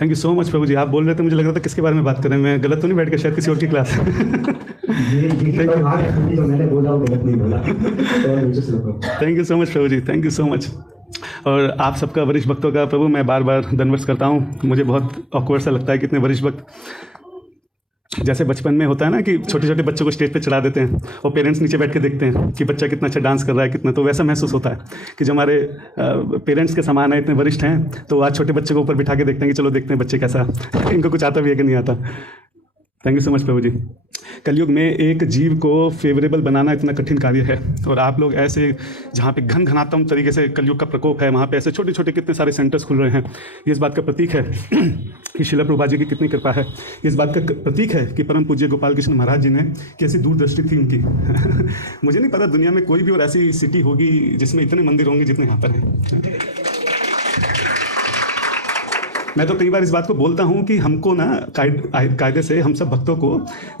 Thank you so much Prabhu जी। आप बोल रहे थे, मुझे लग रहा था किसके बारे में बात कर रहे हैं, मैं गलत तो नहीं बैठ गया शायद किसी और की class. Thank you so much Prabhu ji, thank you so much. और आप सबका वरिष्ठ भक्तों का प्रभु मैं बार बार धन्यवाद करता हूँ। मुझे बहुत ऑकवर्ड सा लगता है कि इतने वरिष्ठ भक्त, जैसे बचपन में होता है ना कि छोटे छोटे बच्चों को स्टेज पे चढ़ा देते हैं और पेरेंट्स नीचे बैठ के देखते हैं कि बच्चा कितना अच्छा डांस कर रहा है कितना, तो वैसा महसूस होता है कि जो हमारे पेरेंट्स के समान है, इतने वरिष्ठ हैं, तो आज छोटे बच्चे को ऊपर बिठा के देखते हैं कि चलो देखते हैं बच्चे कैसा इनको कुछ आता भी है कि नहीं आता। Thank you so much Prabhu जी। कलयुग में एक जीव को फेवरेबल बनाना इतना कठिन कार्य है, और आप लोग ऐसे जहाँ पे घन घनात्म तरीके से कलयुग का प्रकोप है, वहाँ पे ऐसे छोटे छोटे कितने सारे सेंटर्स खुल रहे हैं। ये इस बात का प्रतीक है कि शिला प्रभुपाद जी की कितनी कृपा है। ये इस बात का प्रतीक है कि परम पूज्य गोपाल कृष्ण महाराज जी ने कैसी दूरदृष्टि थी उनकी। मुझे नहीं पता दुनिया में कोई भी और ऐसी सिटी होगी जिसमें इतने मंदिर होंगे जितने यहाँ पर हैं। मैं तो कई बार इस बात को बोलता हूँ कि हमको ना कायदे से हम सब भक्तों को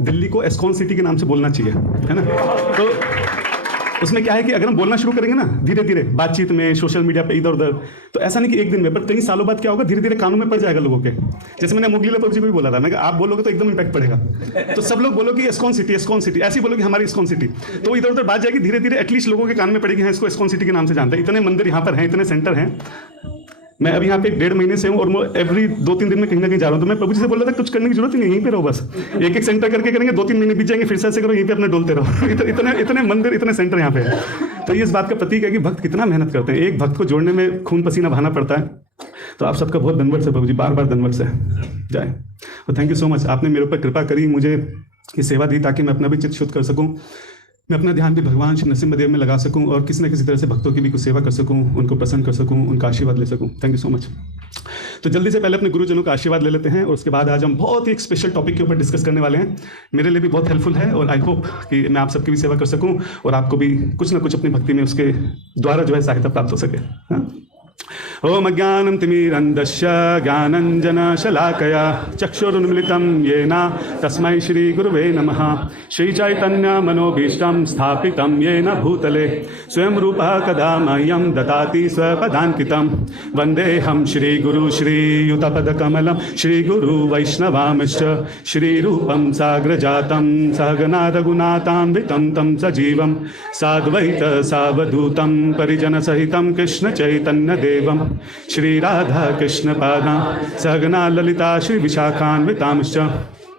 दिल्ली को एस्कॉन सिटी के नाम से बोलना चाहिए, है ना। तो उसमें क्या है कि अगर हम बोलना शुरू करेंगे ना धीरे धीरे बातचीत में, सोशल मीडिया पे इधर उधर, तो ऐसा नहीं कि एक दिन में, पर कई सालों बाद क्या होगा, धीरे धीरे कानों में पड़ जाएगा लोगों के। जैसे मैंने मुगलीला प्रभु जी को भी बोला था, मैं आप बोलोगे तो एकदम इम्पैक्ट पड़ेगा, तो सब लोग बोलो कि एस्कॉन सिटी, एस्कॉन सिटी, ऐसी बोलोगे हमारी एस्कॉन सिटी, तो इधर उधर बात जाएगी, धीरे धीरे एटलीस्ट लोगों के कान में पड़ेगी, हाँ इसको एस्कॉन सिटी के नाम से जानते हैं, इतने मंदिर यहाँ पर हैं, इतने सेंटर हैं। मैं अभी यहाँ पे 1.5 महीने से हूँ और एवरी 2-3 दिन में कहीं ना कहीं जा रहा हूँ, तो मैं प्रभु जी से बोल रहा था कुछ करने की जरूरत ही नहीं, यहीं पे रहो बस, एक एक सेंटर करके करेंगे, 2-3 महीने बीत जाएंगे, फिर से ऐसे करो, यहीं पे अपने डोलते रहो। इतने मंदिर, इतने सेंटर यहाँ पे है। तो ये इस बात का प्रतीक है कि भक्त कितना मेहनत करते हैं, एक भक्त को जोड़ने में खून पसीना बहाना पड़ता है। तो आप सबका बहुत धन्यवाद है प्रभु जी, बार बार धन्यवाद से जाए। और थैंक यू सो मच, आपने मेरे ऊपर कृपा करी, मुझे ये सेवा दी ताकि मैं अपना भी चित्त शुद्ध कर सकूँ, मैं अपना ध्यान भी भगवान श्री नरसिम्हा में लगा सकूं और किसी न किसी तरह से भक्तों की भी कुछ सेवा कर सकूं, उनको प्रसन्न कर सकूं, उनका आशीर्वाद ले सकूं। Thank you so much. तो जल्दी से पहले अपने गुरुजनों का आशीर्वाद ले लेते हैं और उसके बाद आज हम बहुत ही एक स्पेशल टॉपिक के ऊपर डिस्कस करने वाले हैं। मेरे लिए भी बहुत हेल्पफुल है और आई होप कि मैं आप सबकी भी सेवा कर सकूँ और आपको भी कुछ ना कुछ अपनी भक्ति में उसके द्वारा जो है सहायता प्राप्त हो सके। ओम अज्ञानं तिमिरन्धस्य ज्ञानाञ्जनशलाकया चक्षुरुन्मिलितं येन तस्मै श्रीगुरुवे नमः। श्रीचैतन्यमनोभीष्टं स्थापितं येन भूतले स्वयं रूपः कदा मह्यं ददाति स्वपदान्कितं। वन्देऽहं श्रीगुरु श्रीयुतपदकमलं श्रीगुरुवैष्णवांश्च श्रीरूपं साग्रजातं सहगना रघुनाथान्वितं तं सजीवं साद्वैत सावधूतं परिजनसहितं कृष्णचैतन्यदेवं श्री राधा कृष्ण पादा सहगना ललिता श्री विशाखान्वितांश्च।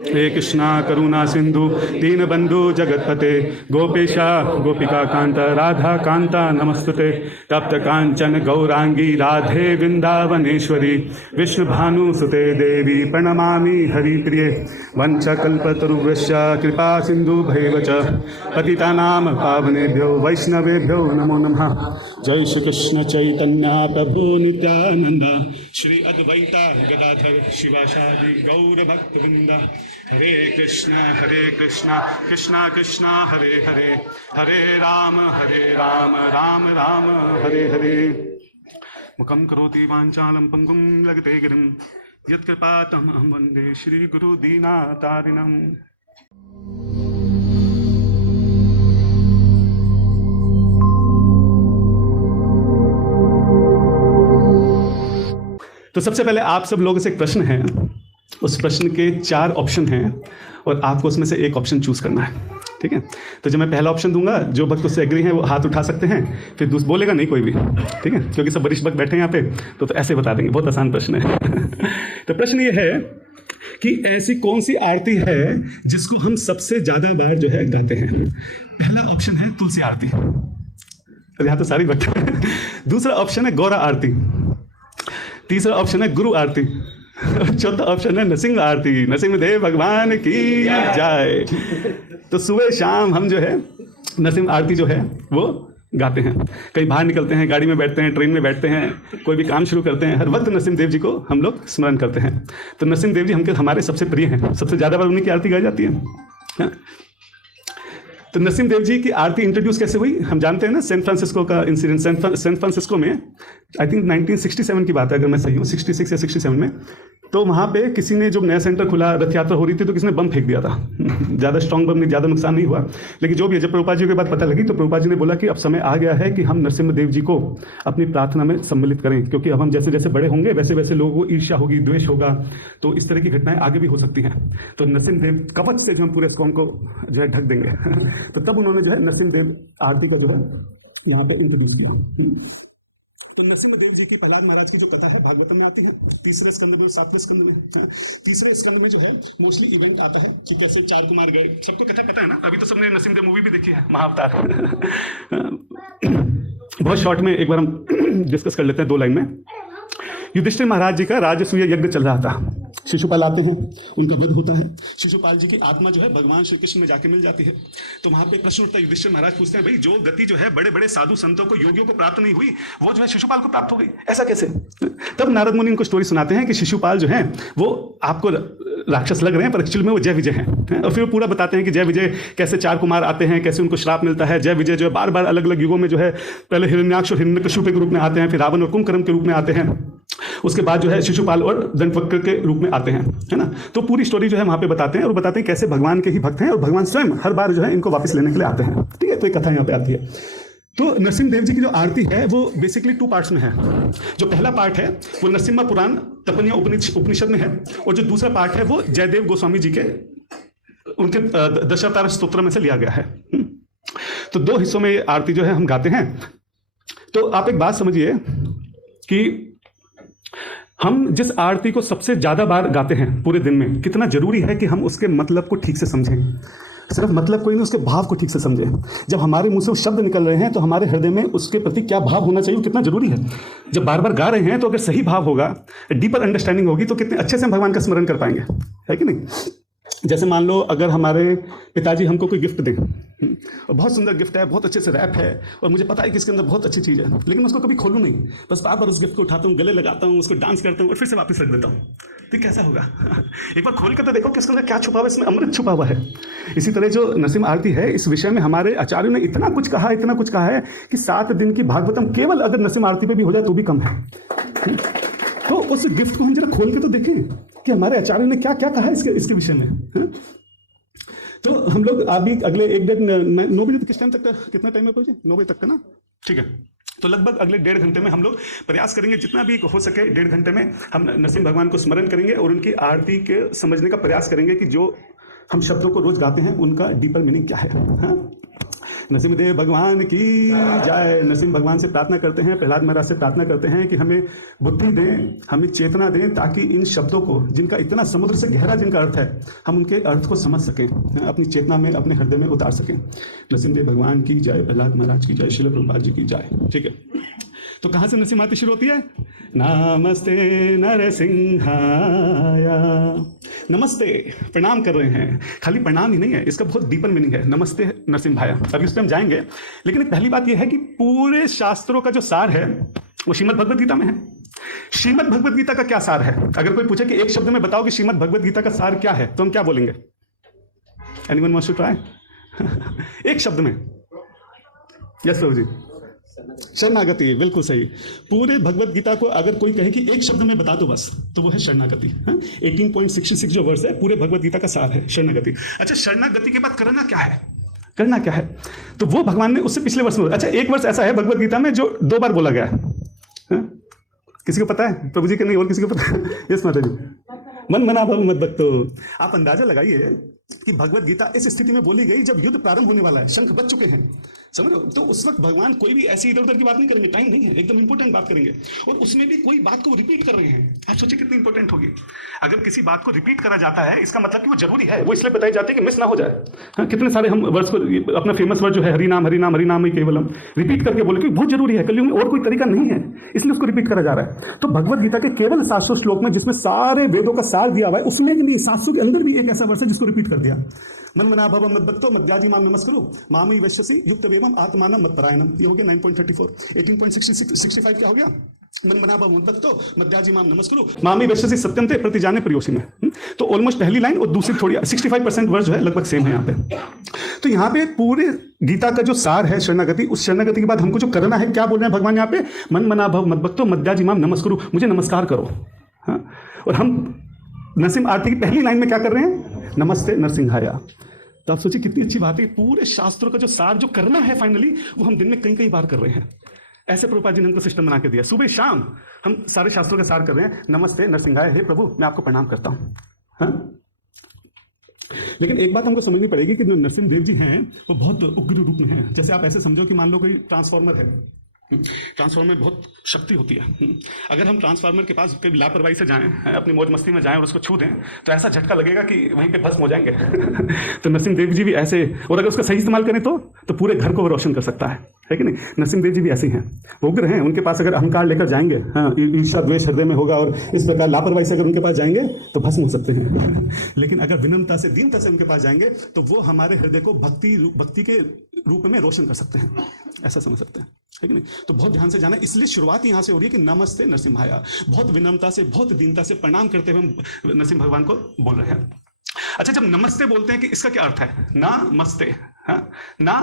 हे कृष्णा करुणा सिंधु दीनबंधु जगतपते गोपेशा गोपिका कांत राधा कांता नमस्तुते। तप्त कांचन गौरांगी राधे वृंदावनेश्वरी विष्णुभानुसुते देवी प्रणमामि हरिप्रिये। वंशकल्पतरुभ्यश्च कृपा सिंधु भैव च पतितानां पावनेभ्यो वैष्णवेभ्यो नमो नमः। जय श्री कृष्ण चैतन्य प्रभु नित्यानंद श्री अद्वैता गदाधर शिवासादि गौर भक्तवृंदा। हरे कृष्णा कृष्णा कृष्णा हरे हरे, हरे राम राम राम हरे हरे। मुखं करोति वाञ्छालं पंगुं लघते गिरिं यत्कृपातमहं वन्दे श्रीगुरु दीनातारिणम्। तो सबसे पहले आप सब लोगों से एक प्रश्न है, उस प्रश्न के 4 ऑप्शन हैं और आपको उसमें से एक ऑप्शन चूज करना है, ठीक है। तो जब मैं पहला ऑप्शन दूंगा, जो भक्त उससे एग्री हैं वो हाथ उठा सकते हैं, फिर बोलेगा नहीं कोई भी, ठीक है, क्योंकि सब वरिष्ठ भक्त बैठे हैं यहाँ पे, तो ऐसे बता देंगे, बहुत आसान प्रश्न है। तो प्रश्न ये है कि ऐसी कौन सी आरती है जिसको हम सबसे ज्यादा बार जो है गाते हैं। पहला ऑप्शन है तुलसी आरती, यहाँ तो सारी भक्त हैं। दूसरा ऑप्शन है गौरा आरती, तीसरा ऑप्शन है गुरु आरती, चौथा ऑप्शन है नरसिंह आरती, नरसिंहदेव भगवान की जय। तो सुबह शाम हम जो है नरसिंह आरती जो है वो गाते हैं। कहीं बाहर निकलते हैं, गाड़ी में बैठते हैं, ट्रेन में बैठते हैं, कोई भी काम शुरू करते हैं, हर वक्त नरसिंहदेव जी को हम लोग स्मरण करते हैं। तो नरसिंहदेव जी हमारे सबसे प्रिय हैं, सबसे ज़्यादा बार उन्हीं की आरती गाई जाती है। तो नरसिंहदेव जी की आरती इंट्रोड्यूस कैसे हुई हम जानते हैं ना, सैन फ्रांसिस्को का इंसिडेंट। सैन फ्रांसिस्को में आई थिंक 1967 की बात है, अगर मैं सही हूँ, 66 या 67 में तो वहाँ पे किसी ने, जो नया सेंटर खुला, रथ यात्रा हो रही थी, तो किसी ने बम फेंक दिया था। ज़्यादा स्ट्रॉन्ग बम नहीं, ज़्यादा नुकसान नहीं हुआ, लेकिन जो भी है, जब प्रभुपाद जी की बात पता लगी तो प्रभुपाद जी ने बोला कि अब समय आ गया है कि हम नरसिम्हदेव जी को अपनी प्रार्थना में सम्मिलित करें, क्योंकि अब हम जैसे जैसे बड़े होंगे वैसे वैसे लोगों को ईर्ष्या होगी, द्वेष होगा, तो इस तरह की घटनाएं आगे भी हो सकती हैं। तो नरसिम्हदेव कवच से जो हम पूरे इस्कॉन को जो है ढक देंगे। तो तब उन्होंने जो है नरसिम्हदेव आरती का जो है यहाँ पे इंट्रोड्यूस किया। तो नरसिम्हदेव जी की प्रहलाद महाराज की जो कथा है भागवतम में आती है, तीसरे स्कंद में, सातवें स्कंद में। तीसरे स्कंद में जो है मोस्टली इवेंट आता है कि कैसे 4 कुमार गए, सबको कथा पता है ना, अभी तो सबने नरसिम्हदेव मूवी भी देखी है, महाअवतार। बहुत शॉर्ट में एक बार हम डिस्कस कर लेते हैं 2 लाइन में। युधिष्ठिर महाराज जी का राजसूय यज्ञ चल रहा था, शिशुपाल आते हैं, उनका वध होता है, शिशुपाल जी की आत्मा जो है भगवान श्री कृष्ण में जाके मिल जाती है। तो वहां पे प्रश्न उठता है, युधिष्ठिर महाराज पूछते हैं, भाई जो गति जो है बड़े बड़े साधु संतों को, योगियों को प्राप्त नहीं हुई, वो जो है शिशुपाल को प्राप्त हो गई, ऐसा कैसे? तब नारद मुनि इनको स्टोरी सुनाते हैं कि शिशुपाल जो है वो आपको राक्षस लग रहे हैं, पर एक्चुअल में वो जय विजय हैं। और फिर पूरा बताते हैं कि जय विजय कैसे 4 कुमार आते हैं, कैसे उनको श्राप मिलता है। जय विजय जो है बार बार अलग अलग युगों में जो है, पहले हिरण्याक्ष और हिरण्यकशिपु के रूप में आते हैं, फिर रावण और कुंभकर्ण के रूप में आते हैं, उसके बाद जो है शिशुपाल और दंतवक्र के रूप में आते हैं, है ना। तो पूरी स्टोरी जो है वहाँ पे बताते हैं, और बताते हैं कैसे भगवान के ही भक्त हैं और भगवान स्वयं हर बार जो है इनको वापस लेने के लिए आते हैं। ठीक है, तो एक कथा यहाँ पे आती है। तो नरसिम्हदेव जी की जो आरती है वो बेसिकली 2 पार्ट्स में है। जो पहला पार्ट है वो नरसिम्हा पुराण तपन्या उपनिषद में है, और जो दूसरा पार्ट है वो जयदेव गोस्वामी जी के उनके दशावतार स्तोत्र में से लिया गया है। तो 2 हिस्सों में आरती जो है हम गाते हैं। तो आप एक बात समझिए कि हम जिस आरती को सबसे ज़्यादा बार गाते हैं पूरे दिन में, कितना जरूरी है कि हम उसके मतलब को ठीक से समझें। सिर्फ मतलब कोई नहीं, उसके भाव को ठीक से समझें। जब हमारे मुंह से वो शब्द निकल रहे हैं तो हमारे हृदय में उसके प्रति क्या भाव होना चाहिए, कितना जरूरी है। जब बार बार गा रहे हैं तो अगर सही भाव होगा, डीपर अंडरस्टैंडिंग होगी, तो कितने अच्छे से हम भगवान का स्मरण कर पाएंगे, है कि नहीं। जैसे मान लो अगर हमारे पिताजी हमको कोई गिफ्ट दें, और बहुत सुंदर गिफ्ट है, बहुत अच्छे से रैप है, और मुझे पता है कि इसके अंदर बहुत अच्छी चीज़ है, लेकिन मैं उसको कभी खोलूँ नहीं, बस बार बार उस गिफ्ट को उठाता हूँ, गले लगाता हूँ, उसको डांस करता हूँ और फिर से वापस रख देता हूँ, तो कैसा होगा? एक बार खोल कर तो देखो कि इसके अंदर क्या छुपा हुआ है, इसमें अमृत छुपा हुआ है। इसी तरह जो नरसिम्ह आरती है, इस विषय में हमारे आचार्यों ने इतना कुछ कहा है कि 7 दिन की भागवतम केवल अगर नरसिम्ह आरती पे भी हो जाए तो भी कम है। तो उस गिफ्ट को हम जरा खोल के तो देखें कि हमारे आचार्यों ने क्या क्या कहा है इसके विषय में। तो हम लोग अभी अगले 9 बजे किस टाइम तक का, कितना टाइम है पहुंचे? 9 बजे तक का ना, ठीक है। तो लगभग अगले 1.5 घंटे में हम लोग प्रयास करेंगे, जितना भी हो सके 1.5 घंटे में हम नरसिम्ह भगवान को स्मरण करेंगे और उनकी आरती के समझने का प्रयास करेंगे कि जो हम शब्दों को रोज गाते हैं उनका डीपर मीनिंग क्या है। हाँ? नरसिम्हदेव भगवान की जय। नरसिम्ह भगवान से प्रार्थना करते हैं, प्रहलाद महाराज से प्रार्थना करते हैं कि हमें बुद्धि दें, हमें चेतना दें, ताकि इन शब्दों को, जिनका इतना समुद्र से गहरा जिनका अर्थ है, हम उनके अर्थ को समझ सकें, अपनी चेतना में, अपने हृदय में उतार सकें। नरसिम्हदेव भगवान की जय, प्रहलाद महाराज की जय, श्रील प्रभुपाद जी की जय। ठीक है, तो कहाँ से नरसिम्ह आरती शुरू होती है? नमस्ते नरसिंहाय। नमस्ते, प्रणाम कर रहे हैं। खाली प्रणाम ही नहीं है, इसका बहुत डीपर मीनिंग है। नमस्ते नरसिम्ह भाया, अभी उस पर हम जाएंगे, लेकिन पहली बात यह है कि पूरे शास्त्रों का जो सार है वो श्रीमद् भगवद गीता में है। श्रीमद् भगवद गीता का क्या सार है? अगर कोई पूछे कि एक शब्द में बताओ कि श्रीमद् भगवद गीता का सार क्या है, तो हम क्या बोलेंगे? Anyone wants to try? एक शब्द में। यस प्रभु जी। शरणागति, बिल्कुल सही। पूरे भगवत गीता को अगर कोई कहे कि एक शब्द में बता दो बस, तो वो है शरणागति। 18.66 जो वर्ष है पूरे भगवत गीता का सार है, शरणागति। अच्छा, शरणागति के बाद करना क्या है? करना क्या है? तो वो भगवान ने उससे पिछले वर्ष में, अच्छा एक वर्ष ऐसा है भगवत गीता में जो 2 बार बोला गया है। किसी को पता है? प्रभु जी के नहीं, और किसी को पता है? यस माता जी। मन मना भव मत भक्तो। आप अंदाजा लगाइए कि भगवत गीता इस स्थिति में बोली गई जब युद्ध प्रारंभ होने वाला है, शंख बज चुके हैं, समझ लो। तो उस वक्त भगवान कोई भी ऐसी इधर उधर की बात नहीं करेंगे, टाइम नहीं है, एकदम इंपॉर्टेंट बात करेंगे, और उसमें भी कोई बात को रिपीट कर रहे हैं। आप सोचिए कितनी इंपॉर्टेंट होगी। अगर किसी बात को रिपीट करा जाता है, इसका मतलब कि वो जरूरी है, वो इसलिए बताई जाती है कि मिस ना हो जाए। हाँ, कितने सारे हम वर्ड्स को, अपना फेमस वर्ड जो है हरि नाम ही केवलम, रिपीट करके बोले कि बहुत जरूरी है, कलयुग में और कोई तरीका नहीं है, इसलिए उसको रिपीट करा जा रहा है। तो भगवत गीता के केवल 700 श्लोक में, जिसमें सारे वेदों का सार दिया हुआ है, उसमें नहीं, 700 के अंदर भी एक ऐसा वर्ष है जिसको रिपीट कर दिया। मन मना भव मद्भक्तो मद्याजी माम नमस्कुरु मामई वैश्यसि युक्त वेवम आत्मानम मत्परायणम। ये हो गया 9.34। 18.65 क्या हो गया? मन मना भव मद्भक्तो मद्याजी माम नमस्कुरु मामई वैश्यसि सत्यम ते प्रतिजाने प्रियोषि में। तो ऑलमोस्ट पहली लाइन और दूसरी थोड़ी 65% वर्ड जो है लगभग सेम है यहाँ पे। तो यहाँ पे पूरे गीता का जो सार है शरणागति, उस शरणागति के बाद हमको जो करना है, क्या बोल रहे हैं भगवान यहाँ पे? मन मना भव मद्भक्तो मद्याजी माम नमस्कुरु, मुझे नमस्कार करो। हाँ, और हम नरसिंह आरती की पहली लाइन में क्या कर रहे हैं, नमस्ते नरसिंहाया। तो आप सोचिए कितनी अच्छी बात है, पूरे शास्त्रों का जो सार जो करना है फाइनली, वो हम दिन में कई कई बार कर रहे हैं। ऐसे प्रभुपाद जी ने हमको सिस्टम बना के दिया, सुबह शाम हम सारे शास्त्रों का सार कर रहे हैं, नमस्ते नरसिंहाय, हे प्रभु मैं आपको प्रणाम करता हूँ। हाँ? लेकिन एक बात हमको समझनी पड़ेगी कि जो नरसिंह देव जी हैं वो बहुत उग्र रूप में हैं। जैसे आप ऐसे समझो कि मान लो कोई ट्रांसफार्मर है, ट्रांसफार्मर में बहुत शक्ति होती है। अगर हम ट्रांसफार्मर के पास कभी लापरवाही से जाएं, अपनी मौज मस्ती में जाएं और उसको छू दें तो ऐसा झटका लगेगा कि वहीं पे भस्म हो जाएंगे। तो नरसिंह देव जी भी ऐसे, और अगर उसका सही इस्तेमाल करें तो पूरे घर को वो रोशन कर सकता है कि नहीं। नरसिंह देव जी भी ऐसे ही हैं, वो उग्र हैं। उनके पास अगर अहंकार लेकर जाएंगे, हाँ, ईर्ष्या द्वेष हृदय में होगा और इस प्रकार लापरवाही से अगर उनके पास जाएंगे तो भस्म हो सकते हैं। लेकिन अगर विनम्रता से, दीनता से उनके पास जाएंगे तो वो हमारे हृदय को भक्ति के रूप में रोशन कर सकते हैं, ऐसा समझ सकते हैं, है कि नहीं। तो बहुत ध्यान से जाना, इसलिए शुरुआत यहां से हो रही है कि नमस्ते नरसिम्हाया। बहुत विनम्रता से, बहुत दीनता से प्रणाम करते हुए हम नरसिंह भगवान को बोल रहे हैं। अच्छा, जब नमस्ते बोलते हैं कि इसका क्या अर्थ है, ना मस्ते, हाँ, ना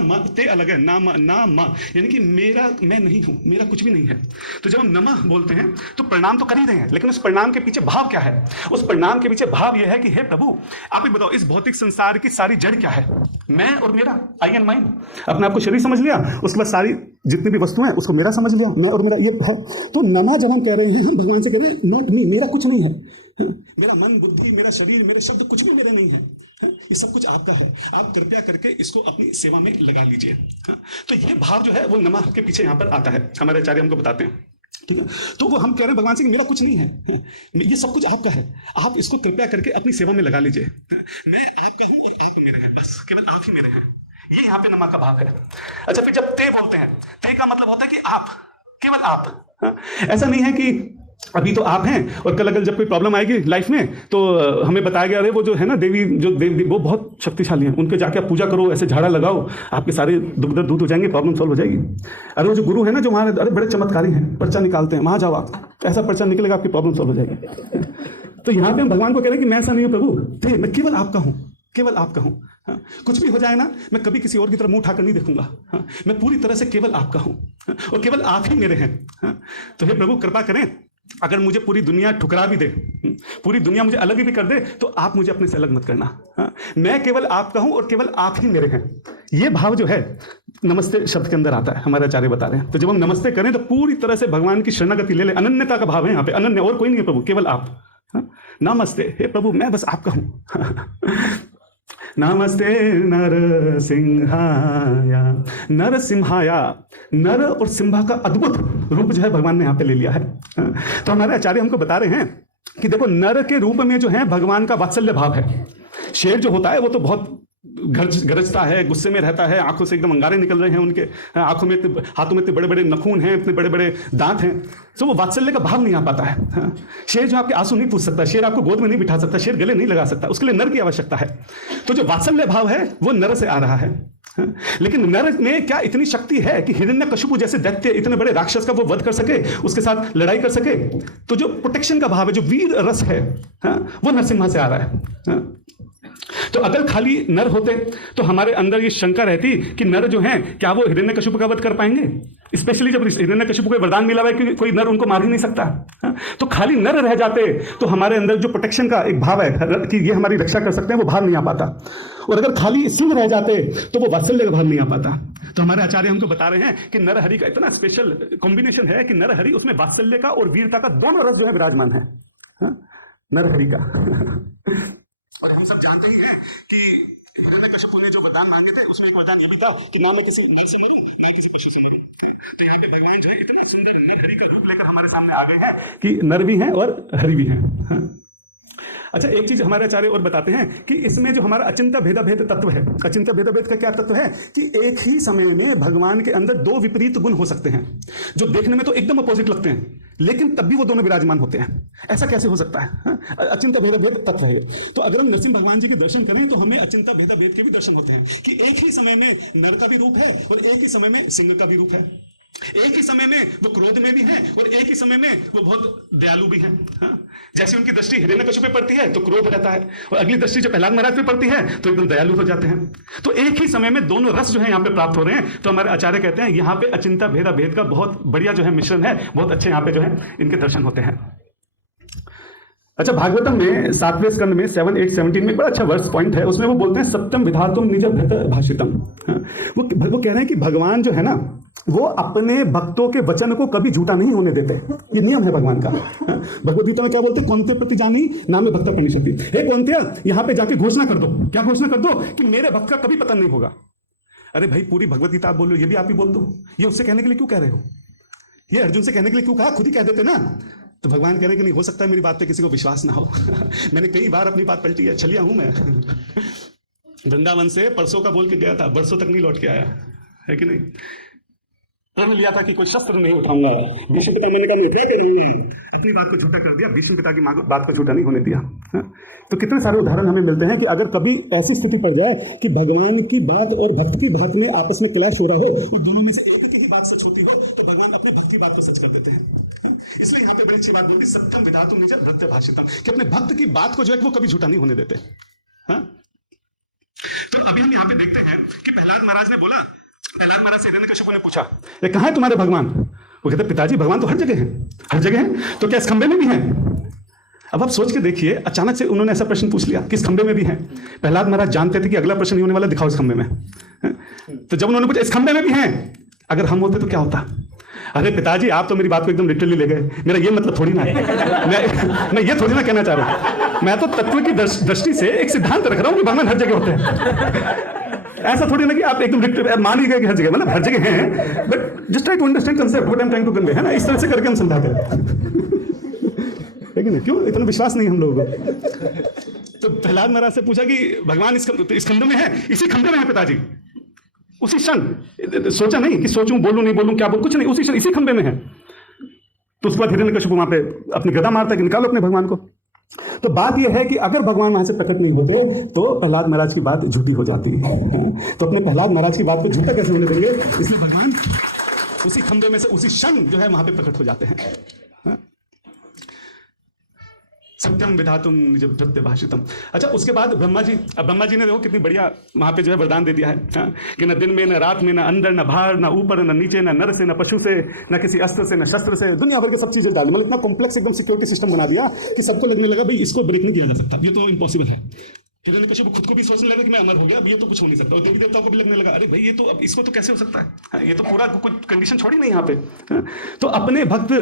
म ते अलग है, ना म यानी कि मेरा, मैं नहीं हूं, मेरा कुछ भी नहीं है। तो जब हम नमः बोलते हैं तो प्रणाम तो कर ही रहे हैं, लेकिन उस प्रणाम के पीछे भाव क्या है? उस प्रणाम के पीछे भाव यह है कि हे प्रभु आप ही बताओ, इस भौतिक संसार की सारी जड़ क्या है? मैं और मेरा, आई एंड माइन। अपने आप को शरीर समझ लिया, उसके बाद सारी जितनी भी वस्तुएं उसको मेरा समझ लिया, मैं और मेरा ये है। तो नमा जब हम कह रहे हैं, हम भगवान से कह रहे हैं नॉट मी, मेरा कुछ नहीं है, मेरा मन, बुद्धि, मेरा शरीर, मेरे शब्द कुछ भी मेरा नहीं है, ये सब कुछ आपका है। आप कृपया करके इसको अपनी सेवा में लगा लीजिए। तो ये भाव जो है वो नमः के पीछे यहाँ पर आता है, हमारे आचार्य हमको बताते हैं, ठीक है। तो वो हम कह रहे हैं भगवान से कि मेरा कुछ नहीं है, ये सब कुछ आपका है, आप इसको कृपया करके अपनी सेवा में लगा लीजिए। मैं आपका हूँ और आप मेरे हैं, बस केवल आप ही मेरे हैं। ये यहाँ पे नमा का भाव है। अच्छा, फिर जब ते बोलते हैं, ते का मतलब होता है कि आप, केवल आप। ऐसा नहीं है कि अभी तो आप हैं और कल अगर जब कोई प्रॉब्लम आएगी लाइफ में तो हमें बताया गया, अरे वो जो है ना देवी, जो देवी वो बहुत शक्तिशाली हैं, उनके जाके आप पूजा करो, ऐसे झाड़ा लगाओ, आपके सारे दुख दर्द दूर हो जाएंगे, प्रॉब्लम सॉल्व हो जाएगी। अरे वो जो गुरु है ना, जो वहाँ अरे बड़े चमत्कारी हैं, पर्चा निकालते हैं, वहाँ जाओ, आप ऐसा पर्चा निकलेगा, आपकी प्रॉब्लम सॉल्व हो जाएगी। तो यहाँ पे हम भगवान को कह रहे हैं कि मैं ऐसा नहीं हूँ प्रभु, मैं केवल आपका हूँ, केवल आपका हूँ। हाँ, कुछ भी हो जाए ना, मैं कभी किसी और की तरफ मुंह उठाकर नहीं देखूंगा। हाँ, मैं पूरी तरह से केवल आपका हूँ और केवल आप ही मेरे हैं। हाँ, तो हे प्रभु कृपा करें, अगर मुझे पूरी दुनिया ठुकरा भी दे, पूरी दुनिया मुझे अलग भी कर दे, तो आप मुझे अपने से अलग मत करना। हाँ, मैं केवल आपका हूं और केवल आप ही मेरे हैं। ये भाव जो है नमस्ते शब्द के अंदर आता है, हमारे आचार्य बता रहे हैं। तो जब हम नमस्ते करें तो पूरी तरह से भगवान की शरणागति ले ले, अनन्यता का भाव है यहाँ पे, अनन्य, और कोई नहीं है प्रभु, केवल आप। हाँ, नमस्ते, हे प्रभु मैं बस आपका हूं। नमस्ते नरसिंहाया, नरसिंहाया, नर और सिंहा का अद्भुत रूप जो है भगवान ने यहाँ पे ले लिया है। तो हमारे आचार्य हमको बता रहे हैं कि देखो, नर के रूप में जो है भगवान का वात्सल्य भाव है। शेर जो होता है वो तो बहुत गरजता है, गुस्से में रहता है, आंखों से एकदम अंगारे निकल रहे हैं उनके, आंखों में, हाथों में इतने बड़े बड़े नखून हैं, इतने बड़े बड़े दांत हैं, तो वो वात्सल्य का भाव नहीं आ पाता है। शेर जो आपके आंसू नहीं पूछ सकता, शेर आपको गोद में नहीं बिठा सकता, शेर गले नहीं लगा सकता, उसके लिए नर की आवश्यकता है। तो जो वात्सल्य भाव है वो नर से आ रहा है। लेकिन नर में क्या इतनी शक्ति है कि हिरण्यकशिपु जैसे दैत्य, इतने बड़े राक्षस का वो वध कर सके, उसके साथ लड़ाई कर सके? तो जो प्रोटेक्शन का भाव है, जो वीर रस है, वो नरसिम्हा से आ रहा है। तो अगर खाली नर होते तो हमारे अंदर ये शंका रहती कि नर जो हैं क्या वो हिरण्यकशिपु का वध कर पाएंगे, स्पेशली जब हिरण्यकशिपु को वरदान मिला हुआ है कि कोई नर उनको मार ही नहीं सकता। तो खाली नर रह जाते तो हमारे अंदर जो प्रोटेक्शन का एक भाव है कि ये हमारी रक्षा कर सकते हैं, वो भाव नहीं आ पाता। और अगर खाली सिंह रह जाते तो वो वात्सल्य का भाव नहीं आ पाता। तो हमारे आचार्य हमको बता रहे हैं कि नरहरि का इतना स्पेशल कॉम्बिनेशन है कि नरहरि, उसमें वात्सल्य का और वीरता का दोनों रस जो है विराजमान है नरहरि का। और हम सब जानते ही हैं कि हिरण्यकशिपु ने जो वरदान मांगे थे उसमें एक वरदान ये भी था कि ना मैं किसी नर से मरूं ना किसी पशु से मरूं। तो यहाँ पे भगवान जो है इतना सुंदर नरहरि का रूप लेकर हमारे सामने आ गए हैं कि नर भी हैं और हरि भी हैं। अच्छा, एक चीज हमारे आचार्य और बताते हैं कि इसमें जो हमारा अचिंत्य भेदाभेद तत्व है, अचिंत्य भेदाभेद का क्या तत्व है कि एक ही समय में भगवान के अंदर दो विपरीत गुण हो सकते हैं, जो देखने में तो एकदम अपोजिट लगते हैं, लेकिन तब भी वो दोनों विराजमान होते हैं। ऐसा कैसे हो सकता है? अचिंत्य भेदाभेद तत्व है। तो अगर हम नरसिंह भगवान जी के दर्शन करें तो हमें अचिंत्य भेदाभेद के भी दर्शन होते हैं कि एक ही समय में नर का भी रूप है और एक ही समय में सिंह का भी रूप है। एक ही समय में वो क्रोध में भी हैं और एक ही समय में वो बहुत दयालु भी हैं। हाँ? जैसे उनकी दृष्टि हिरण्यकशिपु पे पड़ती है तो क्रोध रहता है, और अगली दृष्टि जो प्रहलाद महाराज पे पड़ती है तो एकदम दयालु हो जाते हैं। तो एक ही समय में दोनों रस जो है यहाँ पे प्राप्त हो रहे हैं। तो हमारे आचार्य कहते हैं यहाँ पे अचिंत्य भेदाभेद का बहुत बढ़िया जो है मिश्रण है, बहुत अच्छे यहाँ पे जो है इनके दर्शन होते हैं। अच्छा, भागवतम में 7वें स्कंद में 7, 8, 17 में एक बड़ा अच्छा वर्स पॉइंट है, उसमें वो बोलते हैं सत्यम विधातुम निज भृत भाषितम। वो कह रहे हैं कि भगवान जो है ना, वो अपने भक्तों के वचन को कभी झूठा नहीं होने देते। ये नियम है भगवान का। भगवद गीता में क्या बोलते हैं? कौनते प्रति जानी नाम भक्त परिषति। हे कौनते, यहाँ पे जाके घोषणा कर दो। क्या घोषणा कर दो? कि मेरे भक्त का कभी पतन नहीं होगा। अरे भाई, पूरी भगवद गीता आप बोल लो, ये भी आप ही बोल दो। ये उससे कहने के लिए क्यों कह रहे हो? ये अर्जुन से कहने के लिए क्यों कहा? खुद ही कह देते ना। तो भगवान कह रहे कि नहीं हो सकता है मेरी बात पे किसी को विश्वास ना हो। मैंने कई बार अपनी बात पलटी है, छलिया हूं मैं। वृंदावन से परसों का बोल के गया था, बरसों तक नहीं लौट के आया है कि नहीं। प्रण लिया था कि कोई शस्त्र नहीं उठाऊंगा। भीष्म पिता, मैंने कहा मैं क्या करूंगा, अपनी बात को झूठा कर दिया। भीष्म पिता की बात को झूठा नहीं होने दिया। तो कितने सारे उदाहरण हमें मिलते हैं कि अगर कभी ऐसी स्थिति पड़ जाए कि भगवान की बात और भक्त की बात में आपस में क्लैश हो रहा हो, और दोनों में से एक की ही बात सच होती हो, तो भगवान अपने भक्त की बात को सच कर देते हैं। इसलिए यहाँ पे बड़ी अच्छी बात बोलती, सत्यम विधातुम निज भृत्य भाषितम, कि अपने भक्त की बात को जो है वो कभी झूठा नहीं होने देते। हाँ? तो अभी हम यहाँ पे देखते हैं कि प्रहलाद महाराज ने बोला, प्रहलाद महाराज से हिरण्यकशिपु ने पूछा, ये कहाँ है तुम्हारे भगवान? वो कहते पिताजी भगवान तो हर जगह है, हर जगह है। तो क्या इस खंबे में भी है? अब आप सोच के देखिए, अचानक से उन्होंने ऐसा प्रश्न पूछ लिया, किस खंबे में भी है? प्रहलाद महाराज जानते थे कि अगला प्रश्न नहीं होने वाला, दिखाओ इस खंबे में। तो जब उन्होंने पूछा इस खंबे में भी है, अगर हम होते तो क्या होता? अरे पिताजी, आप तो मेरी बात को एकदम लिटरली ले गए। मेरा ये मतलब थोड़ी ना है, मैं ये थोड़ी ना कहना चाह रहा हूं। मैं तो तत्व की दृष्टि से एक सिद्धांत रख रहा हूं कि भगवान हर जगह होते हैं। ऐसा थोड़ी ना कि आप एकदम मान ही गए कि हर जगह, मतलब हर जगह हैं, but just try to understand concept what I am trying to convey, है ना। इस तरह से करके हम समझाते हैं, लेकिन क्यों इतना विश्वास नहीं हम लोगों को। तो प्रहलाद महाराज से पूछा कि भगवान इस खंड में है, इसी खंड में है पिताजी। उसी क्षण सोचा नहीं कि सोचूं, बोलूं नहीं बोलूं, क्या बोलूं, कुछ नहीं, उसी क्षण इसी खंबे में है। तो उसके बाद हिरण्यकशिपु वहां पे अपनी गदा मारता है कि निकालो अपने भगवान को। तो बात यह है कि अगर भगवान वहां से प्रकट नहीं होते तो प्रहलाद महाराज की बात झूठी हो जाती है। तो अपने प्रहलाद महाराज की बात को झूठा कैसे होने देंगे? इसलिए भगवान उसी खंबे में से उसी क्षण जो है वहां पे प्रकट हो जाते हैं। सत्यम विधातुम निज भृत्य भाषितम। अच्छा, उसके बाद ब्रह्मा जी ने देखो कितनी बढ़िया वहां पे जो है वरदान दे दिया है, कि न दिन में न रात में, न अंदर न बाहर, न ऊपर न नीचे, न नर से न पशु से, न किसी अस्त्र से न शस्त्र से, दुनिया भर के सब चीजें डाली। मतलब इतना कॉम्प्लेक्स एकदम सिक्योरिटी सिस्टम बना दिया कि सबको लगने लगा भाई इसको ब्रेक नहीं किया जा सकता, ये तो इम्पॉसिबल है। हिरण्यकशिपु खुद को भी सोचने लगा कि मैं अमर हो गया, अब ये तो कुछ हो नहीं सकता। और देवी देवताओं को भी लगने लगा अरे भाई ये तो अब इसको तो कैसे हो सकता है, ये तो पूरा कुछ कंडीशन छोड़ी नहीं यहाँ पे। तो अपने भक्त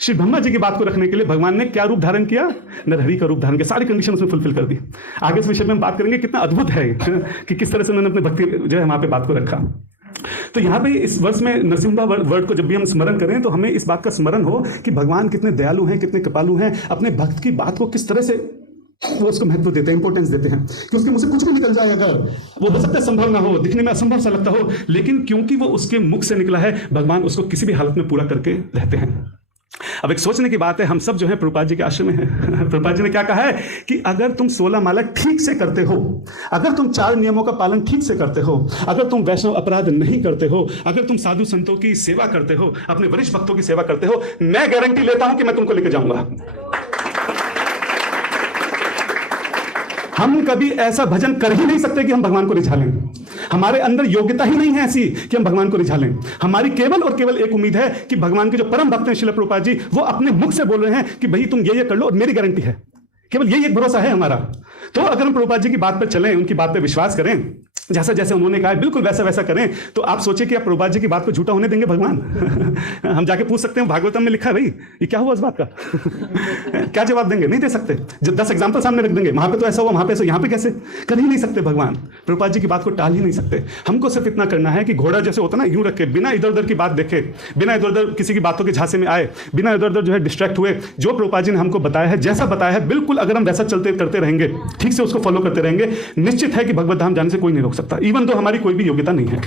श्री ब्रह्मा जी की बात को रखने के लिए भगवान ने क्या रूप धारण किया? नरहरि का रूप धारण किया, सारी कंडीशन उसमें फुलफिल कर दी। आगे इस विषय में हम बात करेंगे, कितना अद्भुत है कि किस तरह से उन्होंने अपने भक्ति जो है वहां पे बात को रखा। तो यहाँ पे इस वर्ष में नरसिम्हा वर्ड को जब भी हम स्मरण करें तो हमें इस बात का स्मरण हो कि भगवान कितने दयालु हैं, कितने कृपालु हैं, अपने भक्त की बात को किस तरह से वो उसको महत्व देते हैं, इंपॉर्टेंस देते हैं कि उसके मुंह से कुछ भी निकल जाए, अगर वो हो सकता है संभव ना हो, दिखने में असंभव सा लगता हो, लेकिन क्योंकि वो उसके मुख से निकला है, भगवान उसको किसी भी हालत में पूरा करके रहते हैं। अब एक सोचने की बात है, हम सब जो है प्रभुपाद जी के आश्रम में हैं। प्रभुपाद जी ने क्या कहा है कि अगर तुम 16 माला ठीक से करते हो, अगर तुम 4 नियमों का पालन ठीक से करते हो, अगर तुम वैष्णव अपराध नहीं करते हो, अगर तुम साधु संतों की सेवा करते हो, अपने वरिष्ठ भक्तों की सेवा करते हो, मैं गारंटी लेता हूं कि मैं तुमको लेकर जाऊंगा। हम कभी ऐसा भजन कर ही नहीं सकते कि हम भगवान को रिझा लें। हमारे अंदर योग्यता ही नहीं है ऐसी कि हम भगवान को रिझा लें। हमारी केवल और केवल एक उम्मीद है कि भगवान के जो परम भक्त हैं श्रील प्रभुपाद जी, वो अपने मुख से बोल रहे हैं कि भाई तुम ये कर लो और मेरी गारंटी है। केवल यही एक भरोसा है हमारा। तो अगर हम प्रभुपाद जी की बात पर चलें, उनकी बात पर विश्वास करें, जैसा जैसे उन्होंने कहा बिल्कुल वैसा वैसा करें, तो आप सोचिए कि आप प्रभुपाद जी की बात को झूठा होने देंगे भगवान? हम जाके पूछ सकते हैं भागवतम में लिखा है भाई ये क्या हुआ इस बात का? क्या जवाब देंगे? नहीं दे सकते। जब 10 एग्जाम्पल सामने रख देंगे, वहां पे तो ऐसा हुआ, वहां पे ऐसा, यहाँ पे कैसे? कर ही नहीं सकते भगवान। प्रभुपाद जी की बात को टाल ही नहीं सकते। हमको सिर्फ इतना करना है कि घोड़ा जैसे होता ना, यूं रखे, बिना इधर उधर की बात देखे, बिना इधर उधर किसी की बातों के झांसे में आए, बिना इधर उधर जो है डिस्ट्रैक्ट हुए, जो प्रभुपाद जी ने हमको बताया है, जैसा बताया है, बिल्कुल अगर हम वैसा चलते करते रहेंगे, ठीक से उसको फॉलो करते रहेंगे, निश्चित है कि भगवत धाम जाने से कोई नहीं रोक सकता, इवन तो हमारी कोई भी योग्यता नहीं है।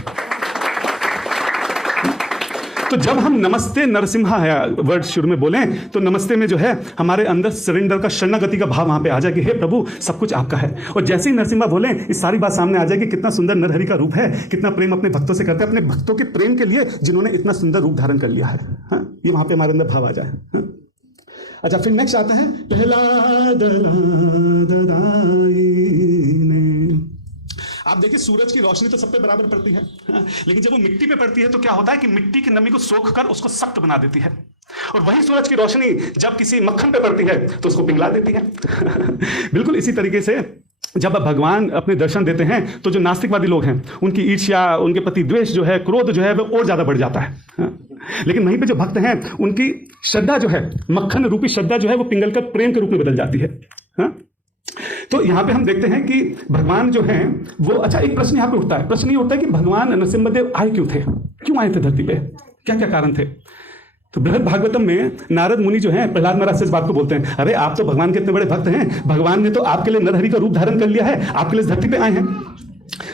तो जब हम नमस्ते नरसिम्हा वर्ड शुरू में बोलें, तो नमस्ते में जो है हमारे अंदर सरेंडर का, शरणागति का भाव वहां पे आ जाए कि हे प्रभु सब कुछ आपका है। और जैसे ही नरसिम्हा बोलें, इस सारी बात सामने आ जाएगी, कितना सुंदर नरहरि का रूप है, कितना प्रेम अपने भक्तों से करते हैं, अपने भक्तों के प्रेम के लिए जिन्होंने इतना सुंदर रूप धारण कर लिया है। ये वहां पे हमारे अंदर भाव आ जाए। अच्छा, फिर नेक्स्ट आता है प्रहलाद आप देखिए सूरज की रोशनी तो सब पे बराबर पड़ती है, लेकिन जब वो मिट्टी पे पड़ती है तो क्या होता है कि मिट्टी की नमी को सोख कर उसको सख्त बना देती है, और वही सूरज की रोशनी जब किसी मक्खन पे पड़ती है तो उसको पिघला देती है। बिल्कुल इसी तरीके से जब भगवान अपने दर्शन देते हैं तो जो नास्तिकवादी लोग हैं उनकी ईर्ष्या, उनके प्रति द्वेष जो है, क्रोध जो है वो और ज्यादा बढ़ जाता है। लेकिन वहीं पे जो भक्त हैं उनकी श्रद्धा जो है, मक्खन रूपी श्रद्धा जो है, वो पिघलकर प्रेम के रूप में बदल जाती है। तो यहाँ पे हम देखते हैं कि भगवान जो हैं वो, अच्छा एक प्रश्न यहाँ पे उठता है, प्रश्न ये उठता है कि भगवान नरसिम्हदेव आए क्यों थे, क्यों आए थे धरती पे, क्या क्या कारण थे। तो बृहद भागवतम में नारद मुनि जो हैं प्रहलाद महाराज से इस बात को बोलते हैं, अरे आप तो भगवान के इतने बड़े भक्त हैं, भगवान ने तो आपके लिए नरहरि का रूप धारण कर लिया है, आपके लिए धरती पे आए हैं।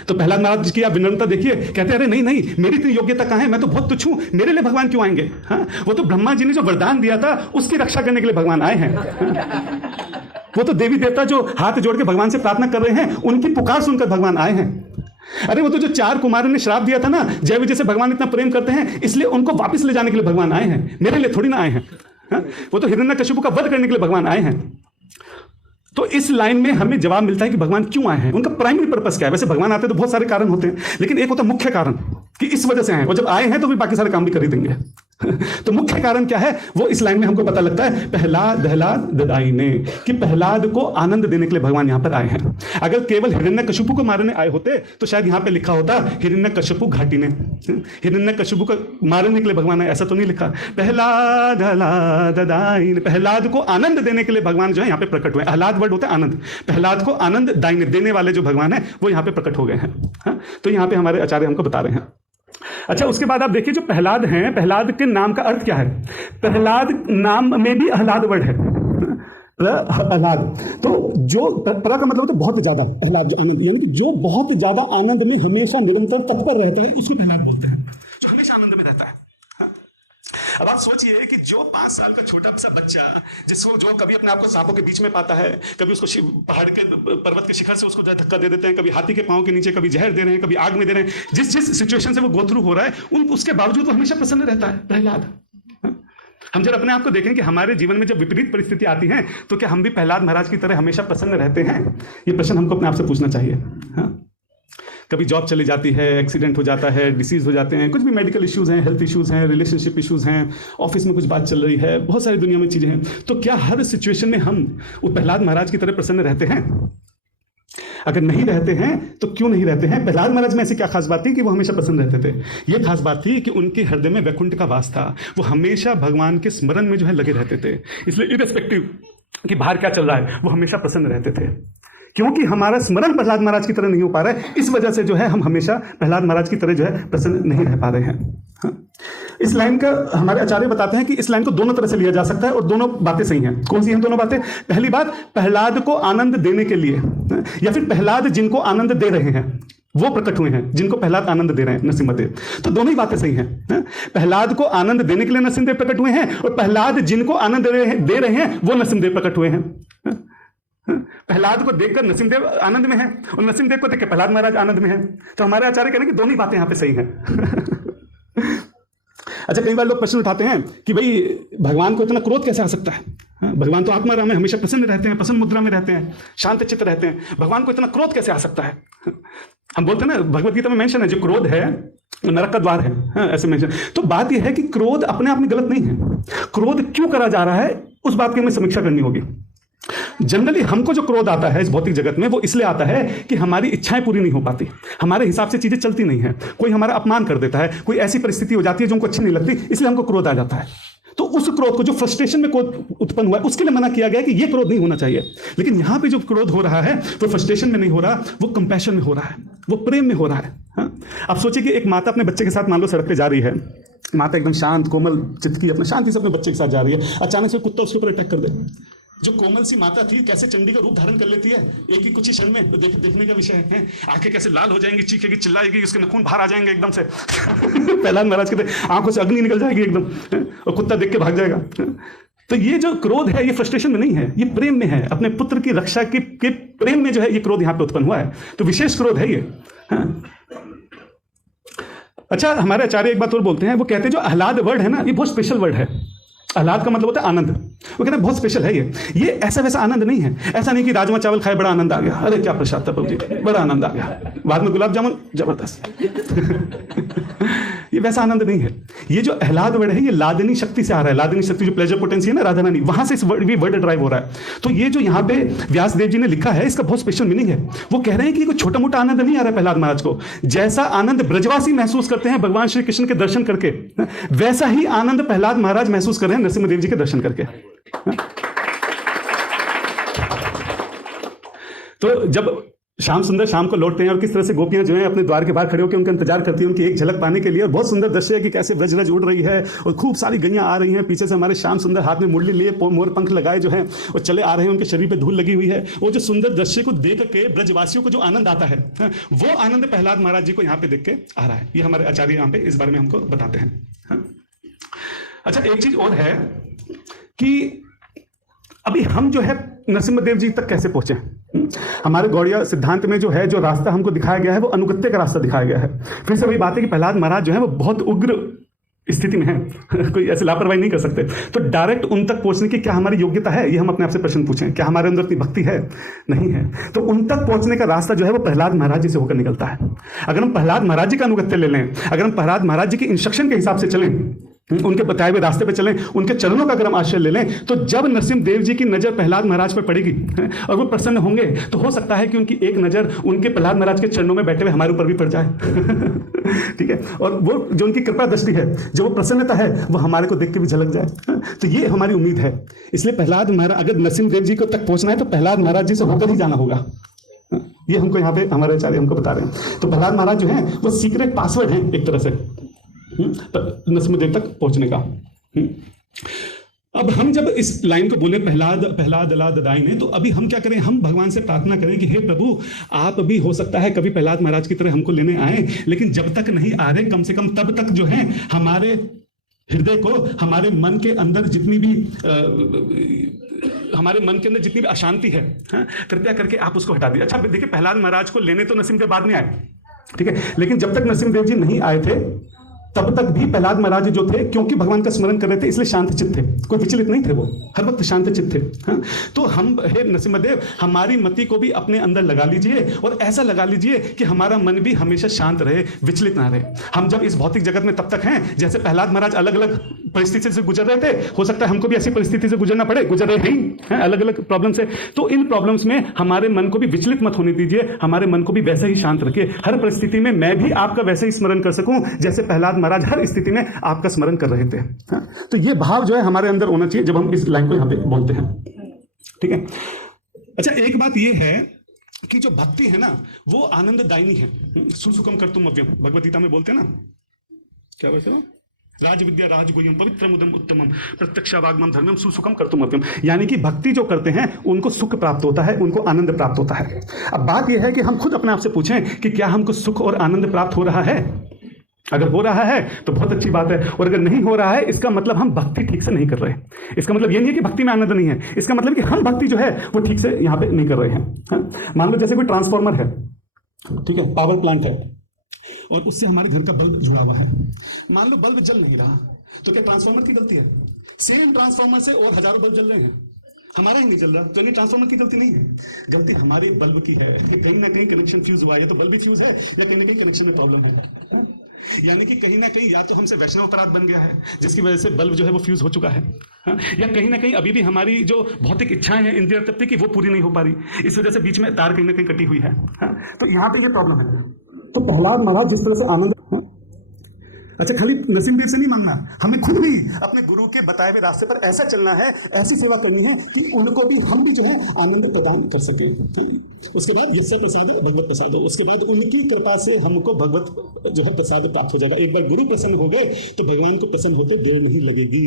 तो प्रहलाद महाराज की आप विनम्रता देखिए, कहते हैं अरे नहीं नहीं, मेरी इतनी योग्यता कहाँ है, मैं तो बहुत तुच्छ हूँ, मेरे लिए भगवान क्यों आएंगे। हाँ, वो तो ब्रह्मा जी ने जो वरदान दिया था उसकी रक्षा करने के लिए भगवान आए हैं। वो तो देवी देवता जो हाथ जोड़ के भगवान से प्रार्थना कर रहे हैं, उनकी पुकार सुनकर भगवान आए हैं। अरे वो तो जो 4 कुमारों ने श्राप दिया था ना, जय विजय से भगवान इतना प्रेम करते हैं इसलिए उनको वापस ले जाने के लिए भगवान आए हैं, मेरे लिए थोड़ी ना आए हैं। वो तो हिरण्यकशिपु का वध करने के लिए भगवान आए हैं। तो इस लाइन में हमें जवाब मिलता है कि भगवान क्यों आए हैं, उनका प्राइमरी पर्पस क्या है। वैसे भगवान आते हैं तो बहुत सारे कारण होते हैं, लेकिन एक होता है मुख्य कारण कि इस वजह से आए, और जब आए हैं तो भी बाकी सारे काम भी कर ही देंगे। तो मुख्य कारण क्या है वो इस लाइन में हमको पता लगता है, प्रहलाद ददाई ने, कि प्रहलाद को आनंद देने के लिए भगवान यहाँ पर आए हैं। अगर केवल हिरण्यकशिपु को मारने आए होते तो शायद यहाँ पे लिखा होता हिरण्यकशिपु घाटी ने, हिरण्यकशिपु को मारने के लिए भगवान आए, ऐसा तो नहीं लिखा। प्रहलाद ददाई ने, प्रहलाद को आनंद देने के लिए भगवान जो है यहाँ पे प्रकट हुए। आह्लाद वर्ड होता है आनंद, प्रहलाद को आनंद दाई देने वाले जो भगवान है वो यहाँ पे प्रकट हो गए हैं। तो यहाँ पे हमारे आचार्य हमको बता रहे हैं। अच्छा, उसके बाद आप देखिए जो प्रहलाद हैं, प्रहलाद के नाम का अर्थ क्या है। प्रहलाद नाम में भी आह्लाद वर्ड है, प्रहलाद। तो जो प्र का मतलब होता है बहुत ज्यादा, प्रहलाद जो आनंद, यानी कि जो बहुत ज्यादा आनंद में हमेशा निरंतर तत्पर रहता है उसको प्रहलाद बोलते हैं, जो हमेशा आनंद में रहता है। अब आप सोचिए कि जो 5 साल का छोटा सा बच्चा, जिसको जो कभी अपने आप को सांपों के बीच में पाता है, कभी उसको पहाड़ के पर्वत के शिखर से उसको धक्का दे देते हैं, कभी हाथी के पांव के नीचे, कभी जहर दे रहे हैं, कभी आग में दे रहे हैं, जिस जिस सिचुएशन से वो गो थ्रू हो रहा है उसके बावजूद वो हमेशा प्रसन्न रहता है, प्रहलाद। हम जब अपने आप को देखें कि हमारे जीवन में जब विपरीत परिस्थिति आती है तो क्या हम भी प्रहलाद महाराज की तरह हमेशा प्रसन्न रहते हैं? ये प्रश्न हमको अपने आप से पूछना चाहिए। हाँ, कभी जॉब चली जाती है, एक्सीडेंट हो जाता है, डिसीज हो जाते हैं, कुछ भी मेडिकल इश्यूज हैं, हेल्थ इश्यूज हैं, रिलेशनशिप इश्यूज हैं, ऑफिस में कुछ बात चल रही है, बहुत सारी दुनिया में चीजें हैं। तो क्या हर सिचुएशन में हम वो प्रहलाद महाराज की तरह प्रसन्न रहते हैं? अगर नहीं रहते हैं तो क्यों नहीं रहते हैं? प्रहलाद महाराज में ऐसी क्या खास बात थी कि वो हमेशा प्रसन्न रहते थे? ये खास बात थी कि उनके हृदय में वैकुंठ का वास था, वो हमेशा भगवान के स्मरण में जो है लगे रहते थे। इसलिए इररिस्पेक्टिव कि बाहर क्या चल रहा है वो हमेशा प्रसन्न रहते थे। क्योंकि हमारा स्मरण प्रहलाद महाराज की तरह नहीं हो पा रहा है, इस वजह से जो है हम हमेशा प्रहलाद महाराज की तरह जो है प्रसन्न नहीं रह पा रहे हैं। हाँ। इस लाइन का हमारे आचार्य बताते हैं कि इस लाइन को दोनों तरह से लिया जा सकता है और दोनों बातें सही हैं। कौन सी हैं दोनों बातें? पहली बात, प्रहलाद को आनंद देने के लिए, या फिर प्रहलाद जिनको आनंद दे रहे हैं वो प्रकट हुए हैं, जिनको प्रहलाद आनंद दे रहे हैं नरसिम्हदेव। तो दोनों ही बातें सही हैं। प्रहलाद को आनंद देने के लिए नरसिम्हदेव प्रकट हुए हैं, और प्रहलाद जिनको आनंद दे रहे हैं वो नरसिम्हदेव प्रकट हुए हैं। प्रहलाद को देखकर नरसिम्हदेव आनंद में है और नरसिम्हदेव को देखकर प्रहलाद महाराज आनंद में है। तो हमारे आचार्य कह रहे हैं कि दोनों ही बातें यहां पे सही हैं। अच्छा, कई बार लोग प्रश्न उठाते हैं कि भाई भगवान को इतना क्रोध कैसे आ सकता है? भगवान तो आत्मा राम है, हमेशा प्रसन्न रहते हैं, प्रसन्न मुद्रा में रहते हैं, शांत चित्त रहते हैं, भगवान को इतना क्रोध कैसे आ सकता है? हम बोलते हैं ना, भगवत गीता में मेंशन है जो क्रोध है नरक का द्वार है, ऐसे मेंशन। तो बात यह है कि क्रोध अपने आप में गलत नहीं है, क्रोध क्यों करा जा रहा है उस बात की हमें समीक्षा करनी होगी। जनरली हमको जो क्रोध आता है इस भौतिक जगत में वो इसलिए आता है कि हमारी इच्छाएं पूरी नहीं हो पाती, हमारे हिसाब से चीजें चलती नहीं है, कोई हमारा अपमान कर देता है, कोई ऐसी परिस्थिति हो जाती है जो हमको अच्छी नहीं लगती, इसलिए हमको क्रोध आ जाता है। तो उस क्रोध को, जो फ्रस्ट्रेशन में क्रोध उत्पन्न हुआ है, उसके लिए मना किया गया कि ये क्रोध नहीं होना चाहिए। लेकिन यहां पे जो क्रोध हो रहा है वो फ्रस्ट्रेशन में नहीं हो रहा, वो कंपैशन में हो रहा है, वो प्रेम में हो रहा है। हाँ? आप सोचिए कि एक माता अपने बच्चे के साथ मान लो सड़क पे जा रही है, माता एकदम शांत कोमल चित्त की अपने शांति से अपने बच्चे के साथ जा रही है, अचानक से कुत्ता उसके ऊपर अटैक कर दे। जो कोमल सी माता थी कैसे चंडी का रूप धारण कर लेती है एक ही कुछ ही क्षण में, देखने का विषय है। आंखें कैसे लाल हो जाएंगी, चीखेगी, चिल्लाएगी, उसके नखून बाहर आ जाएंगे एकदम से। प्रहलाद महाराज कहते आंखों से अग्नि निकल जाएगी एकदम, और कुत्ता देख के भाग जाएगा। तो ये जो क्रोध है ये फ्रस्ट्रेशन में नहीं है, ये प्रेम में है, अपने पुत्र की रक्षा के प्रेम में जो है ये क्रोध यहाँ पे उत्पन्न हुआ है। तो विशेष क्रोध है ये। हाँ। अच्छा, हमारे आचार्य एक बात और बोलते हैं, वो कहते हैं जो आह्लाद वर्ड है ना, ये बहुत स्पेशल वर्ड है। आह्लाद का मतलब होता है आनंद। वो कहते हैं बहुत स्पेशल है ये ऐसा वैसा आनंद नहीं है। ऐसा नहीं कि राजमा चावल खाए बड़ा आनंद आ गया, अरे क्या प्रसाद था प्रभु जी, बड़ा आनंद आ गया, बाद में गुलाब जामुन जबरदस्त ये वैसा आनंद नहीं है। ये जो आह्लाद वर्ड है ये लादनी शक्ति से आ रहा है। लादनी शक्ति जो प्लेजर पोटेंसी है ना, राधा रानी, वहां से इस वर्ड ड्राइव हो रहा है। तो ये जो यहाँ पे व्यास देव जी ने लिखा है इसका बहुत स्पेशल मीनिंग है। वो कह रहे हैं कि कोई छोटा मोटा आनंद नहीं आ रहा है प्रहलाद महाराज को। जैसा आनंद ब्रजवासी महसूस करते हैं भगवान श्री कृष्ण के दर्शन करके, वैसा ही आनंद प्रहलाद महाराज महसूस कर रहे हैं नरसिम्हा देव जी के दर्शन करके। तो जब श्याम सुंदर शाम को लौटते हैं और किस तरह से गोपियां जो हैं अपने द्वार के बाहर खड़े होकर उनका इंतजार करती हैं उनकी एक झलक पाने के लिए, और बहुत सुंदर दृश्य है कि कैसे ब्रजरज उड़ रही है और खूब सारी गैयां आ रही हैं पीछे से, हमारे श्याम सुंदर हाथ में मुरली लिए मोर पंख लगाए जो हैं वो चले आ रहे हैं, उनके शरीर पे धूल लगी हुई है। वो जो सुंदर दृश्य को देख के ब्रजवासियों को जो आनंद आता है वो आनंद प्रहलाद महाराज जी को यहाँ पे देख के आ रहा है। ये हमारे आचार्य यहाँ पे इस बारे में हमको बताते हैं। अच्छा, एक चीज और है कि अभी हम जो है नरसिम्हा देव जी तक कैसे पहुंचे। हमारे गौड़िया सिद्धांत में जो है जो रास्ता हमको दिखाया गया है वो अनुगत्य का रास्ता दिखाया गया है। फिर से वही बात है कि प्रहलाद महाराज जो है वो बहुत उग्र स्थिति में है कोई ऐसे लापरवाही नहीं कर सकते। तो डायरेक्ट उन तक पहुंचने की क्या हमारी योग्यता है, ये हम अपने आप से प्रश्न पूछें। क्या हमारे अंदर इतनी भक्ति है? नहीं है। तो उन तक पहुंचने का रास्ता जो है वो प्रहलाद महाराज जी से होकर निकलता है। अगर हम प्रहलाद महाराज जी का अनुगत्य ले लें, अगर हम प्रहलाद महाराज जी के इंस्ट्रक्शन के हिसाब से चलें, उनके बताए हुए रास्ते पे चलें, उनके चरणों का अगर हम आश्रय ले लें, तो जब नरसिम्हा देव जी की नजर प्रहलाद महाराज पर पड़ेगी और वो प्रसन्न होंगे, तो हो सकता है कि उनकी एक नजर उनके प्रहलाद महाराज के चरणों में बैठे हुए हमारे ऊपर भी पड़ जाए ठीक है, और वो जो उनकी कृपा दृष्टि है, जो वो प्रसन्नता है, वो हमारे को देख के भी झलक जाए। तो ये हमारी उम्मीद है। इसलिए प्रहलाद महाराज, अगर नरसिम्हा देव जी को तक पहुंचना है तो प्रहलाद महाराज जी से होकर ही जाना होगा। ये हमको यहाँ पे हमारे आचार्य हमको बता रहे हैं। तो प्रहलाद महाराज जो है वो सीक्रेट पासवर्ड है एक तरह से नरसिम्हा देव तक पहुंचने का। अब हम जब इस लाइन को बोले प्रहलाद अला ददाई, तो अभी हम क्या करें, हम भगवान से प्रार्थना करें कि हे प्रभु, आप भी हो सकता है कभी प्रहलाद महाराज की तरह हमको लेने आए, लेकिन जब तक नहीं आ रहे, कम से कम तब तक जो है हमारे हृदय को, हमारे मन के अंदर जितनी भी हमारे मन के अंदर जितनी भी अशांति है, कृपया करके आप उसको हटा दीजिए। अच्छा देखिए, प्रहलाद महाराज को लेने तो नरसिम्हा देव बाद में आए, ठीक है, लेकिन जब तक नरसिम्हा देव जी नहीं आए थे तब तक भी प्रहलाद महाराज जो थे, क्योंकि भगवान का स्मरण कर रहे थे, इसलिए शांत चित्त थे, कोई विचलित नहीं थे, वो हर वक्त शांत चित्त थे। हाँ? तो हम, हे नरसिम्हा देव, हमारी मति को भी अपने अंदर लगा लीजिए और ऐसा लगा लीजिए कि हमारा मन भी हमेशा शांत रहे, विचलित ना रहे। हम जब इस भौतिक जगत में तब तक हैं, जैसे प्रहलाद महाराज अलग अलग परिस्थिति से गुजर रहे थे, हो सकता है हमको भी ऐसी परिस्थिति से गुजरना पड़े, गुजर रहे हैं अलग अलग प्रॉब्लम से। तो इन प्रॉब्लम्स में हमारे मन को भी विचलित मत होने दीजिए, हमारे मन को भी वैसे ही शांत रखिए। हर परिस्थिति में मैं भी आपका वैसे ही स्मरण कर सकूं जैसे प्रहलाद महाराज हर स्थिति में आपका स्मरण कर रहे थे। हाँ? तो ये भाव जो है हमारे अंदर होना चाहिए जब हम इस लाइन को यहां पे बोलते हैं, ठीक है। अच्छा, एक बात ये है कि जो भक्ति है ना वो आनंददायिनी है। सुसुखम कर्तुम अव्यम, भगवद गीता में बोलते हैं ना, क्या बोलते हैं, राज विद्या राजगुह्यम पवित्रमुदम उत्तमम प्रत्यक्षावागमम धर्मम सुसुखम कर्तुम अव्यम। यानी कि भक्ति जो करते हैं उनको सुख प्राप्त होता है, उनको आनंद प्राप्त होता है। अब बात यह है कि हम खुद अपने आप से पूछें कि क्या हमको सुख और आनंद प्राप्त हो रहा है। अगर हो रहा है तो बहुत अच्छी बात है, और अगर नहीं हो रहा है इसका मतलब हम भक्ति ठीक से नहीं कर रहे। इसका मतलब ये नहीं है कि भक्ति में आनंद नहीं है, इसका मतलब कि हम भक्ति जो है वो ठीक से यहाँ पे नहीं कर रहे हैं। मान लो जैसे कोई ट्रांसफार्मर है, ठीक है, पावर प्लांट है, और उससे हमारे घर का बल्ब जुड़ा हुआ है। मान लो बल्ब जल नहीं रहा, तो क्या ट्रांसफार्मर की गलती है? सेम ट्रांसफार्मर से और हजारों बल्ब जल रहे हैं, हमारा ही नहीं चल रहा, तो ये ट्रांसफार्मर की गलती नहीं है, गलती हमारे बल्ब की है कि कहीं ना कहीं कनेक्शन फ्यूज हुआ है। तो बल्ब भी फ्यूज है या कहीं ना कहीं कनेक्शन में प्रॉब्लम है। यानी कि कहीं ना कहीं या तो हमसे वैष्णव अपराध बन गया है जिसकी वजह से बल्ब जो है वो फ्यूज हो चुका है, या कहीं ना कहीं अभी भी हमारी जो भौतिक इच्छाएं हैं इंद्रिय तृप्ति की वो पूरी नहीं हो पा रही, इस वजह से बीच में तार कहीं ना कहीं कटी हुई है। तो यहाँ पे ये प्रॉब्लम है। तो प्रहलाद महाराज जिस तरह से आनंद, अच्छा खाली नरसिम्हा देव से नहीं मांगना, हमें खुद भी अपने गुरु के बताए हुए रास्ते पर ऐसा चलना है, ऐसी सेवा करनी है कि उनको भी हम भी जो है आनंद प्रदान कर सके। उसके बाद यस्य प्रसाद भगवत प्रसाद, उसके बाद उनकी कृपा से हमको भगवत जो है प्रसाद प्राप्त हो जाएगा। एक बार गुरु प्रसन्न हो गए तो भगवान को प्रसन्न होते देर नहीं लगेगी।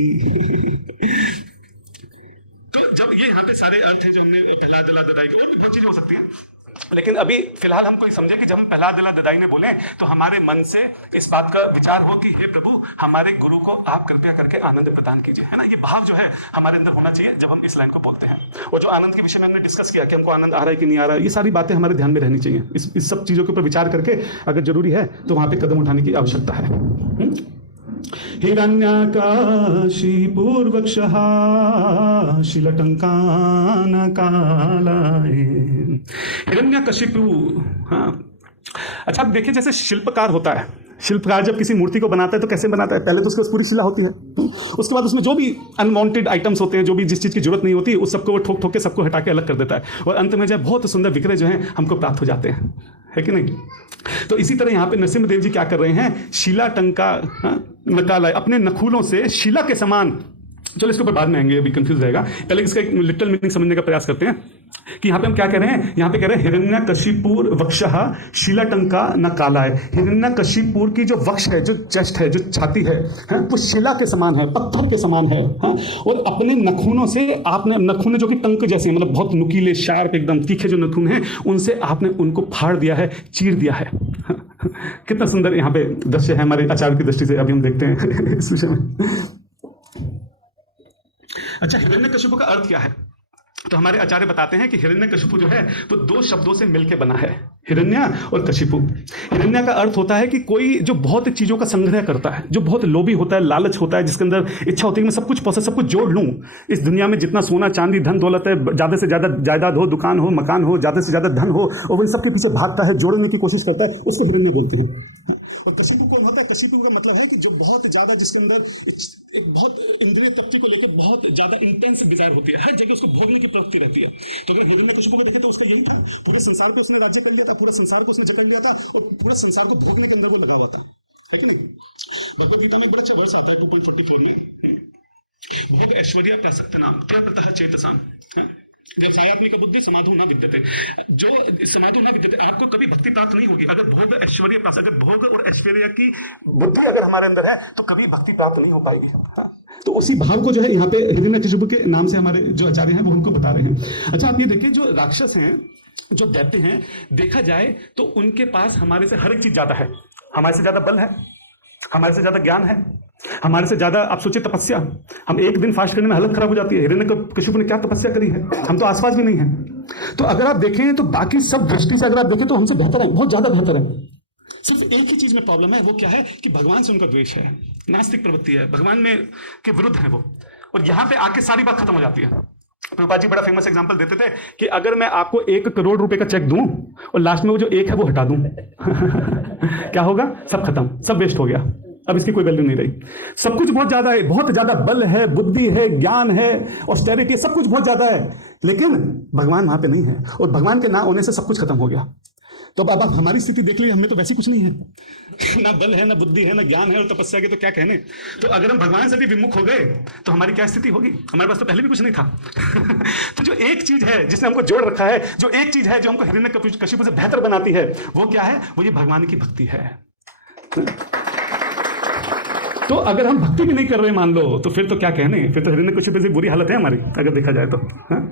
तो जब ये यहाँ पे सारे अर्थ है जो हमने प्रहलाद अला ददाई के, और भी बहुत चीजें हो सकती है, लेकिन अभी फिलहाल हमको समझे कि जब हम प्रहलाद अला ददाई ने बोले तो हमारे मन से इस बात का विचार हो कि हे प्रभु, हमारे गुरु को आप कृपया करके आनंद प्रदान कीजिए, है ना। ये भाव जो है हमारे अंदर होना चाहिए जब हम इस लाइन को बोलते हैं। और जो आनंद के विषय में हमने डिस्कस किया कि हमको आनंद आ रहा है कि नहीं आ रहा है, ये सारी बातें हमारे ध्यान में रहनी चाहिए। इस सब चीजों के ऊपर विचार करके अगर जरूरी है तो वहां पे कदम उठाने की आवश्यकता है। हिरण्यकशिपुर्वक्षः शिलटंकानकालाय। हिरण्यकशिपु, हाँ। अच्छा, आप देखिए जैसे शिल्पकार होता है, शिल्पकार जब किसी मूर्ति को बनाता है तो कैसे बनाता है? पहले तो उसके पास पूरी शिला होती है, उसके बाद उसमें जो भी अनवांटेड आइटम्स होते हैं, जो भी जिस चीज़ की जरूरत नहीं होती, उस सबको वो ठोक ठोक के सबको हटा के अलग कर देता है, और अंत में जब बहुत सुंदर विग्रह जो हैं हमको प्राप्त हो जाते हैं, है कि नहीं? तो इसी तरह यहाँ पे नरसिम्हदेव जी क्या कर रहे हैं? शिला टंका नकाला, अपने नखूलों से शिला के समान। चलो इसके ऊपर बाद में आएंगे, अभी कंफ्यूज रहेगा, पहले इसका एक लिटिल मीनिंग समझने का प्रयास करते हैं कि यहाँ पे हम क्या कह रहे हैं। यहाँ पे कह रहे हैं हिरण्यकशिपुर वक्षः शिलाटंका न कालाय। हिरण्यकशिपुर की जो वक्ष है, जो चेस्ट है, जो छाती है, वो शिला के समान है, पत्थर के समान है, हाँ? और अपने नखूनों से आपने, नखून जो कि टंक जैसे हैं, मतलब बहुत नुकीले, शार्प, एकदम तीखे जो नखून हैं, उनसे आपने उनको फाड़ दिया है, चीर दिया है। कितना सुंदर यहाँ पे दृश्य है हमारे आचार्य की दृष्टि से, अभी हम देखते हैं इस विषय में। अच्छा, हिरण्यकशिपु का अर्थ क्या है? तो हमारे आचार्य बताते हैं कि हिरण्यकशिपु जो है वो दो शब्दों से मिलकर बना है, हिरण्य और कशिपु। हिरण्य का अर्थ होता है कि कोई जो बहुत चीजों का संग्रह करता है, जो बहुत लोभी होता है, लालच होता है, जिसके अंदर इच्छा होती है कि मैं सब कुछ पॉसेस, सब कुछ जोड़ लूं इस दुनिया में, जितना सोना चांदी धन दौलत है, ज्यादा से ज्यादा जायदाद हो, दुकान हो, मकान हो, ज्यादा से ज्यादा धन हो, और वो इन सबके पीछे भागता है, जोड़ने की कोशिश करता है, उसको हिरण्य बोलते हैं। और कशिपु कौन होता है? कशिपु का मतलब है कि जो बहुत ज्यादा, जिसके अंदर एक बहुत इंद्रिय तृप्ति को लेकर बहुत ज्यादा इंटेंसिव डिजायर होती है, हर जगह उसको भोगने की प्रवृत्ति रहती है। तो अगर हिरण्यकशिपु को देखें तो उसका यही था, पूरे संसार को उसने राज्य कर लिया था, पूरे संसार को उसने जकड़ लिया था, और पूरे संसार को भोगने के अंदर वो लगा हुआ था, है कि नहीं? भगवद गीता में बड़ा अच्छा वर्ष आता है 2.44 में, भोग ऐश्वर्य प्रसक्त नाम त्यक्तः चेतसाम, देखायात्मिक बुद्धि समाधु न विद्यते। जो समाधु न विद्यते, आपको कभी भक्ति प्राप्त नहीं होगी अगर भोग ऐश्वर्य प्राप्त, अगर भोग और ऐश्वर्य की बुद्धि अगर हमारे अंदर है तो कभी भक्ति प्राप्त नहीं हो पाएगी। हाँ? तो उसी भाव को जो है यहाँ पे हिरण्यकशिपु के नाम से हमारे जो आचार्य हैं वो हमको बता रहे हैं। अच्छा, आप ये देखिए, जो राक्षस हैं, जो दैत्य हैं, देखा जाए तो उनके पास हमारे से हर एक चीज ज्यादा है। हमारे से ज्यादा बल है, हमारे से ज्यादा ज्ञान है, हमारे से ज्यादा, आप सोचिए तपस्या, हम एक दिन फास्ट करने में हालत खराब हो जाती है। हिरण्यकशिपु ने क्या तपस्या करी है, हम तो आसपास भी नहीं है। तो अगर आप देखें तो बाकी सब दृष्टि से अगर आप देखें तो हमसे बेहतर है, बहुत ज्यादा बेहतर है। सिर्फ एक ही चीज में प्रॉब्लम है, वो क्या है कि भगवान से उनका द्वेष है, नास्तिक प्रवृत्ति है, भगवान में के विरुद्ध है वो, और यहां पे आके सारी बात खत्म हो जाती है। प्रभुपाद जी बड़ा फेमस एग्जांपल देते थे कि अगर मैं आपको 1 करोड़ रुपए का चेक दूं और लास्ट में वो जो 1 है वो हटा दूं क्या होगा? सब खत्म, सब वेस्ट हो गया, अब इसकी कोई वैल्यू नहीं रही। सब कुछ बहुत ज्यादा है, बहुत ज्यादा बल है, बुद्धि है, ज्ञान है, ऑस्टेरिटी, सब कुछ बहुत ज्यादा है, लेकिन भगवान वहां पे नहीं है, और भगवान के ना होने से सब कुछ खत्म हो गया। तो अब आप हमारी स्थिति देख लीजिए, हमें तो वैसी कुछ नहीं है ना बल है, ना बुद्धि है, ना ज्ञान है, और तपस्या के तो क्या कहने। तो अगर हम भगवान से भी विमुख हो गए तो हमारी क्या स्थिति होगी? हमारे पास तो पहले भी कुछ नहीं था तो जो एक चीज है जिसने हमको जोड़ रखा है, जो एक चीज है जो हमको हिरण्यकशिपु से बेहतर बनाती है, वो क्या है? वो ये भगवान की भक्ति है। तो अगर हम भक्ति भी नहीं कर रहे मान लो, तो फिर तो क्या कहने, फिर तो हिरण्यकशिपु से बुरी हालत है हमारी, अगर देखा जाए तो। हाँ?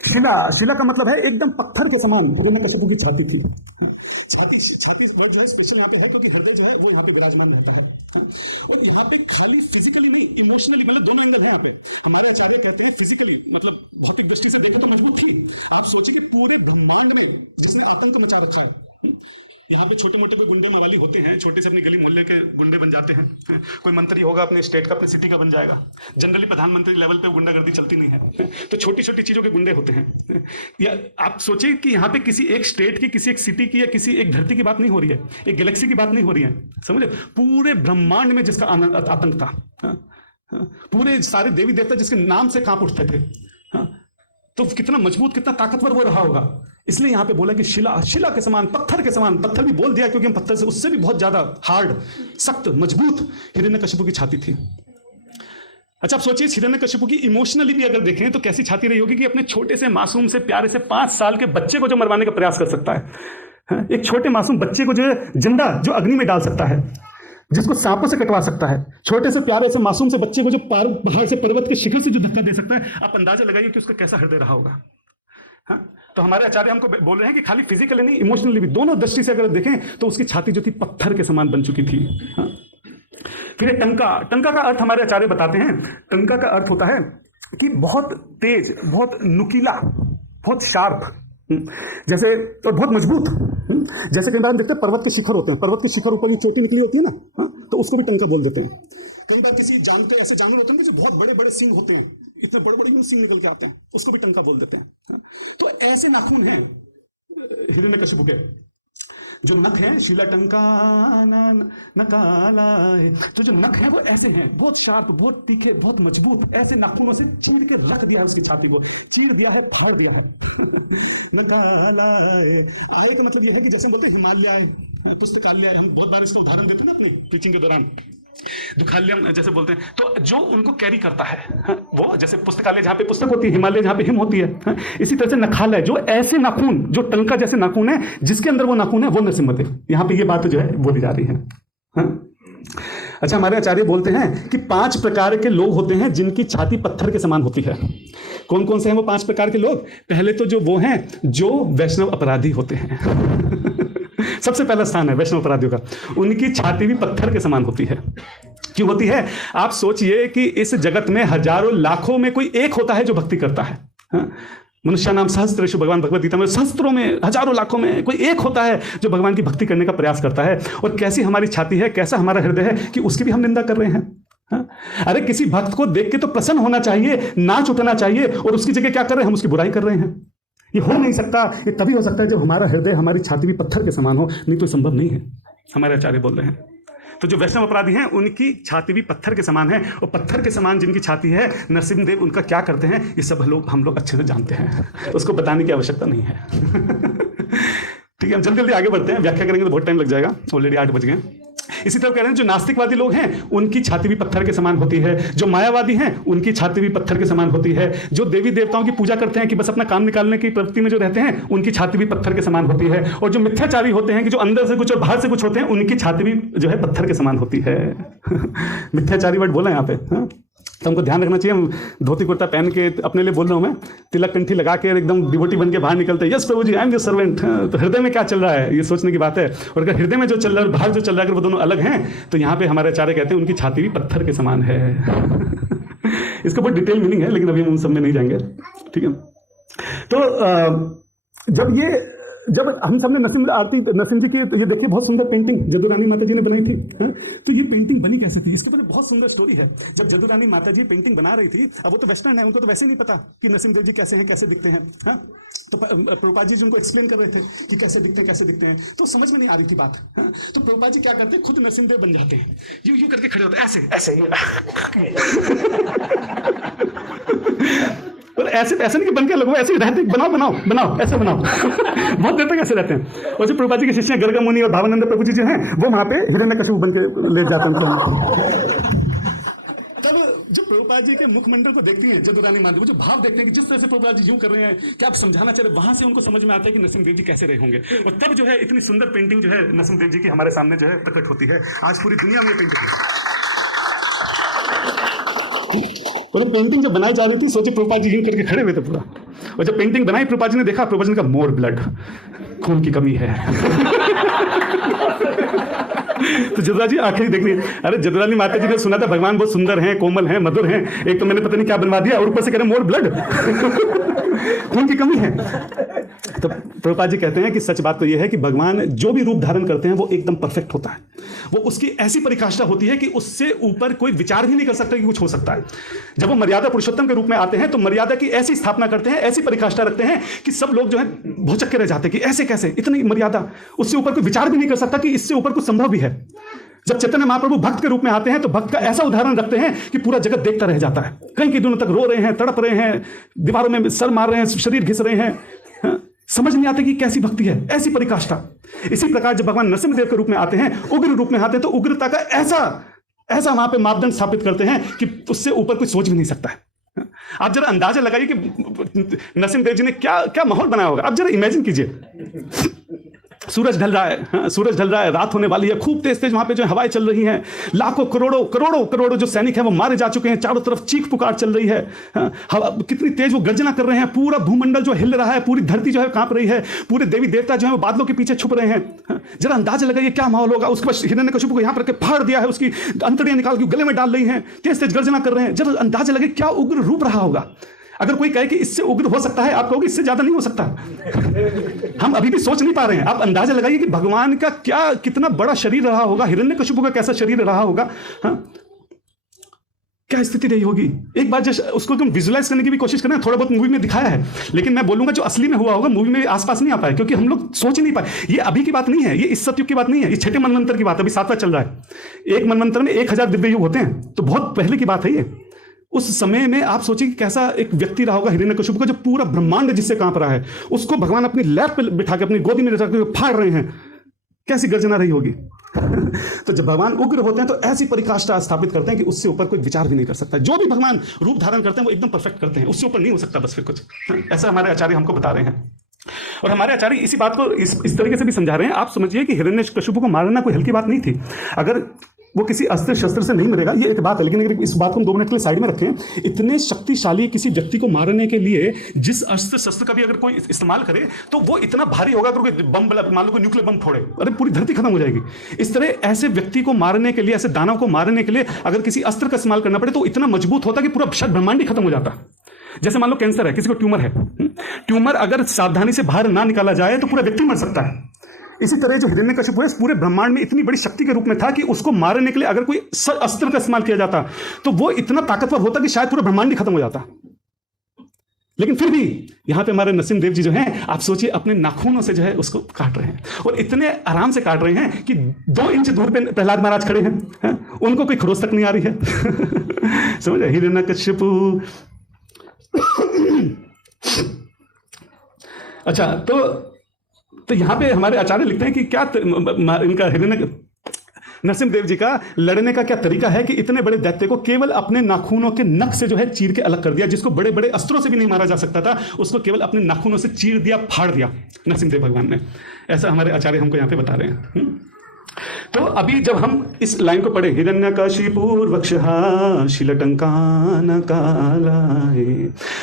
शिला, शिला का मतलब है एकदम पत्थर के समान हिरण्यकशिपु की छाती थी। छाती वर्ड जो है स्पेशल यहाँ पे है क्योंकि हृदय जो है वो यहाँ पे विराजमान रहता है। और यहाँ पे खाली फिजिकली नहीं, इमोशनली, मतलब दोनों अंदर है यहाँ पे। हमारे आचार्य कहते हैं फिजिकली, मतलब भौतिक दृष्टि से देखें तो मजबूत थी। आप सोचिए कि पूरे ब्रह्मांड में जिसने आतंक मचा रखा है, यहाँ पे छोटे मोटे कोई गुंडे मवाली होते हैं, छोटे से अपनी गली मोहल्ले के गुंडे बन जाते हैं। कोई मंत्री होगा अपने स्टेट का, अपने सिटी का बन जाएगा। जनरली प्रधानमंत्री लेवल पे गुंडागर्दी चलती नहीं है, तो छोटी छोटी चीजों के गुंडे होते हैं। या आप सोचिए कि यहाँ पे किसी एक स्टेट की, किसी एक सिटी की, या किसी एक धरती की बात नहीं हो रही है, एक गैलेक्सी की बात नहीं हो रही है, समझे? पूरे ब्रह्मांड में जिसका आतंक था, पूरे सारे देवी देवता जिसके नाम से कांप उठते थे, तो कितना मजबूत, कितना ताकतवर वो रहा होगा। इसलिए यहां पे बोला कि शिला, शिला के समान, पत्थर के समान। पत्थर भी बोल दिया क्योंकि हम पत्थर से, उससे भी बहुत ज्यादा हार्ड, सख्त, मजबूत हिरण्यकशिपु की छाती थी। अच्छा, आप सोचिए हिरण्यकशिपु की इमोशनली भी अगर देखें तो कैसी छाती रही होगी कि अपने छोटे से मासूम से प्यारे से 5 साल के बच्चे को जो मरवाने का प्रयास कर सकता है, एक छोटे मासूम बच्चे को जो है जिंदा जो अग्नि में डाल सकता है, जिसको सांपों से कटवा सकता है, छोटे से प्यारे से मासूम से बच्चे को जो पहाड़ से, पर्वत के शिखर से जो धक्का दे सकता है, आप अंदाजा लगाइए कि उसका कैसा हृदय रहा होगा। हाँ? तो हमारे आचार्य हमको बोल रहे हैं कि खाली फिजिकली नहीं, इमोशनली भी, दोनों दृष्टि से अगर देखें तो उसकी छाती जो थी पत्थर के समान बन चुकी थी। हाँ? फिर टंका, टंका का अर्थ हमारे आचार्य बताते हैं, टंका का अर्थ होता है कि बहुत तेज, बहुत नुकीला, बहुत शार्प, जैसे, और बहुत मजबूत। जैसे कई बार हम देखते हैं पर्वत के शिखर होते हैं, पर्वत के शिखर ऊपर ये चोटी निकली होती है ना, तो उसको भी टंका बोल देते हैं। कई बार किसी जानते ऐसे जानवर होते हैं जो बहुत बड़े बड़े सींग होते हैं, इतने बड़े बड़े सींग निकल के आते हैं, उसको भी टंका बोल देते हैं। तो ऐसे नाखून हैं हिरण्यकशिपु के, जो नख है शीला टंका नकाला है, तो जो नख है वो ऐसे हैं, बहुत शार्प, बहुत तीखे, बहुत मजबूत, ऐसे नाखूनों से चीर के रख दिया है उसकी छाती को, चीर दिया है, फाड़ दिया है। नकाला है आय का मतलब ये है कि जैसे हम बोलते हैं हिमालय आय, पुस्तकालय, हम बहुत बार इसका उदाहरण देते हैं ना अपने टीचिंग के दौरान, दुखालय जैसे बोलते हैं, तो जो उनको कैरी करता है वो, जैसे पुस्तकालय जहाँ पे पुस्तक होती है, हिमालय जहाँ पे हिम होती है, इसी तरह से नखालय जो ऐसे नाखून, जो टंका जैसे नाखून है, जिसके अंदर वो नाखून है, वो नरसिम्हदेव। यहाँ पे ये बात जो है बोली जा रही है। अच्छा, हमारे आचार्य बोलते हैं कि 5 प्रकार के लोग होते हैं जिनकी छाती पत्थर के समान होती है। कौन कौन से हैं वो 5 प्रकार के लोग? पहले तो जो वो हैं जो वैष्णव अपराधी होते हैं सबसे पहला स्थान है वैष्णव अपराधियों का, उनकी छाती भी पत्थर के समान होती है। क्यों होती है? आप सोचिए कि इस जगत में हजारों लाखों में कोई एक होता है जो भक्ति करता है। मनुष्य नाम सहस्त्रेषु, भगवान भगवद गीता में, सहस्त्रों में, हजारों लाखों में कोई एक होता है जो भगवान की भक्ति करने का प्रयास करता है। और कैसी हमारी छाती है, कैसा हमारा हृदय है कि उसकी भी हम निंदा कर रहे हैं। अरे किसी भक्त को देख के तो प्रसन्न होना चाहिए, नाच उठना चाहिए, और उसकी जगह क्या कर रहे हैं? हम उसकी बुराई कर रहे हैं। ये हो नहीं सकता। ये तभी हो सकता है जब हमारा हृदय, हमारी छाती भी पत्थर के समान हो, नहीं तो संभव नहीं है। हमारे आचार्य बोल रहे हैं। तो जो वैष्णव अपराधी हैं उनकी छाती भी पत्थर के समान है, और पत्थर के समान जिनकी छाती है, नरसिम्हदेव उनका क्या करते हैं ये सब हम लोग अच्छे से जानते हैं, उसको बताने की आवश्यकता नहीं है। ठीक है, हम जल्दी जल्दी आगे बढ़ते हैं, व्याख्या करेंगे तो बहुत टाइम लग जाएगा, ऑलरेडी 8 बज गए। इसी तरह कह रहे हैं जो नास्तिकवादी लोग हैं उनकी छाती भी पत्थर के समान होती है, जो मायावादी हैं उनकी छाती भी पत्थर के समान होती है, जो देवी देवताओं की पूजा करते हैं कि बस अपना काम निकालने की प्रवृत्ति में जो रहते हैं उनकी छाती भी पत्थर के समान होती है, और जो मिथ्याचारी होते हैं कि जो अंदर से कुछ और बाहर से कुछ होते हैं उनकी छाती भी जो है पत्थर के समान होती है। मिथ्याचारी वर्ड बोला यहाँ पे, तो हमको ध्यान रखना चाहिए। हम धोती कुर्ता पहन के, अपने लिए बोल रहा हूँ मैं, तिलक कंठी लगा के एकदम डिवोटी बन के बाहर निकलते हैं, yes Prabhu ji I am your servant, तो हृदय में क्या चल रहा है ये सोचने की बात है। और अगर हृदय में जो चल रहा है बाहर जो चल रहा है अगर वो दोनों अलग हैं, तो यहाँ पे हमारे आचार्य कहते हैं उनकी छाती भी पत्थर के समान है। इसका बहुत डिटेल मीनिंग है, लेकिन अभी हम उन सब में नहीं जाएंगे। ठीक है, तो जब हम सबने नरसिम्ह जी की, ये देखिए बहुत सुंदर पेंटिंग जदुरानी माता जी ने बनाई थी। तो ये पेंटिंग बनी कैसे थी, इसके बारे में बहुत सुंदर स्टोरी है। जब जदुरानी माता जी पेंटिंग बना रही थी, अब वो तो वेस्टर्न है, उनको तो वैसे नहीं पता कि नरसिम्हदेव जी कैसे हैं, कैसे दिखते हैं। तो प्रभुपाद जी उनको एक्सप्लेन कर रहे थे कि कैसे दिखते हैं, तो समझ में नहीं आ रही थी बात। तो प्रभुपाद जी क्या करते हैं, खुद नरसिम्हदेव बन जाते हैं, यूं करके खड़े होते हैं, ऐसे और ऐसे नहीं बन के लगो, ऐसे ही रहते, बनाओ ऐसे बनाओ। बहुत देर तक ऐसे रहते हैं। और जो प्रभुपाद जी के शिष्य गर्ग मुनि और भावानंद प्रभु जी जो हैं, वो वहां पे हिरण्यकशिपु बन के ले जाते हैं। तब जब प्रभुपाद जी के मुखमंडल को देखती हैं जदुरानी माता, वो जो भाव देखते हैं कि जिस तरह से प्रभुपाद जी यूं कर रहे हैं, क्या आप समझाना चाह रहे, वहां से उनको समझ में आता है कि नरसिम्हदेव जी कैसे रहे होंगे। और तब जो है इतनी सुंदर पेंटिंग जो है नरसिम्हदेव जी की हमारे सामने जो है प्रकट होती है। आज पूरी दुनिया में पेंटिंग है। तो पेंटिंग जब बनाई जा रही थी, सोचिए प्रभुपाद जी यूं करके खड़े हुए थे पूरा, और जब पेंटिंग बनाई प्रभुपाद जी ने देखा, प्रभुपाद जी ने कहा मोर ब्लड, खून की कमी है। तो जदुरा जी आखिरी देख रही, अरे जदुरानी माता जी ने सुना था भगवान बहुत सुंदर हैं, कोमल हैं, मधुर हैं, एक तो मैंने पता नहीं क्या बनवा दिया, और ऊपर से कह रहे मोर ब्लड, खून की कमी है। तो प्रभुपाद जी कहते हैं कि सच बात तो यह है कि भगवान जो भी रूप धारण करते हैं वो एकदम परफेक्ट होता है। वो उसकी ऐसी परिकाष्ठा होती है कि उससे ऊपर कोई विचार भी नहीं कर सकता कि कुछ हो सकता है। जब वो मर्यादा पुरुषोत्तम के रूप में आते हैं तो मर्यादा की ऐसी स्थापना करते हैं, ऐसी परिकाष्ठा रखते हैं कि सब लोग जो है भौचक्के रह जाते हैं कि ऐसे कैसे, इतनी मर्यादा, उससे ऊपर कोई विचार भी नहीं कर सकता कि इससे ऊपर कुछ संभव भी है। जब चैतन्य महाप्रभु भक्त के रूप में आते हैं तो भक्त का ऐसा उदाहरण रखते हैं कि पूरा जगत देखता रह जाता है। कहीं की दिनों तक रो रहे हैं, तड़प रहे हैं, दीवारों में सर मार रहे हैं, शरीर घिस रहे हैं, समझ नहीं आते कि कैसी भक्ति है, ऐसी परिकाष्ठा। इसी प्रकार जब भगवान नरसिम्हदेव के रूप में आते हैं, उग्र रूप में आते हैं, तो उग्रता का ऐसा वहां पे मापदंड स्थापित करते हैं कि उससे ऊपर कोई सोच भी नहीं सकता है। आप जरा अंदाजा लगाइए कि नरसिम्हदेव जी ने क्या क्या माहौल बनाया होगा। आप जरा इमेजिन कीजिए, सूरज ढल रहा है, रात होने वाली है, खूब तेज वहां पे जो हवाएं चल रही हैं, लाखों करोड़ों जो सैनिक हैं वो मारे जा चुके हैं, चारों तरफ चीख पुकार चल रही है, हवा कितनी तेज वो गर्जना कर रहे हैं, पूरा भूमंडल जो हिल रहा है, पूरी धरती जो है कांप रही है, पूरे देवी देवता जो है वो बादलों के पीछे छुप रहे हैं। जरा अंदाजा लगाइए क्या माहौल होगा। उसके बाद हिरण्यकशिपु को यहां पर फाड़ दिया है, उसकी अंतड़ियां निकाल के गले में डाल रही हैं, तेज गर्जना कर रहे हैं। जरा अंदाजा लगे क्या उग्र रूप रहा होगा। अगर कोई कहे कि इससे उग्र हो सकता है, आप कहोगे इससे ज्यादा नहीं हो सकता। हम अभी भी सोच नहीं पा रहे हैं। आप अंदाजा लगाइए कि भगवान का क्या कितना बड़ा शरीर रहा होगा, हिरण्यकशिपु का कैसा शरीर रहा होगा, हाँ? क्या स्थिति रही होगी। एक बार जैसे उसको तुम विजुलाइज करने की भी कोशिश करें, थोड़ा बहुत मूवी में दिखाया है, लेकिन मैं बोलूंगा जो असली में हुआ होगा मूवी में आसपास नहीं आ पाए, क्योंकि हम लोग सोच नहीं पाए। ये अभी की बात नहीं है, ये इस सतयुग की बात नहीं है, ये छठे मनवंतर की बात, अभी 7वां चल रहा है। एक मनवंतर में 1000 दिव्य युग होते हैं, तो बहुत पहले की बात है ये। उस समय में आप सोचिए कि कैसा एक व्यक्ति रहा होगा हिरण्यकशिपु का, जो पूरा ब्रह्मांड जिससे कांप रहा है, उसको भगवान अपनी लैप पे बिठा के अपनी गोदी में बिठा के फाड़ रहे हैं, कैसी गर्जना रही होगी। तो जब भगवान उग्र होते हैं तो ऐसी परिकाष्ठा स्थापित करते हैं कि उससे ऊपर कोई विचार भी नहीं कर सकता। जो भी भगवान रूप धारण करते हैं वो एकदम परफेक्ट करते हैं, उससे ऊपर नहीं हो सकता बस फिर कुछ। ऐसा हमारे आचार्य हमको बता रहे हैं, और हमारे आचार्य इसी बात को इस तरीके से भी समझा रहे हैं। आप समझिए कि हिरण्यकशिपु को मारना कोई हल्की बात नहीं थी। अगर वो किसी अस्त्र शस्त्र से नहीं मरेगा, ये एक बात है, लेकिन अगर इस बात को हम 2 मिनट के लिए साइड में रखें, इतने शक्तिशाली किसी व्यक्ति को मारने के लिए जिस अस्त्र शस्त्र का भी अगर कोई इस्तेमाल करे तो वो इतना भारी होगा। अगर कोई बम, मान लो कोई न्यूक्लियर बम फोड़े, अरे पूरी धरती खत्म हो जाएगी। इस तरह ऐसे व्यक्ति को मारने के लिए, ऐसे दानव को मारने के लिए अगर किसी अस्त्र का इस्तेमाल करना पड़े तो इतना मजबूत होता कि पूरा शायद ब्रह्मांड ही खत्म हो जाता। जैसे मान लो कैंसर है, किसी को ट्यूमर है, ट्यूमर अगर सावधानी से बाहर ना निकाला जाए तो पूरा व्यक्ति मर सकता है। इसी तरह जो हिरण्यकशिपु है पूरे ब्रह्मांड में इतनी बड़ी शक्ति के रूप में था कि उसको मारने के लिए अगर कोई अस्त्र का इस्तेमाल किया जाता तो वो इतना ताकतवर होता कि शायद पूरा ब्रह्मांड ही खत्म हो जाता। लेकिन फिर भी यहां पे हमारे नरसिंहदेव जी जो हैं, आप सोचिए अपने नाखूनों से जो है उसको काट रहे हैं, और इतने आराम से काट रहे हैं कि 2 इंच दूर पे प्रहलाद महाराज खड़े हैं, उनको कोई खरोच तक नहीं आ रही है। समझ हिरण्यकशिपु। अच्छा, तो यहां पे हमारे आचार्य लिखते हैं कि क्या इनका नरसिंहदेव जी का लड़ने का क्या तरीका है कि इतने बड़े दैत्य को केवल अपने नाखूनों के नख से जो है चीर के अलग कर दिया। जिसको बड़े बड़े अस्त्रों से भी नहीं मारा जा सकता था, उसको केवल अपने नाखूनों से चीर दिया, फाड़ दिया नरसिंहदेव भगवान ने। ऐसा हमारे आचार्य हमको यहां पे बता रहे हैं। तो अभी जब हम इस लाइन को पढ़े, हिरण्यकशिपुर्वक्षः शीलटंकान कालाय,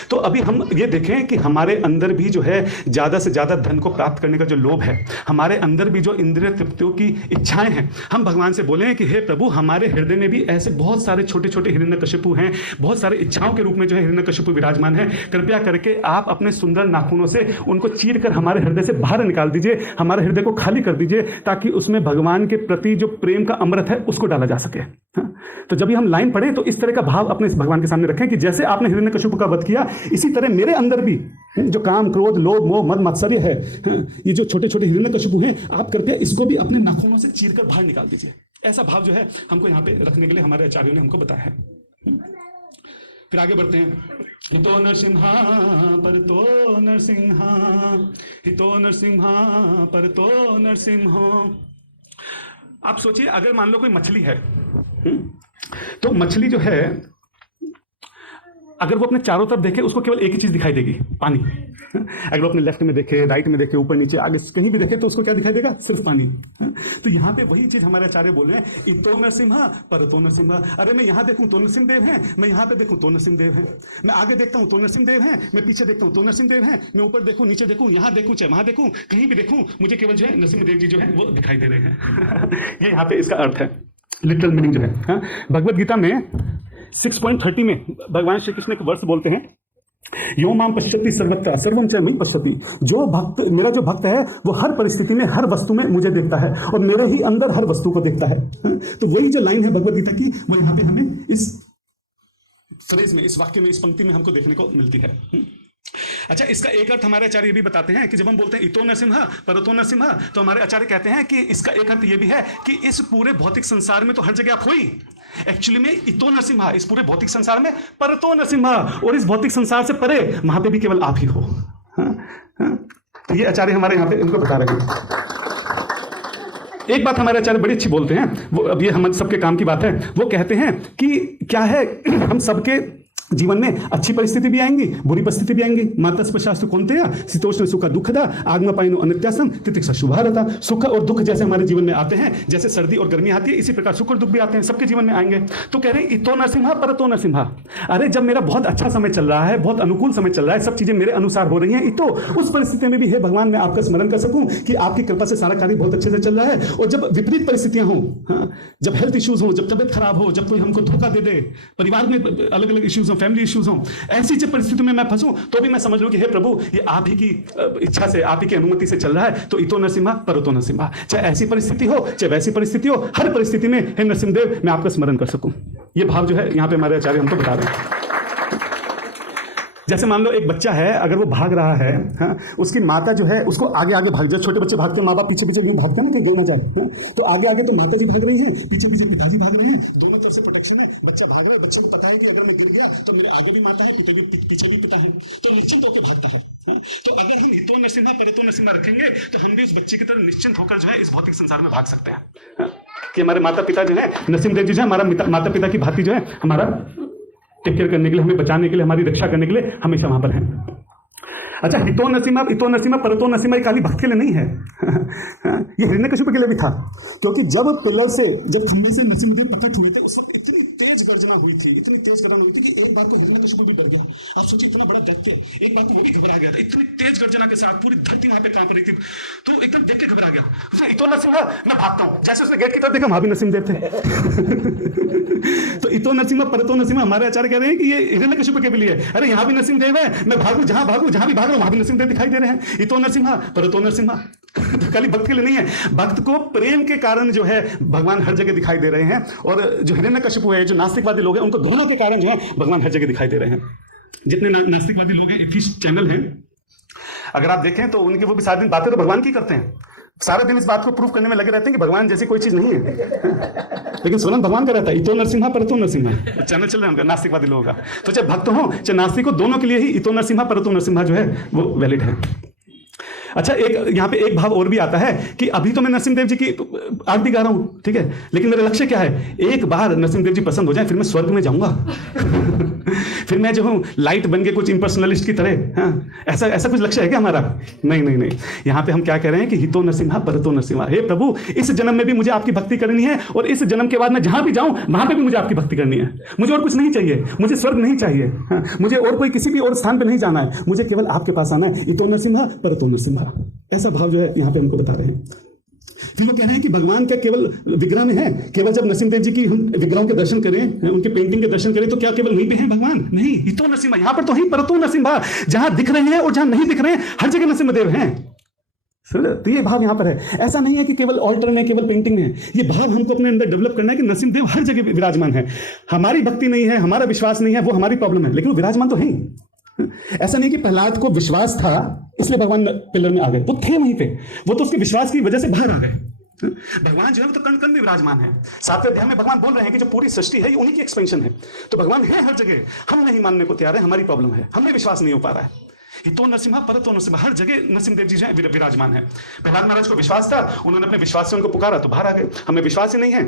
तो अभी हम ये देखें कि हमारे अंदर भी जो है ज़्यादा से ज़्यादा धन को प्राप्त करने का जो लोभ है, हमारे अंदर भी जो इंद्रिय तृप्तियों की इच्छाएं हैं, हम भगवान से बोलें कि हे प्रभु, हमारे हृदय में भी ऐसे बहुत सारे छोटे छोटे हिरण्यकशिपु हैं, बहुत सारे इच्छाओं के रूप में जो है हिरण्यकशिपु विराजमान है। कृपया करके आप अपने सुंदर नाखूनों से उनको चीर कर हमारे हृदय से बाहर निकाल दीजिए, हमारे हृदय को खाली कर दीजिए, ताकि उसमें भगवान के प्रति जो प्रेम का अमृत है उसको डाला जा सके। तो जब भी हम लाइन पढ़े तो इस तरह का भाव अपने भगवान के सामने रखें कि जैसे आपने हिरण्यकशिपु का वध किया, इसी तरह मेरे अंदर भी जो काम, क्रोध, लोभ, मोह, मद, मात्सर्य है, ये जो छोटे छोटे हिरण्यकशिपु हैं, आप कृपया इसको भी अपने नाखूनों से चीर कर बाहर निकाल दीजिए। ऐसा भाव जो है हमको यहाँ पे रखने के लिए हमारे आचार्यों ने हमको बताया है। फिर आगे बढ़ते हैं। हितो नरसिंहा परतो नरसिंहा, हितो नरसिंहा परतो नरसिंहा। आप सोचिए, अगर मान लो कोई मछली है, तो मछली जो है अगर वो अपने चारों तरफ देखे उसको केवल एक ही चीज दिखाई देगी, पानी। अगर वो अपने लेफ्ट में देखे, राइट में देखे, ऊपर नीचे आगे कहीं भी देखे तो उसको क्या दिखाई देगा? सिर्फ पानी। तो यहाँ पे वही चीज हमारे आचार्य बोल रहे हैं, इतो नरसिम्हा परतो नरसिम्हा। अरे मैं यहाँ देखूं तो नरसिंहदेव हैं, मैं यहाँ पे देखूं तो नरसिंहदेव हैं, मैं आगे देखता हूँ तो नरसिंहदेव हैं, मैं पीछे देखता हूँ तो नरसिंहदेव हैं, मैं ऊपर देखूं, नीचे देखूं, यहाँ देखूं, चाहे वहां देखूं, कहीं भी देखूं, मुझे केवल जो है नरसिंहदेव जी जो है वो दिखाई दे रहे हैं। ये यहाँ पे इसका अर्थ है, लिटरल मीनिंग जो है। भगवद गीता में 6.30 में भगवान श्री कृष्ण एक वर्ष बोलते हैं, यो माम पश्यति सर्वत्र सर्वम च मयि पश्यति। जो भक्त, मेरा जो भक्त है वो हर परिस्थिति में, हर वस्तु में मुझे देखता है और मेरे ही अंदर हर वस्तु को देखता है। तो वही जो लाइन है भगवद गीता की, वो यहाँ पे हमें इस फ्रेज में, इस वाक्य में, इस पंक्ति में हमको देखने को मिलती है। अच्छा, इसका एक अर्थ हमारे आचार्य ये भी बताते हैं कि जब हम बोलते हैं इतो नरसिम्हा परतो नरसिम्हा, तो हमारे आचार्य कहते हैं कि इसका एक अर्थ ये भी है कि इस पूरे भौतिक संसार में तो हर जगह आप हो ही, एक्चुअली में इतो नरसिम्हा, इस पूरे भौतिक संसार में परतो नरसिम्हा, और इस भौतिक संसार से परे वहां पे भी केवल आप ही हो। तो ये आचार्य हमारे यहाँ पे इनको बता रहे हैं। एक बात हमारे आचार्य बड़ी अच्छी बोलते हैं, वो अब ये हम सबके काम की बात है। वो कहते हैं कि क्या है, हम सबके जीवन में अच्छी परिस्थिति भी आएंगी, बुरी परिस्थिति भी आएंगी। माता शास्त्र कौनते शीतोष्ण सुख दुखदा आगम पाइनो अनित्यासम तितिक्षा शुभारता। सुख और दुख जैसे हमारे जीवन में आते हैं, जैसे सर्दी और गर्मी आती है, इसी प्रकार सुख और दुख भी आते हैं, सबके जीवन में आएंगे। तो कह रहे हैं इतो नरसिम्हा परतो नरसिम्हा। अरे जब मेरा बहुत अच्छा समय चल रहा है, बहुत अनुकूल समय चल रहा है, सब चीजें मेरे अनुसार हो रही हैं, इतो उस परिस्थिति में भी हे भगवान मैं आपका स्मरण कर सकूं कि आपकी कृपा से सारा कार्य बहुत अच्छे से चल रहा है। और जब विपरीत परिस्थितियां हों, जब हेल्थ इश्यूज हो, जब तबियत खराब हो, जब कोई हमको धोखा दे दे, परिवार में अलग अलग इश्यूज हो, हों, फैमिली इश्यूज हों, ऐसी जब परिस्थिति में मैं फंसूं तो भी मैं समझ लूं कि हे प्रभु ये आप ही की इच्छा से, आप ही की अनुमति से चल रहा है, तो इतो नरसिम्हा परतो नरसिम्हा। चाहे ऐसी परिस्थिति हो चाहे वैसी परिस्थिति हो, हर परिस्थिति में हे नरसिम्हदेव मैं आपका स्मरण कर सकूं। ये भाव जो है यहाँ पे हमारे आचार्य हमको बता रहे हैं। जैसे मान लो एक बच्चा है, अगर वो भाग रहा है, हाँ, उसकी माता जो है उसको आगे आगे भाग जाए। छोटे बच्चे भागते हैं, माँ बाप पीछे पीछे नहीं भागते ना कि गिर ना जाए, हाँ? तो आगे आगे तो माता जी भाग रही है, पीछे पीछे पिताजी भाग रहे हैं, दोनों तरफ से प्रोटेक्शन है। बच्चा भाग रहा है, बच्चे को पता है कि अगर मैं गिर गया तो मेरे आगे भी माता है, पीछे भी पिता है, तो निश्चिंत होकर भागता है। हाँ? तो अगर हम हितो नरसिम्हा परतो नरसिम्हा रखेंगे तो हम भी उस बच्चे की तरह निश्चिंत होकर जो है इस भौतिक संसार में भाग सकते हैं, हाँ? कि हमारे माता पिता जो है, नरसिम्हदेव जी जो है हमारा माता पिता की भांति जो है हमारा टेक केयर करने के लिए, हमें बचाने के लिए, हमारी रक्षा करने के लिए हमेशा वहां पर है। अच्छा, हितो नरसिम्हा परतो नरसिम्हा खाली भक्त के लिए नहीं है। ये हिरण्यकशिपु के लिए भी था, क्योंकि जब पिलर से, जब खंभे से नरसिम्हदेव प्रकट हुए थे उस वक्त इतनी तेज गर्जना हुई थी, इतनी तेज गर्जना हुई थी कि एक बार को हिरण्यकशिपु भी डर गया। आप सोचिए, इतना बड़ा दैत्य, एक बार को वो भी घबरा गया था। इतनी तेज गर्जना के साथ पूरी धरती वहां पे कांप रही थी, तो एकदम देख के घबरा गया। उसने हितो नरसिम्हा मैं भागता हूं, जैसे उसने गेट की तरफ देखा वहां भी नरसिम्हदेव थे। तो इतो नरसिम्हा परतो नरसिम्हा हमारे आचार्य कह रहे हैं कि ये हिरण्यकशिपु के लिए, अरे यहाँ भी नरसिम्हदेव है, मैं भागू जहां भी भाग रहा हूं वहां भी नरसिम्हदेव दिखाई दे रहे हैं। इतो नरसिम्हा परतो नरसिम्हा तो खाली भक्त के लिए नहीं है, भक्त को प्रेम के कारण जो है भगवान हर जगह दिखाई दे रहे हैं। और जो हिरण्यकशिपु है, जो नास्तिकवादी लोग हैं, उनको दोनों के कारण जो है भगवान हर जगह दिखाई दे रहे हैं। जितने नास्तिकवादी लोग हैं, एथीस्ट चैनल है, अगर आप देखें तो उनकी वो भी सारा दिन बातें तो भगवान की करते हैं, सारा दिन इस बात को प्रूफ करने में लगे रहते हैं कि भगवान जैसी कोई चीज नहीं है, लेकिन स्वयं भगवान का रहता है। इतो नरसिम्हा परतो नरसिम्हा चैनल चल रहे हैं नास्तिकवादी लोगों का। तो चाहे भक्त हो चाहे नास्तिक हो, दोनों के लिए ही इतो नरसिम्हा परतो नरसिम्हा जो है वो वैलिड है। अच्छा, एक यहाँ पे एक भाव और भी आता है कि अभी तो मैं नरसिम्हदेव जी की आरती गा रहा हूँ, ठीक है, लेकिन मेरा लक्ष्य क्या है, एक बार नरसिम्हदेव जी पसंद हो जाए फिर मैं स्वर्ग में जाऊंगा। फिर मैं जो हूँ लाइट बन के कुछ इम्पर्सनलिस्ट की तरह, हाँ, ऐसा कुछ लक्ष्य है क्या हमारा? नहीं। यहाँ पे हम क्या कह रहे हैं कि हितो नरसिम्हा परतो नरसिम्हा। हे प्रभु, इस जन्म में भी मुझे आपकी भक्ति करनी है, और इस जन्म के बाद मैं जहां भी जाऊं वहां पे भी मुझे आपकी भक्ति करनी है। मुझे और कुछ नहीं चाहिए, मुझे स्वर्ग नहीं चाहिए, हाँ, मुझे और कोई किसी भी और स्थान पे नहीं जाना है, मुझे केवल आपके पास आना है। इतो नरसिम्हा परतो नरसिम्हा, ऐसा भाव जो है यहाँ पे हमको बता रहे हैं। फिर वो कह रहे हैं कि भगवान का केवल विग्रह में है, केवल जब नरसिम्हदेव जी की विग्रहों के दर्शन करें, उनके पेंटिंग के दर्शन करें, तो क्या केवल वहीं पे हैं भगवान? नहीं, हितो नरसिम्हा, यहाँ पर तो ही परतो नरसिम्हा, जहां दिख रहे हैं और जहां नहीं दिख रहे हैं हर जगह नरसिम्हदेव हैं। तो ये भाव यहाँ पर है। ऐसा नहीं है कि केवल ऑल्टर में, केवल पेंटिंग में, ये भाव हमको अपने अंदर डेवलप करना है कि नरसिम्हदेव हर जगह विराजमान है। हमारी भक्ति नहीं है, हमारा विश्वास नहीं है, वो हमारी प्रॉब्लम है, लेकिन वो विराजमान तो है। ऐसा नहीं कि प्रहलाद को विश्वास था इसलिए भगवान पिलर में आ गए, वो थे वहीं पे, वो तो उसके विश्वास की वजह से बाहर आ गए। भगवान जो है वो तो कण कण में विराजमान है। 7वें अध्याय में भगवान बोल रहे हैं कि जो पूरी सृष्टि है ये उन्हीं की एक्सपेंशन है। तो भगवान है हर जगह, हम नहीं मानने को तैयार है, हमारी प्रॉब्लम है, हमें विश्वास नहीं हो पा रहा है। हितो नरसिम्हा परतो नरसिम्हा, हर जगह नरसिम्हदेव जी जो है विराजमान है। प्रहलाद महाराज को विश्वास था, उन्होंने अपने विश्वास से उनको पुकारा तो बाहर आ गए। हमें विश्वास ही नहीं है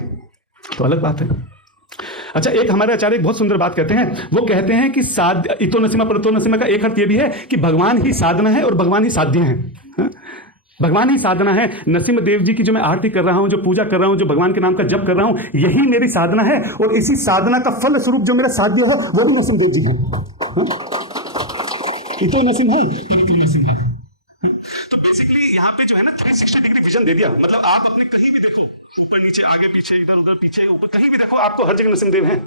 तो अलग बात है। अच्छा, एक हमारे आचार्य एक बहुत सुंदर बात कहते हैं, वो कहते हैं कि इतो नरसिम्हा परतो नरसिम्हा का एक अर्थ ये भी है कि भगवान ही साधना है और भगवान ही साध्य है। भगवान ही साधना है। नरसिम्हदेव जी की जो मैं आरती कर रहा हूं, जो पूजा कर रहा हूं, जो भगवान के नाम का जप कर रहा हूं, यही मेरी साधना है, और इसी साधना का फल स्वरूप जो मेरा साध्य है वो भी नरसिम्हदेव जी है। इतो नरसिम्हा, तो बेसिकली यहाँ पे जो है ना 360 डिग्री विजन दे दिया। मतलब आप अपने कहीं भी देखो, ऊपर नीचे आगे पीछे इधर उधर पीछे ऊपर कहीं भी देखो, आपको हर जगह नरसिम्हदेव हैं।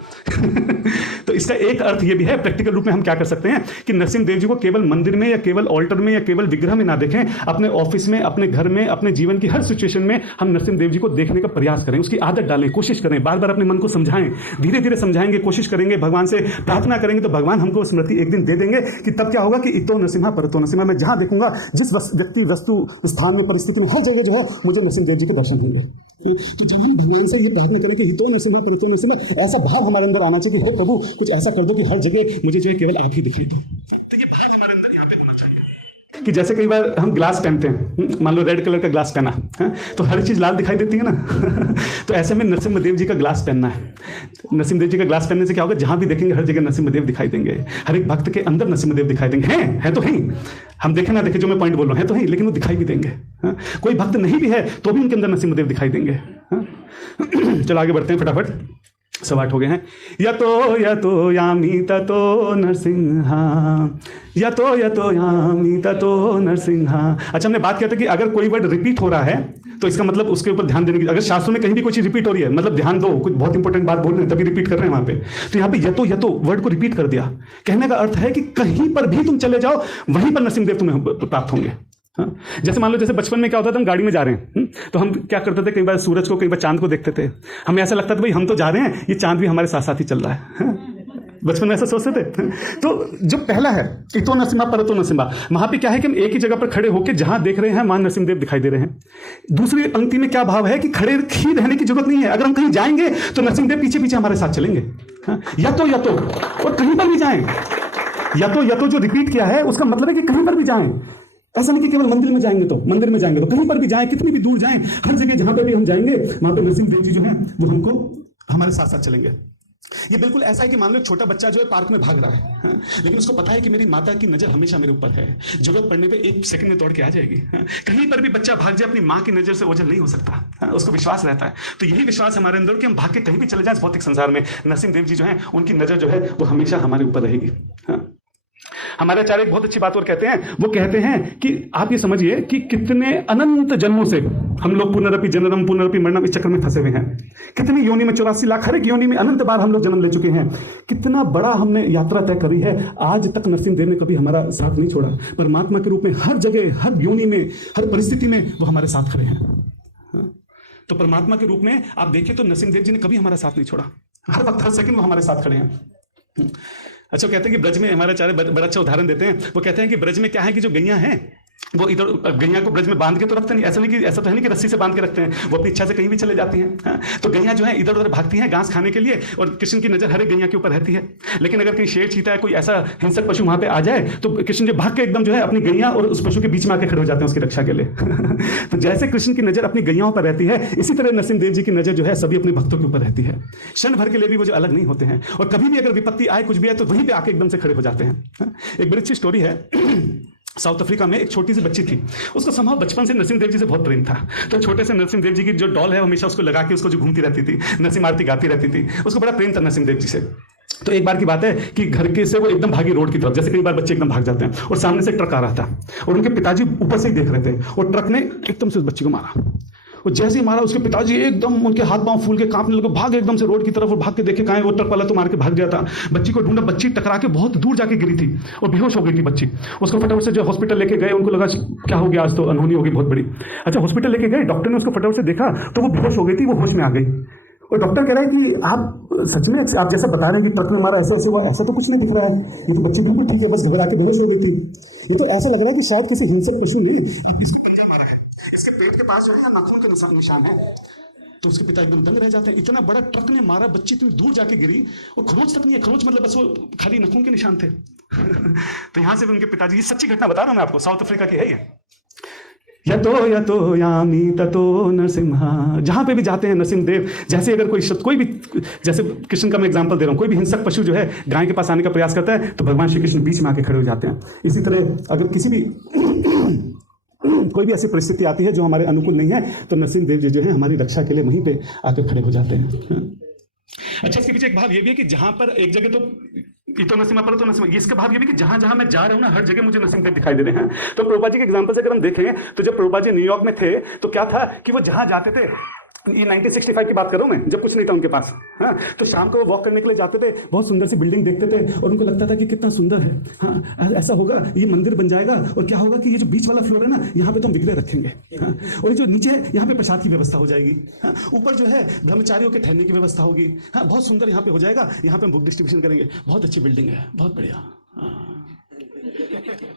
तो इसका एक अर्थ ये भी है, प्रैक्टिकल रूप में हम क्या कर सकते हैं कि नरसिम्हदेव जी को केवल मंदिर में या केवल ऑल्टर में या केवल विग्रह में ना देखें, अपने ऑफिस में, अपने घर में, अपने जीवन की हर सिचुएशन में हम नरसिम्हदेव जी को देखने का प्रयास करें, उसकी आदत डालें, कोशिश करें, बार बार अपने मन को समझाएं, धीरे धीरे समझाएंगे, कोशिश करेंगे, भगवान से प्रार्थना करेंगे, तो भगवान हमको स्मृति एक दिन दे देंगे कि तब क्या होगा कि इतो नरसिम्हा परतो नरसिम्हा, मैं जहां देखूंगा, जिस व्यक्ति, वस्तु, स्थान में, परिस्थिति में, हर जगह जो है मुझे नरसिम्हदेव जी के दर्शन देंगे। तो जब हम भगवान से ये प्रार्थना करें कि हितो नरसिम्हा परतो नरसिम्हा, ऐसा भाव हमारे अंदर आना चाहिए कि हे प्रभु कुछ ऐसा कर दो कि हर जगह मुझे जो है केवल आप ही दिखाई दो। तो ये भाव हमारे अंदर यहाँ पे होना चाहिए कि जैसे कई बार हम ग्लास पहनते हैं, मान लो रेड कलर का ग्लास पहना है, तो हर चीज लाल दिखाई देती है ना। तो ऐसे में नरसिम्हदेव जी का ग्लास पहनना है। नरसिम्हदेव जी का ग्लास पहनने से क्या होगा, जहां भी देखेंगे हर जगह नरसिम्हदेव दिखाई देंगे, हर एक भक्त के अंदर नरसिम्हदेव दिखाई देंगे। है तो ही, हम देखें ना देखें, जो मैं पॉइंट बोल रहा हूं है तो ही, लेकिन वो दिखाई भी देंगे। कोई भक्त नहीं भी है तो भी उनके अंदर नरसिम्हदेव दिखाई देंगे। चलो आगे बढ़ते हैं फटाफट, 8:15 हो गए हैं। यतो यामी ततो नरसिंहा, यतो यामी ततो नरसिंहा। अच्छा, हमने बात किया था कि अगर कोई वर्ड रिपीट हो रहा है तो इसका मतलब उसके ऊपर ध्यान देने की, अगर शास्त्रों में कहीं भी कोई चीज रिपीट हो रही है, मतलब ध्यान दो, कुछ बहुत इंपॉर्टेंट बात बोल रहे हैं तभी रिपीट कर रहे हैं वहां पे, तो यहाँ पे यतो वर्ड को रिपीट कर दिया। कहने का अर्थ है कि कहीं पर भी तुम चले जाओ वहीं पर नरसिंहदेव तुम्हें प्राप्त होंगे। हाँ? जैसे मान लो, जैसे बचपन में क्या होता था, हम गाड़ी में जा रहे हैं, तो हम क्या करते थे, कई बार सूरज को, कई बार चांद को देखते थे, हमें ऐसा लगता था भाई हम तो जा रहे हैं, ये चांद भी हमारे साथ साथ ही चल रहा है। बचपन में ऐसा सोचते थे। तो जो पहला है इतो नरसिम्हा परतो नरसिम्हा, वहां पे क्या है कि हम एक ही जगह पर खड़े होकर जहां देख रहे हैं वहां नरसिंहदेव दिखाई दे रहे हैं। दूसरी पंक्ति में क्या भाव है कि खड़े ही रहने की जरूरत नहीं है, अगर हम कहीं जाएंगे तो नरसिंहदेव पीछे पीछे हमारे साथ चलेंगे। या तो और कहीं पर भी जाएं, या तो जो रिपीट किया है उसका मतलब है कि कहीं पर भी जाएं। ऐसा नहीं कि केवल मंदिर में जाएंगे तो कहीं पर भी जाएं, कितनी भी दूर जाएं, हर जगह जहां पे भी हम जाएंगे वहां पे नरसिंहदेव जी जो है वो हमको हमारे साथ साथ चलेंगे। ये बिल्कुल ऐसा है कि मान लो एक छोटा बच्चा जो है पार्क में भाग रहा है, हाँ? लेकिन उसको पता है कि मेरी माता की नजर हमेशा मेरे ऊपर है, जरूरत पड़ने पे एक सेकंड में दौड़ के आ जाएगी। हाँ? कहीं पर भी बच्चा भाग जाए, अपनी माँ की नजर से ओझल नहीं हो सकता। हाँ? उसको विश्वास रहता है। तो यही विश्वास हमारे अंदर कि हम भाग के कहीं भी चले जाए इस भौतिक संसार में, नरसिंहदेव जी जो है उनकी नजर जो है वो हमेशा हमारे ऊपर रहेगी। हाँ? हमारे आचार्य एक बहुत अच्छी बात और कहते हैं, वो कहते हैं कि आप ये समझिए कि कितने अनंत जन्मों से हम लोग पुनरपि जननम पुनरपि मरणम इस चक्कर में फंसे हुए हैं। कितनी योनि में, 84 लाख, हर एक योनि में अनंत बार हम लोग जन्म ले चुके हैं। कितना बड़ा हमने यात्रा तय करी है, आज तक नरसिंहदेव ने कभी हमारा साथ नहीं छोड़ा। परमात्मा के रूप में हर जगह, हर योनि में, हर परिस्थिति में वो हमारे साथ खड़े हैं। तो परमात्मा के रूप में आप देखिए तो नरसिंहदेव जी ने कभी हमारा साथ नहीं छोड़ा, हर वक्त हर सेकंड वो हमारे साथ खड़े हैं। अच्छा, कहते हैं कि ब्रज में, हमारे आचार्य बड़ा अच्छा उदाहरण देते हैं। वो कहते हैं कि ब्रज में क्या है कि जो गैया हैं वो इधर, गैया को ब्रज में बांध के तो रखते नहीं, ऐसा तो है नहीं कि रस्सी से बांध के रखते हैं, वो अपनी इच्छा से कहीं भी चले जाती हैं। हाँ? तो गैया जो है इधर उधर भागती हैं घास खाने के लिए, और कृष्ण की नजर हर एक गैया के ऊपर रहती है। लेकिन अगर कहीं शेर, चीता है, कोई ऐसा हिंसक पशु वहां पे आ जाए तो कृष्ण जी भाग के एकदम जो है अपनी गैया और उस पशु के बीच में आके खड़े हो जाते हैं उसकी रक्षा के लिए। तो जैसे कृष्ण की नजर अपनी गैयाओं पर रहती है, इसी तरह नरसिंहदेव जी की नजर जो है सभी अपने भक्तों के ऊपर रहती है। क्षण भर के लिए भी वो जो अलग नहीं होते हैं, और कभी भी अगर विपत्ति आए, कुछ भी आए, तो वहीं पे आके एकदम से खड़े हो जाते हैं। एक बड़ी अच्छी स्टोरी है। साउथ अफ्रीका में एक छोटी सी बच्ची थी, उसको संभव बचपन से नरसिंहदेव जी से बहुत प्रेम था। तो छोटे से नरसिंहदेव जी की जो डॉल है हमेशा उसको लगा के उसको जो घूमती रहती थी, नरसिंह आरती गाती रहती थी, उसको बड़ा प्रेम था नरसिंहदेव जी से। तो एक बार की बात है कि घर के से वो एकदम भागी रोड की तरफ, जैसे कई बार बच्चे एकदम भाग जाते हैं, और सामने से ट्रक आ रहा था और उनके पिताजी ऊपर से ही देख रहे थे, और ट्रक ने एकदम से उस बच्ची को मारा। और जैसे ही मारा, उसके पिताजी एकदम, उनके हाथ पांव फूल के कांपने लगे, भागे एकदम से रोड की तरफ, और भाग के देखे कहाँ, वो ट्रक वाला तो मार के भाग गया था। बच्ची को ढूंढा, बच्ची टकरा के बहुत दूर जाके गिरी थी और बेहोश हो गई थी बच्ची। उसको फटाफट से जो हॉस्पिटल लेके गए, उनको लगा क्या हो गया, आज तो अनहोनी हो गई बहुत बड़ी। अच्छा, हॉस्पिटल लेके गए, डॉक्टर ने उसको फटाफट से देखा तो वो बेहोश हो गई थी, वो होश में आ गई। और डॉक्टर कह रहा है कि आप सच में, आप जैसा बता रहे हैं कि ट्रक ने मारा, ऐसे ऐसे हुआ, ऐसा तो कुछ नहीं दिख रहा है, ये तो बच्ची बिल्कुल ठीक है, बस घबरा के बेहोश हो गई थी। ये तो ऐसा लग रहा है कि शायद किसी हिंसक पशु ने इसको पंजा मारा है, इसके पेट के पास जो है नाखून के निशान है। तो उसके पिता एकदम दंग रह जाते हैं, इतना बड़ा ट्रक ने मारा, बच्ची इतनी दूर जाके गिरी, और खरोच तक नहीं है, खरोच मतलब बस वो खाली नाखून के निशान थे। तो यहां से उनके पिताजी, ये सच्ची घटना बता रहा हूं मैं आपको, साउथ अफ्रीका की है ये। यतो यामी ततो नरसिम्हा, जहां पे भी जाते हैं नरसिंहदेव, जैसे अगर कोई भी, जैसे कृष्ण का मैं एग्जांपल दे रहा हूं, कोई भी हिंसक पशु जो है गाय के पास आने का प्रयास करता है तो भगवान श्री कृष्ण बीच में आके खड़े हो जाते हैं। इसी तरह अगर किसी भी कोई भी ऐसी परिस्थिति आती है जो हमारे अनुकूल नहीं है, तो नरसिंहदेव जी जो है हमारी रक्षा के लिए वहीं पे आकर खड़े हो जाते हैं। अच्छा, इसके पीछे एक भाव ये भी है कि जहां पर एक जगह तो इतो नरसिम्हा परतो नरसिम्हा, इसका भाव ये भी कि जहां जहां मैं जा रहा हूं ना, हर जगह मुझे नरसिंहदेव दिखाई दे रहे हैं। तो प्रभुपाद जी के एग्जांपल से अगर हम देखें, तो जब प्रभुपाद जी न्यूयॉर्क में थे तो क्या था कि वो जहां जाते थे, ये 1965 की बात कर रहा हूं मैं, जब कुछ नहीं था उनके पास। हाँ, तो शाम को वो वॉक करने के लिए जाते थे, बहुत सुंदर सी बिल्डिंग देखते थे और उनको लगता था कि कितना सुंदर है। हाँ, ऐसा होगा, ये मंदिर बन जाएगा, और क्या होगा कि ये जो बीच वाला फ्लोर है ना, यहाँ पे तो हम विग्रह रखेंगे। हाँ, और ये जो नीचे है, यहाँ पे प्रसाद की व्यवस्था हो जाएगी। हाँ, ऊपर जो है ब्रह्मचारियों के ठहरने की व्यवस्था होगी। हाँ, बहुत सुंदर यहाँ पे हो जाएगा, यहाँ पे हम बुक डिस्ट्रीब्यूशन करेंगे, बहुत अच्छी बिल्डिंग है, बहुत बढ़िया।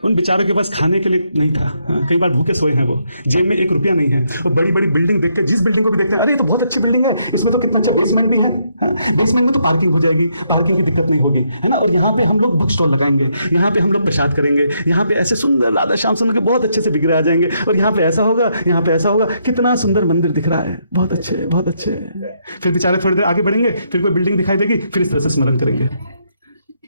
उन बेचारों के पास खाने के लिए नहीं था। हाँ, कई बार भूखे सोए हैं वो, जेब में 1 रुपया नहीं है, और बड़ी बड़ी बिल्डिंग देख के, जिस बिल्डिंग को भी देखते हैं, अरे ये तो बहुत अच्छी बिल्डिंग है, इसमें तो कितना अच्छा बेसमेंट भी है, बेसमेंट में तो पार्किंग हो जाएगी, पार्किंग की दिक्कत नहीं होगी, है ना, और यहाँ पे हम लोग बुक स्टॉल लगाएंगे, यहाँ पे हम लोग प्रसाद करेंगे, यहाँ पे ऐसे सुंदर राधा श्याम सुंदर के बहुत अच्छे से विग्रह आ जाएंगे, और यहाँ पे ऐसा होगा, यहाँ पे ऐसा होगा, कितना सुंदर मंदिर दिख रहा है, बहुत अच्छे, बहुत अच्छे। फिर बेचारे थोड़ी देर आगे बढ़ेंगे, फिर कोई बिल्डिंग दिखाई देगी, फिर इस तरह से स्मरण करेंगे।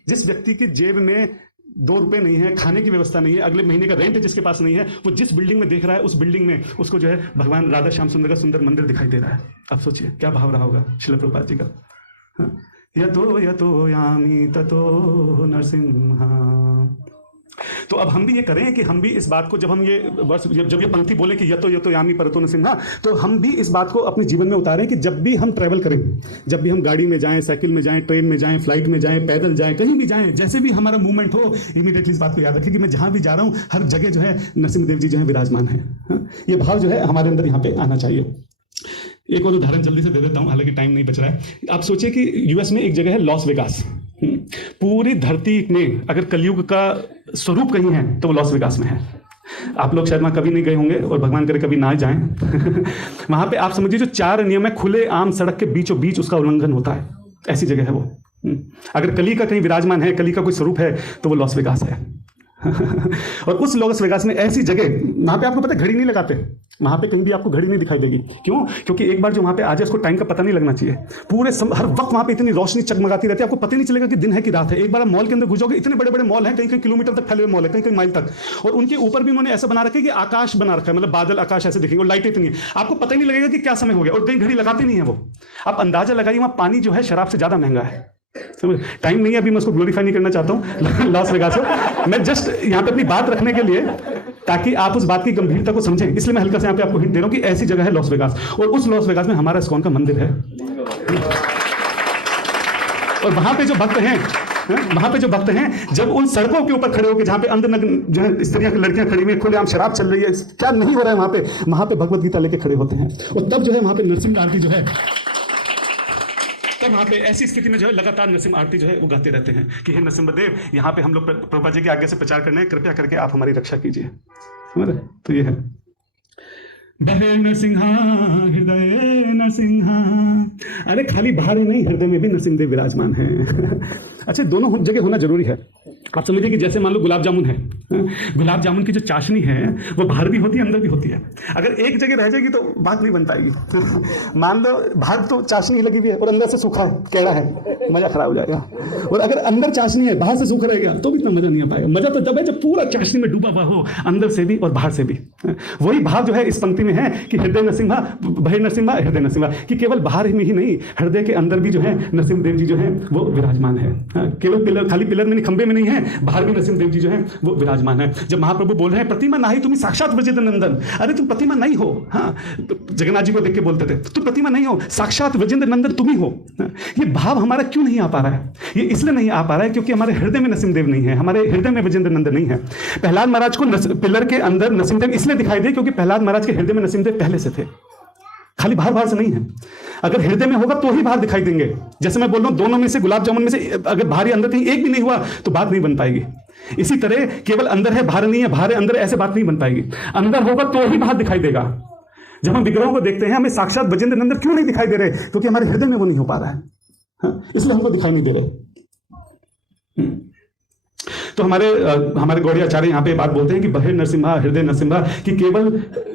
जिस व्यक्ति की जेब में 2 रुपए नहीं है, खाने की व्यवस्था नहीं है, अगले महीने का रेंट जिसके पास नहीं है, वो जिस बिल्डिंग में देख रहा है, उस बिल्डिंग में उसको जो है भगवान राधा श्याम सुंदर का सुंदर मंदिर दिखाई दे रहा है। आप सोचिए क्या भाव रहा होगा श्रील प्रभुपाद जी का। यतो यामी ततो नरसिम्हा। तो अब हम भी ये करें कि हम भी इस बात को, जब हम ये वर्ष, जब ये पंक्ति बोले कि यतो यामी परतो नृसिंहा, तो हम भी इस बात को अपने जीवन में उतारें कि जब भी हम ट्रैवल करें, जब भी हम गाड़ी में जाएं, साइकिल में जाएं, ट्रेन में जाएं, फ्लाइट में जाएं, पैदल जाएं, कहीं भी जाएं, जैसे भी हमारा मूवमेंट हो, इमीडिएटली इस बात को याद रखें कि मैं जहां भी जा रहा हूं हर जगह जो है नरसिंहदेव जी जो है विराजमान है। ये भाव जो है हमारे अंदर यहाँ पे आना चाहिए। एक और उदाहरण जल्दी से दे देता हूं, हालांकि टाइम नहीं बच रहा है। आप सोचिए कि यूएस में एक जगह है लॉस वेगास। पूरी धरती में अगर कलयुग का स्वरूप कहीं है तो वो लॉस वेगास में है। आप लोग शायद वहां कभी नहीं गए होंगे और भगवान करे कभी ना जाएं। वहां पे आप समझिए जो 4 नियम है, खुले आम सड़क के बीचों बीच उसका उल्लंघन होता है, ऐसी जगह है वो। अगर कली का कहीं विराजमान है, कली का कोई स्वरूप है, तो वो लॉस वेगास है। और उस लॉस वेगास में ऐसी जगह, वहां पे आपको पता है घड़ी नहीं लगाते, वहां पे कहीं भी आपको घड़ी नहीं दिखाई देगी। क्यों? क्योंकि एक बार जो वहां पे आ जाए उसको टाइम का पता नहीं लगना चाहिए। हर वक्त वहां पे इतनी रोशनी चकमगाती रहती है, आपको पता नहीं चलेगा कि दिन है कि रात है। एक बार आप मॉल के अंदर घुसोगे, इतने बड़े बड़े मॉल हैं, कहीं कहीं किलोमीटर तक फैले हुए मॉल है, कहीं कहीं माइल तक, और उनके ऊपर भी उन्होंने ऐसा बना रखा है कि आकाश बना रखा है, मतलब बादल आकाश ऐसे दिखेंगे और लाइटें इतनी है, आपको पता ही नहीं लगेगा कि क्या समय हो गया। और कहीं घड़ी लगाते नहीं है वो। आप अंदाजा लगाइए, वहां पानी जो है शराब से ज्यादा महंगा है। टाइम नहीं है अभी, मैं उसको ग्लोरीफाई नहीं करना चाहता हूँ लॉस वेगास को। मैं जस्ट यहाँ पे अपनी बात रखने के लिए, ताकि आप उस बात की गंभीरता को समझें, इसलिए मैं हल्का से यहाँ पे आपको हिंट दे रहा हूँ कि ऐसी जगह है लॉस वेगास, और उस लॉस वेगास में हमारा इस्कॉन का मंदिर है। और वहां पे जो भक्त हैं, वहां पे जो भक्त हैं, जब उन सड़कों के ऊपर खड़े होकर, जहां पे अंदर जो है स्त्रियां लड़कियां खड़ी हुई, खुलेआम शराब चल रही है, क्या नहीं हो रहा है वहां पे भगवत गीता लेके खड़े होते हैं। और तब जो है वहां पे नरसिंह आरती जो है, तब वहाँ पे ऐसी स्थिति में जो है लगातार नरसिंह आरती जो है वो गाते रहते हैं कि हे नरसिंहदेव, यहाँ पे हम लोग प्रभुपाद जी की आज्ञा से प्रचार करने हैं, कृपया करके आप हमारी रक्षा कीजिए। समझ रहे? तो ये है बहे नरसिंहा हृदय नरसिंहा। अरे खाली बाहर ही नहीं, हृदय में भी नरसिंहदेव विराजमान है। अच्छा, दोनों जगह होना जरूरी है। आप समझिए कि जैसे मान लो गुलाब जामुन है, गुलाब जामुन की जो चाशनी है वो बाहर भी होती है, अंदर भी होती है। अगर एक जगह रह जाएगी तो बात नहीं बन पाएगी। मान लो बाहर तो चाशनी लगी हुई है और अंदर से सूखा है, कैड़ा है, मजा खराब हो जाएगा। और अगर अंदर चाशनी है, बाहर से सूखा रहेगा, तो भी इतना मजा नहीं आ पाएगा। मजा तो तब है जब पूरा चाशनी में डूबा हुआ हो, अंदर से भी और बाहर से भी। वही भाव जो है इस पंक्ति में है कि हृदय नरसिंहा, भय नरसिंहा, हृदय नरसिंहा, कि केवल बाहर में ही नहीं, हृदय के अंदर भी जो है नरसिंहदेव जी जो है वो विराजमान है। केवल पिलर, खाली पिलर में नहीं, खंबे में नहीं है, बाहर भी नरसिंहदेव जी जो है वो विराजमान है। जब महाप्रभु बोल रहे हैं प्रतिमा नहीं तुम्हें साक्षात ब्रजेंद्र नंदन, अरे तुम प्रतिमा नहीं हो। हाँ, जगन्नाथ जी को देख के बोलते थे तुम प्रतिमा नहीं हो, साक्षात ब्रजेंद्र नंदन तुम ही हो। ये भाव हमारा क्यों नहीं आ पा रहा है? ये इसलिए नहीं आ पा रहा है क्योंकि हमारे हृदय में नरसिंहदेव नहीं है, हमारे हृदय में ब्रजेंद्र नंदन नहीं है। प्रहलाद महाराज को पिलर के अंदर नरसिंहदेव इसलिए दिखाई दे क्योंकि प्रहलाद महाराज के हृदय में नरसिंहदेव पहले से थे, खाली बाहर से नहीं है। अगर हृदय में होगा तो ही बाहर दिखाई देंगे। जैसे मैं बोल रहा हूं, दोनों में से, गुलाब जामुन में से अगर बाहर अंदर कहीं एक भी नहीं हुआ तो बात नहीं बन पाएगी। इसी तरह केवल अंदर है बाहर नहीं है, बाहर है अंदर, ऐसे बात नहीं बन पाएगी। अंदर होगा तो ही बाहर दिखाई देगा। जब हम विग्रहों को देखते हैं, हमें साक्षात ब्रजेंद्र नंदन क्यों नहीं दिखाई दे रहे? क्योंकि हमारे हृदय में वो नहीं हो पा रहा है। हाँ, इसलिए हमको दिखाई नहीं दे रहे। तो हमारे गौड़ी आचार्य यहाँ पे बात बोलते हैं कि बहे नरसिम्हा हृदय नरसिम्हा, कि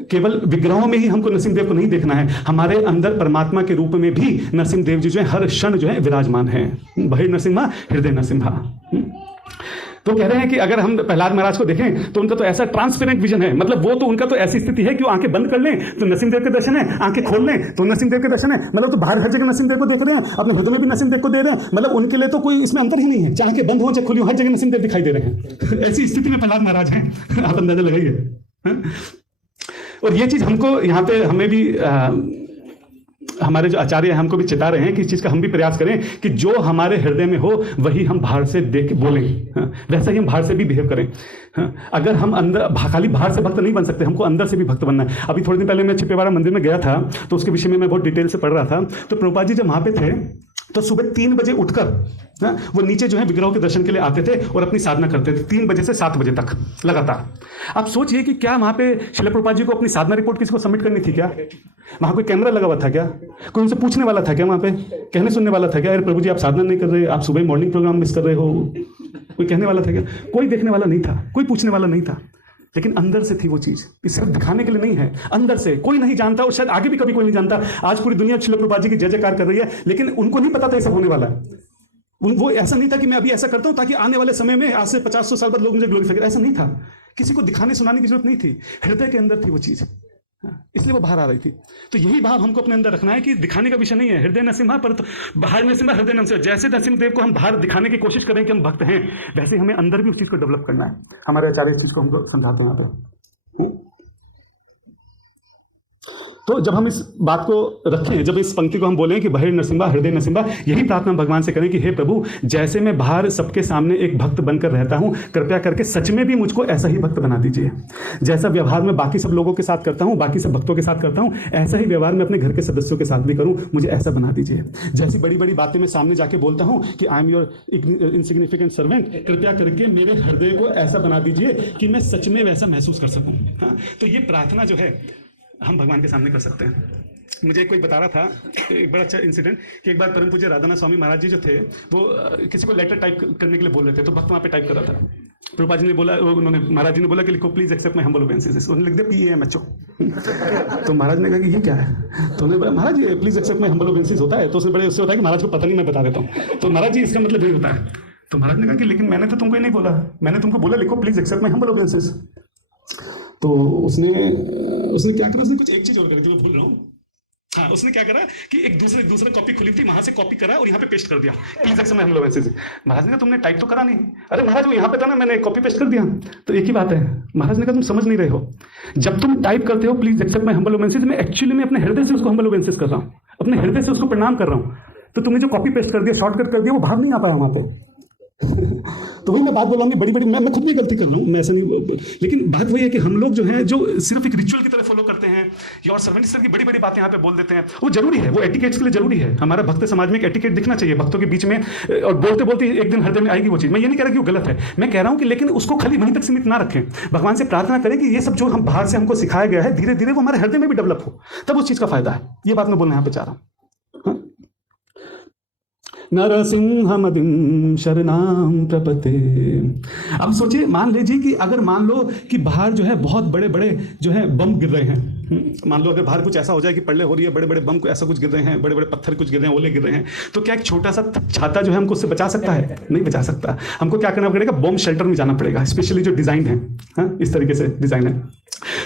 केवल विग्रहों में ही हमको नरसिंहदेव को नहीं देखना है, हमारे अंदर परमात्मा के रूप में भी नरसिंहदेव जी जो है हर क्षण जो है विराजमान है। बहे नरसिम्हा हृदय नरसिम्हा। तो कह रहे हैं कि अगर हम प्रहलाद महाराज को देखें तो उनका तो ऐसा ट्रांसपेरेंट विजन है, मतलब वो तो उनका तो ऐसी स्थिति है कि वो आंखें बंद कर लें तो नरसिंहदेव के दर्शन है, आंखें खोल लें तो नरसिंहदेव के दर्शन है। मतलब तो बाहर हर जगह नरसिंहदेव को देख रहे हैं, अपने हृदय में भी नरसिंहदेव को दे रहे हैं। मतलब उनके लिए तो कोई इसमें अंतर ही नहीं है, चाहे आंखें बंद हो चाहे खुली हो, हर जगह नरसिंहदेव दिखाई दे रहे हैं। ऐसी स्थिति में प्रहलाद महाराज हैं, आप अंदाजा लगाइए। और ये चीज हमको यहाँ पे हमें भी हमारे जो आचार्य हैं हमको भी चिता रहे हैं कि इस चीज का हम भी प्रयास करें कि जो हमारे हृदय में हो वही हम बाहर से देख के बोलें, वैसा ही हम बाहर से भी बिहेव करें। अगर हम अंदर खाली बाहर से भक्त नहीं बन सकते, हमको अंदर से भी भक्त बनना है। अभी थोड़े दिन पहले मैं छिपेवाड़ा मंदिर में गया था तो उसके विषय में मैं बहुत डिटेल से पढ़ रहा था। तो प्रभुपाद जी जब वहां पे थे तो सुबह 3 बजे उठकर वो नीचे जो है विग्रहों के दर्शन के लिए आते थे और अपनी साधना करते थे 3 बजे से 7 बजे तक लगातार। आप सोचिए कि क्या वहां पे श्रील प्रभुपाद जी को अपनी साधना रिपोर्ट किसी को सबमिट करनी थी क्या? वहां कोई कैमरा लगा हुआ था क्या? कोई उनसे पूछने वाला था क्या? वहां पे कहने सुनने वाला था क्या? अरे प्रभु जी आप साधना नहीं कर रहे, आप सुबह मॉर्निंग प्रोग्राम मिस कर रहे हो, कोई कहने वाला था क्या? कोई देखने वाला नहीं था, कोई पूछने वाला नहीं था। लेकिन अंदर से थी वो चीज, सिर्फ दिखाने के लिए नहीं है, अंदर से। कोई नहीं जानता और शायद आगे भी कभी कोई नहीं जानता। आज पूरी दुनिया श्रील प्रभुपाद जी की जय जयकार कर रही है, लेकिन उनको नहीं पता था ये सब होने वाला है। वो ऐसा नहीं था कि मैं अभी ऐसा करता हूं ताकि आने वाले समय में आज से 50-100 साल बाद लोग मुझे ग्लोरीफाई करें, ऐसा नहीं था। किसी को दिखाने सुनाने की जरूरत नहीं थी, हृदय के अंदर थी वो चीज। इसलिए वो बाहर आ रही थी। तो यही भाव हमको अपने अंदर रखना है कि दिखाने का विषय नहीं है हृदय नरसिम्हा, पर तो बाहर नरसिम्हा हृदय नरसिम्हा। जैसे नरसिंहदेव को हम बाहर दिखाने की कोशिश करें कि हम भक्त हैं, वैसे हमें अंदर भी उस चीज को डेवलप करना है। हमारे आचार्य इस चीज को हमको समझाते हैं यहाँ पे। तो जब हम इस बात को रखें, जब इस पंक्ति को हम बोलें कि बहिर नरसिम्हा हृदय नरसिम्हा, यही प्रार्थना भगवान से करें कि हे प्रभु, जैसे मैं बाहर सबके सामने एक भक्त बनकर रहता हूं, कृपया करके सच में भी मुझको ऐसा ही भक्त बना दीजिए। जैसा व्यवहार में बाकी सब लोगों के साथ करता हूं, बाकी सब भक्तों के साथ करता हूं, ऐसा ही व्यवहार में अपने घर के सदस्यों के साथ भी करूं, मुझे ऐसा बना दीजिए। जैसी बड़ी बड़ी बातें मैं सामने जाके बोलता हूं कि आई एम योर इनसिग्निफिकेंट सर्वेंट, कृपया करके मेरे हृदय को ऐसा बना दीजिए कि मैं सच में वैसा महसूस कर सकूं। हाँ, तो ये प्रार्थना जो है हम भगवान के सामने कर सकते हैं। मुझे कोई बता रहा था एक बड़ा अच्छा इंसिडेंट कि एक बार परम पूज्य राधानाथ स्वामी महाराज जी जो थे, वो किसी को लेटर टाइप करने के लिए बोल रहे थे, तो भक्त वहाँ पे टाइप कर रहा था। प्रभुपाद जी ने बोला, उन्होंने महाराज जी ने बोला कि लिखो प्लीज एक्सेप्ट माय हम्बल ओबेइसेंस। उन्होंने लिख दिया PAMHO। तो महाराज ने कहा कि ये क्या है? तो उन्होंने बोला महाराज ये प्लीज एक्सेप्ट माय हम्बल ओबेइसेंस होता है। तो उसने बड़े उससे होता है कि महाराज को पता नहीं, मैं बता देता हूँ। तो महाराज जी इसका मतलब यही होता है। तो महाराज ने कहा कि लेकिन मैंने तो तुमको ये नहीं बोला, मैंने तुमको बोला लिखो प्लीज एक्सेप्ट माय हम्बल ओबेइसेंस। तो उसने क्या करा, उसने कुछ एक चीज और करी थी, मैं भूल रहा हूँ। हाँ, उसने क्या करा कि एक दूसरा कॉपी खुली थी, वहां से कॉपी करा और यहाँ पे पेस्ट कर दिया। Please accept my humble obeisance. महाराज ने कहा तुमने टाइप तो करा नहीं। अरे महाराज वो यहाँ पे था ना, मैंने कॉपी पेस्ट कर दिया। तो एक ही बात है। महाराज ने कहा तुम समझ नहीं रहे हो, जब तुम टाइप करते हो प्लीज एक्सेप्ट माय हम्बल ओबेइसेंस, मैं एक्चुअली में अपने हृदय से उसको हम्बल ओबेइसेंस कर रहा हूँ, अपने हृदय से उसको प्रणाम कर रहा हूँ। तो तुमने जो कॉपी पेस्ट कर दिया, शॉर्टकट कर दिया, वो भाव नहीं आ पाया वहां पे। तो वही मैं बात बोल रहा हूँ, बड़ी बड़ी मैं खुद भी गलती कर रहा हूँ, मैं ऐसा नहीं, लेकिन बात वही है कि हम लोग जो हैं, जो सिर्फ एक रिचुअल की तरह फॉलो करते हैं या और सर्वेंट की बड़ी बड़ी बातें यहाँ पे बोल देते हैं, वो जरूरी है, वो एटिकेट्स के लिए जरूरी है। हमारा भक्त समाज में एक एटिकेट दिखना चाहिए भक्तों के बीच में, और बोलते बोलते एक दिन हृदय में आएगी वो चीज। मैं ये नहीं कह रहा कि वो गलत है, मैं कह रहा हूँ कि लेकिन उसको खाली वहीं तक सीमित ना रखें। भगवान से प्रार्थना करें कि ये सब जो हम बाहर से हमको सिखाया गया है, धीरे धीरे वो हमारे हृदय में भी डेवलप हो, तब उस चीज का फायदा है। ये बात मैं बोलना यहाँ पे चाह रहा हूँ। नरसिंहमदिं शरणां प्रपते। अब सोचिए, मान लीजिए कि अगर मान लो कि बाहर जो है बहुत बड़े बड़े जो है बम गिर रहे हैं, मान लो अगर बाहर कुछ ऐसा हो जाए कि पल्ले हो रही है, बड़े बड़े बम को ऐसा कुछ गिर रहे हैं, बड़े बड़े पत्थर कुछ गिर रहे हैं, ओले गिर रहे हैं, तो क्या एक छोटा सा छाता जो है हमको उससे बचा सकता है? नहीं बचा सकता। हमको क्या करना पड़ेगा? बम शेल्टर में जाना पड़ेगा, स्पेशली जो डिजाइन है, इस तरीके से डिजाइन है।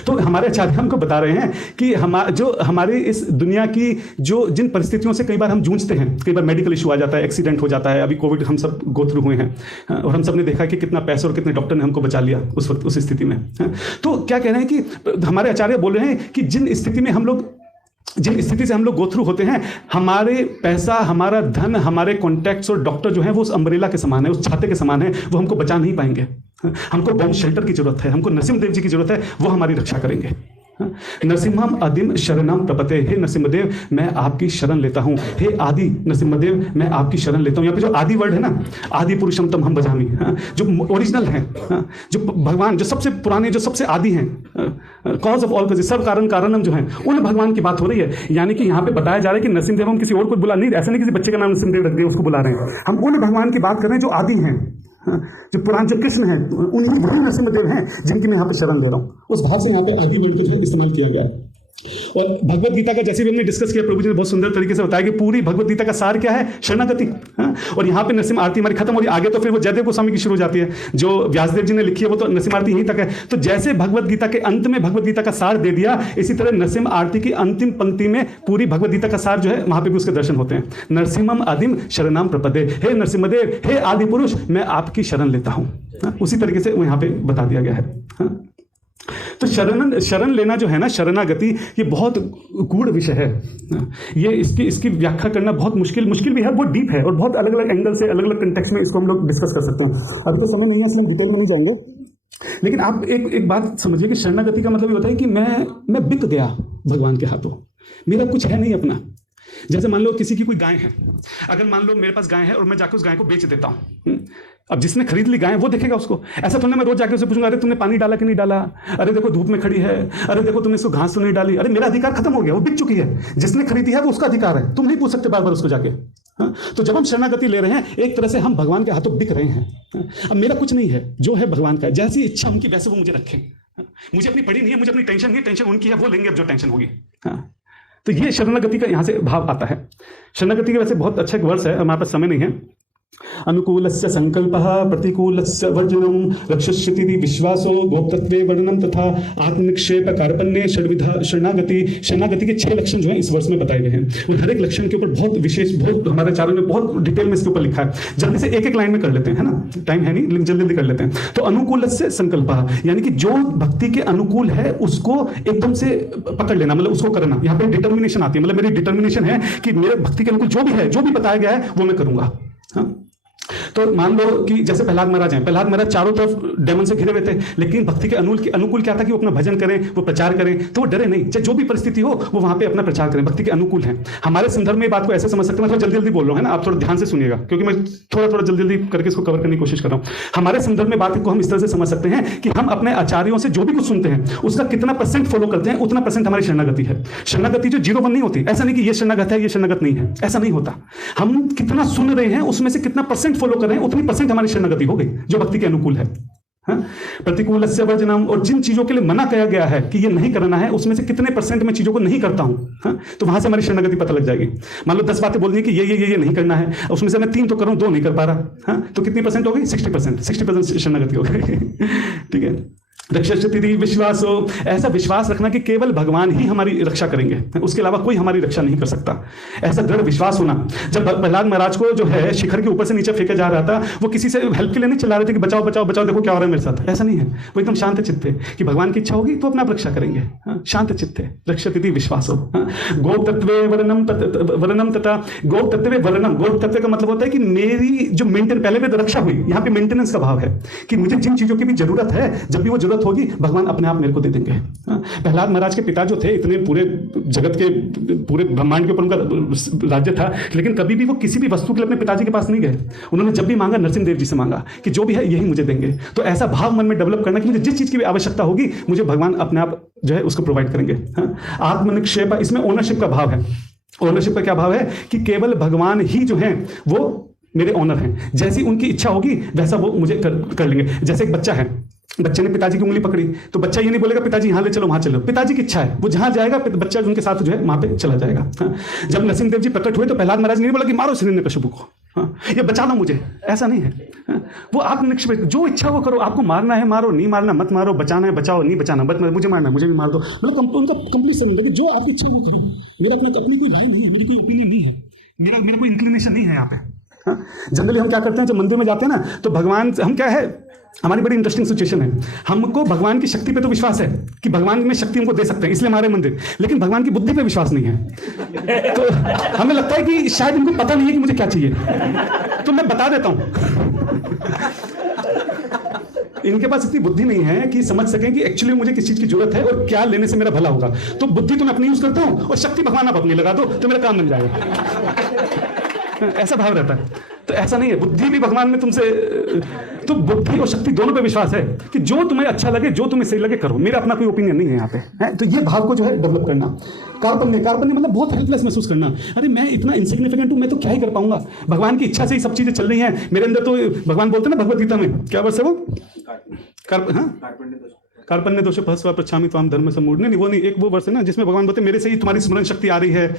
तो हमारे आचार्य हमको बता रहे हैं कि हमारे इस दुनिया की जो जिन परिस्थितियों से कई बार हम जूझते हैं, कई बार मेडिकल इशू आ जाता है, एक्सीडेंट हो जाता है, अभी कोविड हम सब गो थ्रू हुए हैं, और हम सब ने देखा कि कितना पैसा और कितने डॉक्टर ने हमको बचा लिया उस वक्त, उस स्थिति में। तो क्या कह रहे हैं कि हमारे आचार्य बोल रहे हैं कि जिन स्थिति से हम लोग गो थ्रू होते हैं, हमारे पैसा, हमारा धन, हमारे कॉन्टैक्ट्स और डॉक्टर जो है वो उस अम्ब्रेला के समान है, उस छाते के समान है, वो हमको बचा नहीं पाएंगे। हमको बम शेल्टर की जरूरत है, हमको नरसिम्हदेव जी की जरूरत है, वो हमारी रक्षा करेंगे। नरसिम्हम आदिम शरणम प्रपते। हे नरसिम्हदेव, मैं आपकी शरण लेता हूँ। हे आदि नरसिम्हदेव, मैं आपकी शरण लेता हूँ। यहाँ पे जो आदि वर्ड है ना, आदि पुरुषम तम हम बजामी, जो ओरिजिनल है, जो भगवान, जो सबसे पुराने, जो सबसे आदि हैं, कॉज ऑफ ऑल कॉजेज, सब कारण कारणम जो है, उन भगवान की बात हो रही है। यानी कि यहाँ पे बताया जा रहा है कि नरसिम्हदेव हम किसी और को बुला नहीं, ऐसा नहीं किसी बच्चे का नाम नरसिम्हदेव रख दिया उसको बुला रहे हैं, हम उन भगवान की बात कर रहे हैं जो आदि हैं, जो पुराण, जो कृष्ण है, उन्हीं वही नरसिम्हदेव हैं जिनकी मैं यहाँ पे शरण ले रहा हूँ। उस भाव से यहाँ पे आदि वर्ड को जो है इस्तेमाल किया गया है। और भगवत गीता का जैसे भी हमने डिस्कस किया, प्रभु जी ने बहुत सुंदर तरीके से बताया कि पूरी भगवत गीता का सार क्या है? शरणागति। और यहाँ पे नरसिम्हा आरती हमारी खत्म हो रही है, आगे तो फिर वो जयदेव गोस्वामी की शुरू हो जाती है, जो व्यासदेव जी ने लिखी है, वो तो नरसिम्हा आरती यहीं तक है। तो जैसे भगवत गीता के अंत में भगवत गीता का सार दे दिया, इसी तरह नरसिम्हा आरती की अंतिम पंक्ति में पूरी भगवत गीता का सार जो है वहां पे भी उसके दर्शन होते हैं। नरसिम्हम आदिम शरणम प्रपदे। हे नरसिम्हदेव, हे आदि पुरुष, मैं आपकी शरण लेता हूँ। उसी तरीके से वो यहाँ पे बता दिया गया है। तो शरण लेना जो है ना, शरणागति, ये बहुत गूढ़ विषय है। ये इसकी व्याख्या करना बहुत मुश्किल भी है, बहुत डीप है, और बहुत अलग अलग एंगल से, अलग अलग कंटेक्स्ट में इसको हम लोग डिस्कस कर सकते हैं। अभी तो समय नहीं है, इसलिए डिटेल में नहीं जाएंगे। लेकिन आप एक बात समझिए कि शरणागति का मतलब ये होता है कि मैं बिक गया भगवान के हाथों, मेरा कुछ है नहीं अपना। जैसे मान लो किसी की कोई गाय है, अगर मान लो मेरे पास गाय है और मैं जाकर उस गाय को बेच देता हूँ, अब जिसने खरीद ली गाय वो देखेगा उसको। ऐसा तो मैं रोज जाकर उससे पूछूंगा, अरे तुमने पानी डाला कि नहीं डाला, अरे देखो धूप में खड़ी है, अरे देखो तुमने इसको घास तो नहीं डाली। अरे मेरा अधिकार खत्म हो गया, वो बिक चुकी है, जिसने खरीदी है वो उसका अधिकार है, तुम नहीं पूछ सकते बार बार उसको जाके। तो जब हम शरणागति ले रहे हैं, एक तरह से हम भगवान के हाथों बिक रहे हैं। अब मेरा कुछ नहीं है, जो है भगवान का, जैसी इच्छा उनकी वैसे वो मुझे रखें। मुझे अपनी पड़ी नहीं है, मुझे अपनी टेंशन नहीं है, टेंशन उनकी है, वो लेंगे अब जो टेंशन होगी। तो ये शरणागति का यहाँ से भाव आता है। शरणागति का वैसे बहुत अच्छा एक वर्ष है, हमारे पास समय नहीं है, अनुकूलस्य संकल्पः प्रतिकूलस्य वर्जनम रक्षस्यति विश्वासो गोप्तत्वे वर्णनम तथा आत्मनिक्षेप कार्पण्य षड्विधा शरणागति। शरणागति के 6 लक्षण जो है इस वर्ष में बताए गए हैं और हर एक लक्षण के ऊपर बहुत विशेष, बहुत हमारे आचार्यों ने बहुत डिटेल में इसके ऊपर लिखा है। जल्दी से एक एक लाइन में कर लेते हैं, है ना, टाइम है नहीं, लेकिन जल्दी जल्दी कर लेते हैं। तो अनुकूलस्य संकल्पः यानी कि जो भक्ति के अनुकूल है उसको एकदम से पकड़ लेना, मतलब उसको करना। यहाँ पे डिटर्मिनेशन आती है, मतलब मेरी डिटर्मिनेशन है कि मेरे भक्ति के अनुकूल जो भी है, जो भी बताया गया है वो मैं करूंगा। हाँ? तो मान लो कि जैसे प्रहलाद महाराज हैं, प्रहलाद महाराज चारों तरफ डेमन से घिरे हुए थे, लेकिन भक्ति के अनुकूल क्या था कि वो अपना भजन करें, वो प्रचार करें, तो वो डरे नहीं, चाहे जो भी परिस्थिति हो वो वहां पे अपना प्रचार करें, भक्ति के अनुकूल है। हमारे संदर्भ में बात को ऐसे समझ सकते हैं, मैं थोड़ा जल्दी जल्दी बोल रहा हूँ, है ना, आप थोड़ा ध्यान से सुनिएगा क्योंकि मैं थोड़ा थोड़ा जल्दी जल्दी करके इसको कवर करने की कोशिश कर रहा हूँ। हमारे संदर्भ में बात को हम इस तरह से समझ सकते हैं कि हम अपने आचार्यों से जो भी कुछ सुनते हैं उसका कितना % फॉलो करते हैं, उतना % हमारी शरणागति है। शरणागति जो 0-1 नहीं होती, ऐसा नहीं कि ये शरणागत है ये शरणागत नहीं है, ऐसा नहीं होता। हम कितना सुन रहे हैं उसमें से कितना % फॉलो कर रहे हैं, उतनी % हमारी शरणागति हो गई जो भक्ति के अनुकूल है। प्रतिकूलस्य वर्जनम, और जिन चीजों के लिए मना किया गया है कि ये नहीं करना है उसमें से कितने % में चीजों को नहीं करता हूं, तो वहां से हमारी शरणागति पता लग जाएगी। मान लो 10 बातें बोल दी कि ये नहीं करना है, उसमें से मैं 3 तो करूं, 2 नहीं कर पा रहा, तो कितनी % हो गई? 60% शरणागति हो गई। ठीक है। रक्षस्यति विश्वासो, ऐसा विश्वास रखना कि केवल भगवान ही हमारी रक्षा करेंगे, उसके अलावा कोई हमारी रक्षा नहीं कर सकता, ऐसा दृढ़ विश्वास होना। जब प्रहलाद महाराज को जो है शिखर के ऊपर से नीचे फेंका जा रहा था, वो किसी से हेल्प के लिए नहीं चिल्ला रहे थे कि बचाओ बचाओ बचाओ, देखो क्या हो रहा है मेरे साथ, ऐसा नहीं है। वो एकदम शांत चित्त है कि भगवान की इच्छा होगी तो अपना रक्षा करेंगे, शांत चित्त है। रक्षति विश्वासो। गोप तत्वे वर्णनम तथा गोप तत्वे वर्णनम, गोप तत्व का मतलब होता है कि मेरी जो मेंटेन, पहले में रक्षा हुई, यहाँ पे मेंटेनेंस का भाव है कि मुझे जिन चीजों की भी जरूरत है, जब भी वो जरूरत होगी भगवान अपने आप मेरे को दे देंगे। प्रहलाद महाराज के पिता जो थे, इतने पूरे जगत के, पूरे ब्रह्मांड के ऊपर उनका राज्य था, लेकिन कभी भी वो किसी भी वस्तु के लिए अपने पिताजी के पास नहीं गए। उन्होंने जब भी मांगा नरसिंह देव जी से मांगा कि जो भी है यही मुझे देंगे। तो ऐसा भाव मन में डेवलप करना कि मुझे जिस चीज की भी आवश्यकता होगी मुझे भगवान अपने आप जो है उसको प्रोवाइड करेंगे। आत्मनिक्षेप, इसमें ओनरशिप का भाव है। ओनरशिप का क्या भाव है कि केवल भगवान ही जो है वो मेरे ऑनर हैं, जैसी उनकी इच्छा होगी वैसा वो मुझे कर लेंगे। जैसे एक बच्चा है, बच्चे ने पिताजी की उंगली पकड़ी तो बच्चा ये नहीं बोलेगा पिताजी यहाँ ले चलो वहां चलो, पिताजी की इच्छा है, वो जहां जाएगा बच्चा उनके साथ जो है वहां पे चला जाएगा। जब नरसिंह देव जी प्रकट हुए तो प्रहलाद महाराज ने नहीं बोला कि मारो हिरण्यकशिपु को, ये बचा लो मुझे, ऐसा नहीं है। वो आत्मनिक्षेप, जो इच्छा वो करो, आपको मारना है मारो, नहीं मारना मत मारो, बचाना है बचाओ, नहीं बचाना मत, मुझे मारना है मुझे भी मार दो, मतलब उनका कंप्लीट सरेंडर कि जो आपकी इच्छा वो करो। मेरा अपनी कोई राय नहीं है, मेरी कोई ओपिनियन नहीं है, मेरा कोई इंक्लिनेशन नहीं है यहाँ पे। जनरली हम क्या करते हैं जब मंदिर में जाते हैं ना, तो भगवान, हम क्या है, हमारी बड़ी इंटरेस्टिंग सिचुएशन है, हमको भगवान की शक्ति पे तो विश्वास है कि भगवान में शक्ति हमको दे सकते हैं, इसलिए हमारे मंदिर, लेकिन भगवान की बुद्धि पे विश्वास नहीं है। तो हमें लगता है कि शायद इनको पता नहीं है कि मुझे क्या चाहिए, तो मैं बता देता हूं। इनके पास इतनी बुद्धि नहीं है कि समझ सकें कि एक्चुअली मुझे किस चीज की जरूरत है और क्या लेने से मेरा भला होगा। तो बुद्धि तो मैं अपनी यूज करता हूं और शक्ति भगवान आप अपनी लगा दो तो मेरा काम बन जाएगा, ऐसा भाव रहता है। तो ऐसा नहीं है, बुद्धि भी भगवान में तुमसे, तो बुद्धि और शक्ति दोनों पे विश्वास है कि जो तुम्हें अच्छा लगे, जो तुम्हें सही लगे करो, मेरा अपना कोई ओपिनियन नहीं है यहाँ पे, है? तो ये भाव को जो है डेवलप करना। कार्पण्य मतलब बहुत हेल्पलेस महसूस करना, अरे मैं इतना इनसिग्निफिकेंट हूं, मैं तो क्या ही कर पाऊंगा, भगवान की इच्छा से ही सब चीजें चल रही हैं मेरे अंदर। तो भगवान बोलते हैं ना भगवत गीता में, क्या वर्ष है वो, कार्पण्य दोष फस्वा प्रच्छामि त्वाम धर्म सम्मूढ़, नहीं वो नहीं, एक वो वर्ष है ना जिसमें भगवान बोलते हैं मेरे से ही तुम्हारी स्मरण शक्ति आ रही है,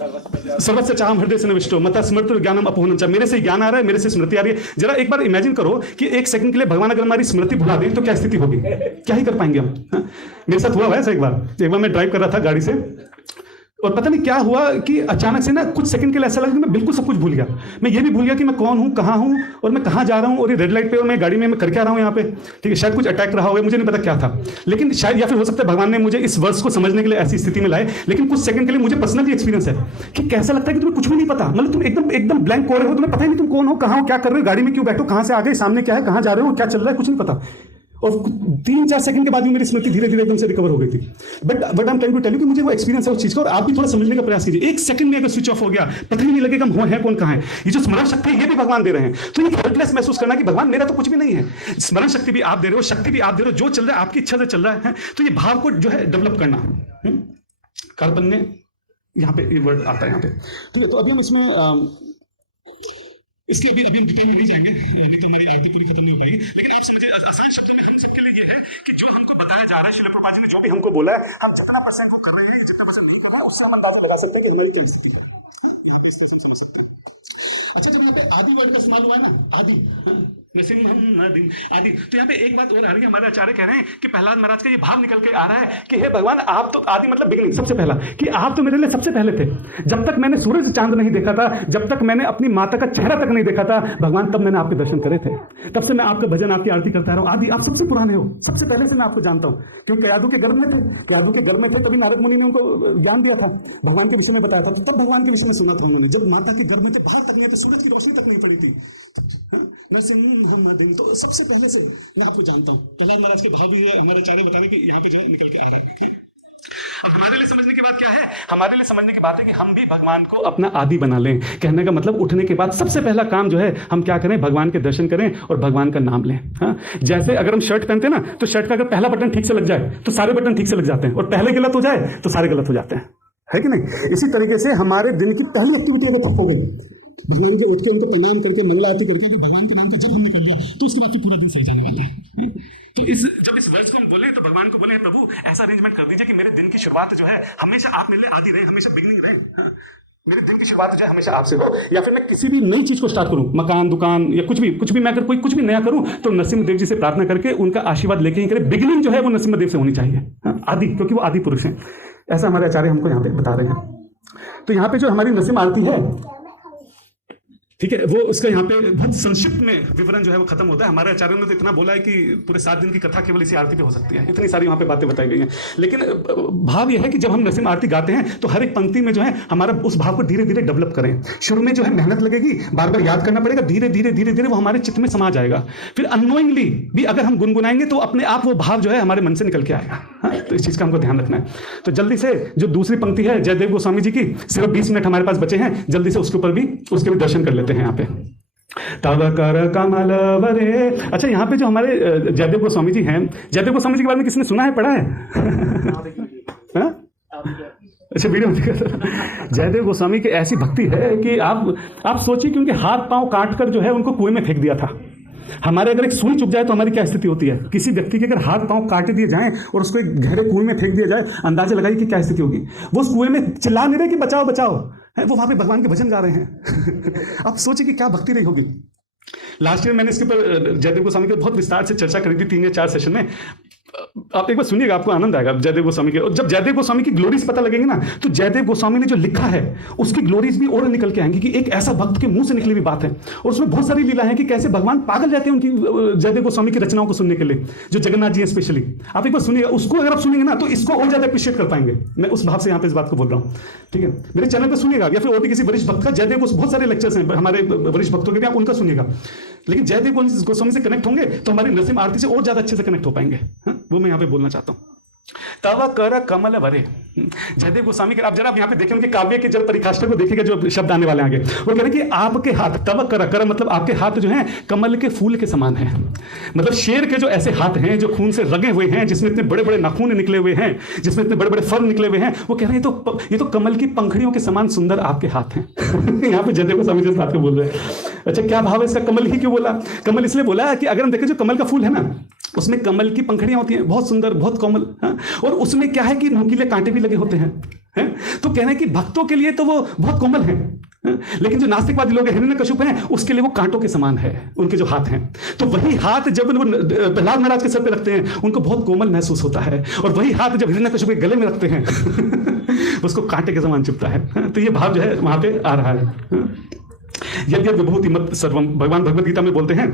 सर्वस्य चाहम हृदय से नविष्टो मता स्मृति ज्ञानम अपहनम चा, मेरे से ज्ञान आ रहा है, मेरे से स्मृति आ रही है। जरा एक बार इमेजिन करो कि एक सेकंड के लिए भगवान अगर हमारी स्मृति भुला दे तो क्या स्थिति होगी, क्या ही कर पाएंगे हम। मेरे साथ हुआ ऐसा एक बार मैं ड्राइव कर रहा था गाड़ी से, और पता नहीं क्या हुआ कि अचानक से ना कुछ सेकंड के लिए ऐसा लगा कि मैं बिल्कुल सब कुछ भूल गया। मैं ये भी भूल गया कि मैं कौन हूँ, कहाँ हूँ और मैं कहाँ जा रहा हूँ, और ये रेड लाइट पे और मैं गाड़ी में मैं कर क्या रहा हूँ यहाँ पे। ठीक है, शायद कुछ अटैक रहा होगा, मुझे नहीं पता क्या था, लेकिन शायद या फिर हो सकता है भगवान ने मुझे इस वर्ष को समझने के लिए ऐसी स्थिति में लाए। लेकिन कुछ सेकंड के लिए मुझे पर्सनली एक्सपीरियंस है कि कैसा लगता है कि तुम्हें कुछ भी नहीं पता, मतलब तुम एकदम ब्लैंक हो रहे हो, तुम्हें पता ही नहीं तुम कौन हो, कहाँ हो, क्या कर रहे हो, गाड़ी में क्यों बैठो, कहाँ से आ गए, सामने क्या है, कहाँ जा रहे हो, क्या चल रहा है, कुछ नहीं पता। और 3-4 सेकंड के बाद भी मेरी स्मृति धीरे धीरे एकदम से रिकवर हो गई थी। But I am trying to tell you कि मुझे वो एक्सपीरियंस है उस चीज का, और आप भी थोड़ा समझने का प्रयास कीजिए। एक सेकंड में अगर स्विच ऑफ हो गया पता ही नहीं लगेगा हम है कौन कहाँ है। ये जो स्मरण शक्ति है ये भी भगवान दे रहे हैं, तो ये हेल्पलेस महसूस करना कि भगवान मेरा तो कुछ भी नहीं है, स्मरण शक्ति भी आप दे रहे हो, शक्ति भी आप दे रहे हो, जो चल रहा है आपकी इच्छा से चल रहा है। तो ये भाव को जो है डेवलप करना, कार्पण्य यहाँ पे ये वर्ड आता है यहाँ पे। ठीक है, तो अभी हम इसमें इसके अभी डिटेल में नहीं जाएंगे, नहीं तो हमारी आरती पूरी खत्म नहीं हो पाएगी, लेकिन आप समझिए आसान शब्दों में हम सबके लिए ये है कि जो हमको बताया जा रहा है, श्रील प्रभुपाद जी ने जो भी हमको बोला है, हम जितना % वो कर रहे हैं, जितना % नहीं कर रहे हैं, उससे हम अंदाजा लगा सकते हैं कि हमारी क्या स्थिति है। यहाँ पे इसलिए हम समझ सकते हैं। अच्छा, जब यहाँ पे आदि वर्ड का इस्तेमाल हुआ है ना, आदि, नसीम आदि, तो यहाँ पे एक बात और आ रही है। हमारे आचार्य कह रहे हैं कि प्रहलाद महाराज का ये भाव निकल के आ रहा है कि हे भगवान, आप तो आदि मतलब बिगिनिंग, सबसे पहला, कि आप तो मेरे लिए सबसे पहले थे। जब तक मैंने सूरज चांद नहीं देखा था, जब तक मैंने अपनी माता का चेहरा तक नहीं देखा था भगवान, तब मैंने आपके दर्शन करे थे। तब से मैं आपका भजन, आपकी आरती करता रहा हूँ। आदि, आप सबसे पुराने हो, सबसे पहले से मैं आपको जानता हूँ, क्योंकि कयादू के गर्भ में थे, कयादू के गर्भ में थे, तभी नारद मुनि ने उनको ज्ञान दिया था, भगवान के विषय में बताया था। तब भगवान के विषय में सुना था उन्होंने, जब माता के गर्भ में थे, बाहर तक नहीं थे, सूरज की रोशनी तक नहीं पड़ी थी। तो सबसे पहले से मैं आपको जानता हूँ। प्रहलाद महाराज के भाव भी हमारे आचार्य बताने कि यहाँ पे जो निकल के आ रहा है। अब हमारे लिए समझने की बात क्या है? हमारे लिए समझने की बात है कि हम भी भगवान को अपना आदि बना लें। कहने का मतलब, उठने के बाद सबसे पहला काम जो है हम क्या करें, भगवान के दर्शन करें और भगवान का नाम लें। हाँ, जैसे अगर हम शर्ट पहनते हैं ना, तो शर्ट का अगर पहला बटन ठीक से लग जाए तो सारे बटन ठीक से लग जाते हैं, और पहले गलत हो जाए तो सारे गलत हो जाते हैं, है कि नहीं? इसी तरीके से हमारे दिन की पहली एक्टिविटी अगर ठप हो गई, भगवान के उठ के उनको प्रणाम करके, मंगला आरती करके, कि भगवान के नाम पे जब हम निकल गया, तो उसके बाद फिर पूरा दिन सही जाने वाला है। तो जब इस वर्ष को हम बोले, तो भगवान को बोले, प्रभु ऐसा अरेंजमेंट कर दीजिए कि मेरे दिन की शुरुआत जो है हमेशा आप मेरे लिए आदि रहे, हमेशा बिगिनिंग रहे। हाँ, मेरे दिन की शुरुआत जो है हमेशा आपसे हो। या फिर मैं किसी भी नई चीज को स्टार्ट करूं, मकान, दुकान या कुछ भी मैं अगर कोई कुछ भी नया करूं, तो नरसिम्ह देव जी से प्रार्थना करके उनका आशीर्वाद लेके ही करें। बिगिनिंग जो है वो नरसिम्ह देव से होनी चाहिए। हाँ, आदि, क्योंकि वो आदि पुरुष हैं, ऐसा हमारे आचार्य हमको यहाँ पे बता रहे हैं। तो यहाँ पे जो हमारी नरसिम्ह आरती है, ठीक है, वो उसका यहाँ पे बहुत संक्षिप्त में विवरण जो है वो खत्म होता है। हमारे आचार्यों ने तो इतना बोला है कि पूरे 7 दिन की कथा केवल इसी आरती पे हो सकती है, इतनी सारी वहाँ पे बातें बताई गई हैं। लेकिन भाव यह है कि जब हम नरसिम्ह आरती गाते हैं, तो हर एक पंक्ति में जो है हमारा उस भाव को धीरे धीरे डेवलप करें। शुरू में जो है मेहनत लगेगी, बार बार याद करना पड़ेगा, धीरे धीरे वो हमारे चित्त में समा जाएगा। फिर अननोइंगली भी अगर हम गुनगुनाएंगे, तो अपने आप वो भाव जो है हमारे मन से निकल के आएगा। हाँ, तो इस चीज़ का हमको ध्यान रखना है। तो जल्दी से जो दूसरी पंक्ति है जयदेव गोस्वामी जी की, सिर्फ 20 मिनट हमारे पास बचे हैं, जल्दी से उसके ऊपर भी उसके भी दर्शन कर लेते हैं यहाँ पे। तव कर कमल वरे। अच्छा, यहाँ पे जो हमारे जयदेव गोस्वामी जी हैं, जयदेव गोस्वामी जी के बारे में किसने सुना है, पढ़ा है? अच्छा, वीडियो जयदेव गोस्वामी की ऐसी भक्ति है कि आप सोचिए कि उनके हाथ पांव काट कर जो है उनको कुएं में फेंक दिया था। हमारे अगर एक सुई चुभ जाए तो हमारी क्या स्थिति होती है? किसी व्यक्ति के अगर हाथ पांव काट दिए जाएं और उसको एक गहरे कुएं में फेंक दिया जाए, अंदाजा लगाइए कि क्या स्थिति होगी। वो उस कुएं में चिल्ला नहीं रहे कि बचाओ बचाओ, है वो वहां पे भगवान के भजन गा रहे हैं। आप सोचिए कि क्या भक्ति रही होगी। लास्ट ईयर मैंने इसके ऊपर जयदेव गोस्वामी के बहुत विस्तार से चर्चा करी थी 3 या 4 सेशन में। आप एक बार सुनिएगा, आपको आनंद आएगा जयदेव गोस्वामी के। और जब जयदेव गोस्वामी की ग्लोरीज पता लगेंगे ना, तो जयदेव गोस्वामी ने जो लिखा है उसकी ग्लोरीज भी और निकल के आएंगी, कि एक ऐसा भक्त के मुंह से निकली हुई बात है। और उसमें बहुत सारी लीला है कि कैसे भगवान पागल रहते हैं उनकी, जयदेव गोस्वामी की रचनाओं को सुनने के लिए, जो जगन्नाथ जी है स्पेशली। आप एक बार सुनिएगा, उसको अगर आप सुनेंगे ना, तो इसको और ज्यादा अप्रिशिएट कर पाएंगे। मैं उस भाव से यहाँ पे इस बात को बोल रहा हूँ, ठीक है? मेरे चैनल पर सुनिएगा, या फिर और भी किसी वरिष्ठ भक्त का, जयदेव बहुत सारे लेक्चर्स हैं हमारे वरिष्ठ भक्तों के भी, आप उनका सुनिएगा। लेकिन जयदेव गोस्वामी से कनेक्ट होंगे तो हमारी नरसिम्हा आरती से और ज्यादा अच्छे से कनेक्ट हो पाएंगे। वो मैं यहाँ पे बोलना चाहता हूँ। तव कर कमल वरे, जयदेव गोस्वामी के, आप जरा यहाँ पे देखें उनके काव्य के जरा परिकाष्ठा को देखिएगा, जो शब्द आने वाले आगे। वो कह रहे हैं कि आपके हाथ, तव कर मतलब आपके हाथ जो हैं कमल के फूल के समान है। मतलब शेर के जो ऐसे हाथ हैं जो खून से रगे हुए हैं, जिसमें इतने बड़े बड़े नाखून निकले हुए हैं, जिसमें इतने बड़े बड़े फर निकले हुए हैं, वो कह रहे हैं ये तो कमल की पंखड़ियों के समान सुंदर आपके हाथ हैं। यहाँ पे जयदेव गोस्वामी जिस बात को बोल रहे हैं। अच्छा, क्या भाव है इसका? कमल ही क्यों बोला? कमल इसलिए बोला कि अगर हम देखें जो कमल का फूल है ना, उसमें कमल की पंखड़ियां होती हैं, बहुत सुंदर, बहुत कोमल। हाँ? और उसमें क्या है कि नुकीले कांटे भी लगे होते हैं। तो कहना है कि भक्तों के लिए तो वो बहुत कोमल है, लेकिन जो नास्तिकवादी लोग हिरण्यकश्यप हैं, उसके लिए वो कांटों के समान है, उनके जो हाथ हैं। तो वही हाथ जब वो प्रहलाद महाराज के सर पे रखते हैं, उनको बहुत कोमल महसूस होता है, और वही हाथ जब हिरण्यकश्यप के गले में रखते हैं उसको कांटे के समान चुभता है। तो ये भाव जो है वहां पे आ रहा है। यद्यप विभूति मत सर्वम, भगवान भगवद गीता में बोलते हैं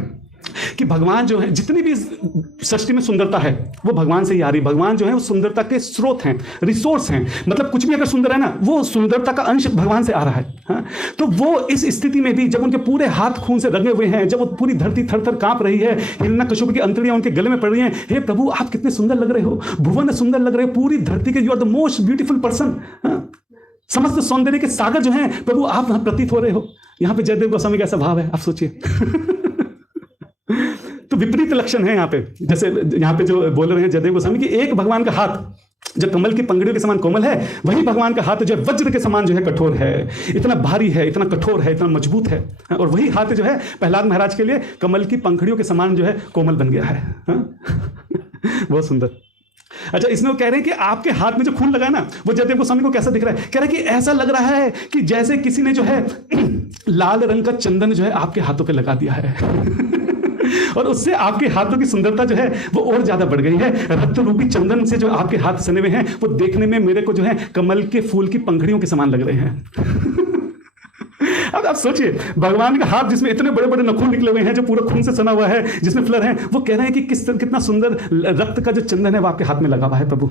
कि भगवान जो है, जितनी भी सृष्टि में सुंदरता है वो भगवान से ही आ रही। भगवान जो है वो सुंदरता के स्रोत हैं, रिसोर्स हैं। मतलब कुछ भी अगर सुंदर है ना, वो सुंदरता का अंश भगवान से आ रहा है। हाँ? तो वो इस स्थिति में भी, जब उनके पूरे हाथ खून से रंगे हुए हैं, जब वो पूरी धरती थर थर कांप रही है, हिरण्यकश्यप की अंतड़ियां उनके गले में पड़ रही हैं, हे प्रभु आप कितने सुंदर लग रहे हो, भुवन सुंदर लग रहे हो, पूरी धरती के you are the most beautiful person, समस्त सौंदर्य के सागर जो हैं प्रभु आप प्रतीत हो रहे हो। यहाँ पे जयदेव गोस्वामी का ऐसा भाव है, आप सोचिए। तो विपरीत लक्षण है यहाँ पे, जैसे यहाँ पे जो बोल रहे हैं जयदेव गोस्वामी कि एक भगवान का हाथ जो कमल की पंखड़ियों के समान कोमल है, वही भगवान का हाथ जो है वज्र के समान जो है कठोर है, इतना भारी है, इतना कठोर है, इतना मजबूत है। और वही हाथ जो है प्रहलाद महाराज के लिए कमल की पंखड़ियों के समान जो है कोमल बन गया है। बहुत सुंदर। अच्छा, इसमें वो कह रहे हैं कि आपके हाथ में जो खून लगा ना, वो जयदेव गोस्वामी को कैसा दिख रहा है? कह रहे हैं कि ऐसा लग रहा है कि जैसे किसी ने जो है लाल रंग का चंदन जो है आपके हाथों पे लगा दिया है और उससे आपके हाथों की सुंदरता जो है वो और ज्यादा बढ़ गई है। रक्त रूपी चंदन से जो आपके हाथ सने हुए हैं वो देखने में मेरे को जो है कमल के फूल की पंखड़ियों के समान लग रहे हैं। अब आप सोचिए, भगवान का हाथ जिसमें इतने बड़े बड़े नखून निकले हुए हैं, जो पूरा खून से सना हुआ है, जिसमें फ्लर है, वो कह रहे हैं कि कितना सुंदर रक्त का जो चंदन है वो आपके हाथ में लगा हुआ है प्रभु।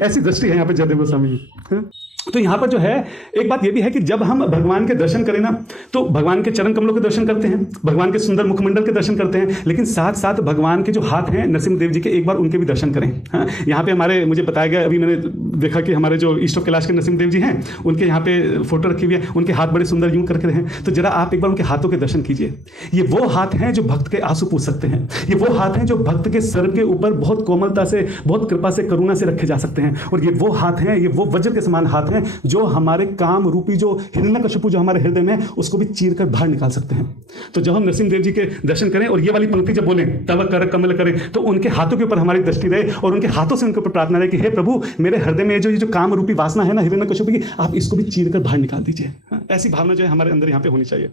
ऐसी दृष्टि है यहाँ पे जयदेव गोस्वामी की। तो यहाँ पर जो है एक बात ये भी है कि जब हम भगवान के दर्शन करें ना, तो भगवान के चरण कमलों के दर्शन करते हैं, भगवान के सुंदर मुखमंडल के दर्शन करते हैं, लेकिन साथ साथ भगवान के जो हाथ हैं नरसिंहदेव जी के, एक बार उनके भी दर्शन करें। हाँ, यहाँ पे हमारे, मुझे बताया गया, अभी मैंने देखा कि हमारे जो ईस्ट ऑफ कैलाश के नरसिंहदेव जी हैं, उनके यहाँ पे फोटो रखी हुई है, उनके हाथ बड़े सुंदर यूं करके हैं। तो जरा आप एक बार उनके हाथों के दर्शन कीजिए। ये वो हाथ हैं जो भक्त के आंसू पूछ सकते हैं, ये वो हाथ हैं जो भक्त के सर के ऊपर बहुत कोमलता से, बहुत कृपा से, करुणा से रखे जा सकते हैं। और ये वो हाथ हैं, ये वो वज्र के समान हाथ हैं जो हमारे काम रूपी जो हिरण्यकशिपु जो हमारे हृदय में, उसको भी चीर कर बाहर निकाल सकते हैं। तो जब हम नरसिंहदेव जी के दर्शन करें और ये वाली पंक्ति जब बोलें तव कर कमल करें, तो उनके हाथों के ऊपर हमारी दृष्टि रहे और उनके हाथों से उनके ऊपर प्रार्थना रहे कि हे प्रभु, मेरे हृदय में जो काम रूपी वासना है ना हिरण्यकशिपु की, आप इसको भी चीर कर बाहर निकाल दीजिए। ऐसी भावना जो है हमारे अंदर यहाँ पे होनी चाहिए।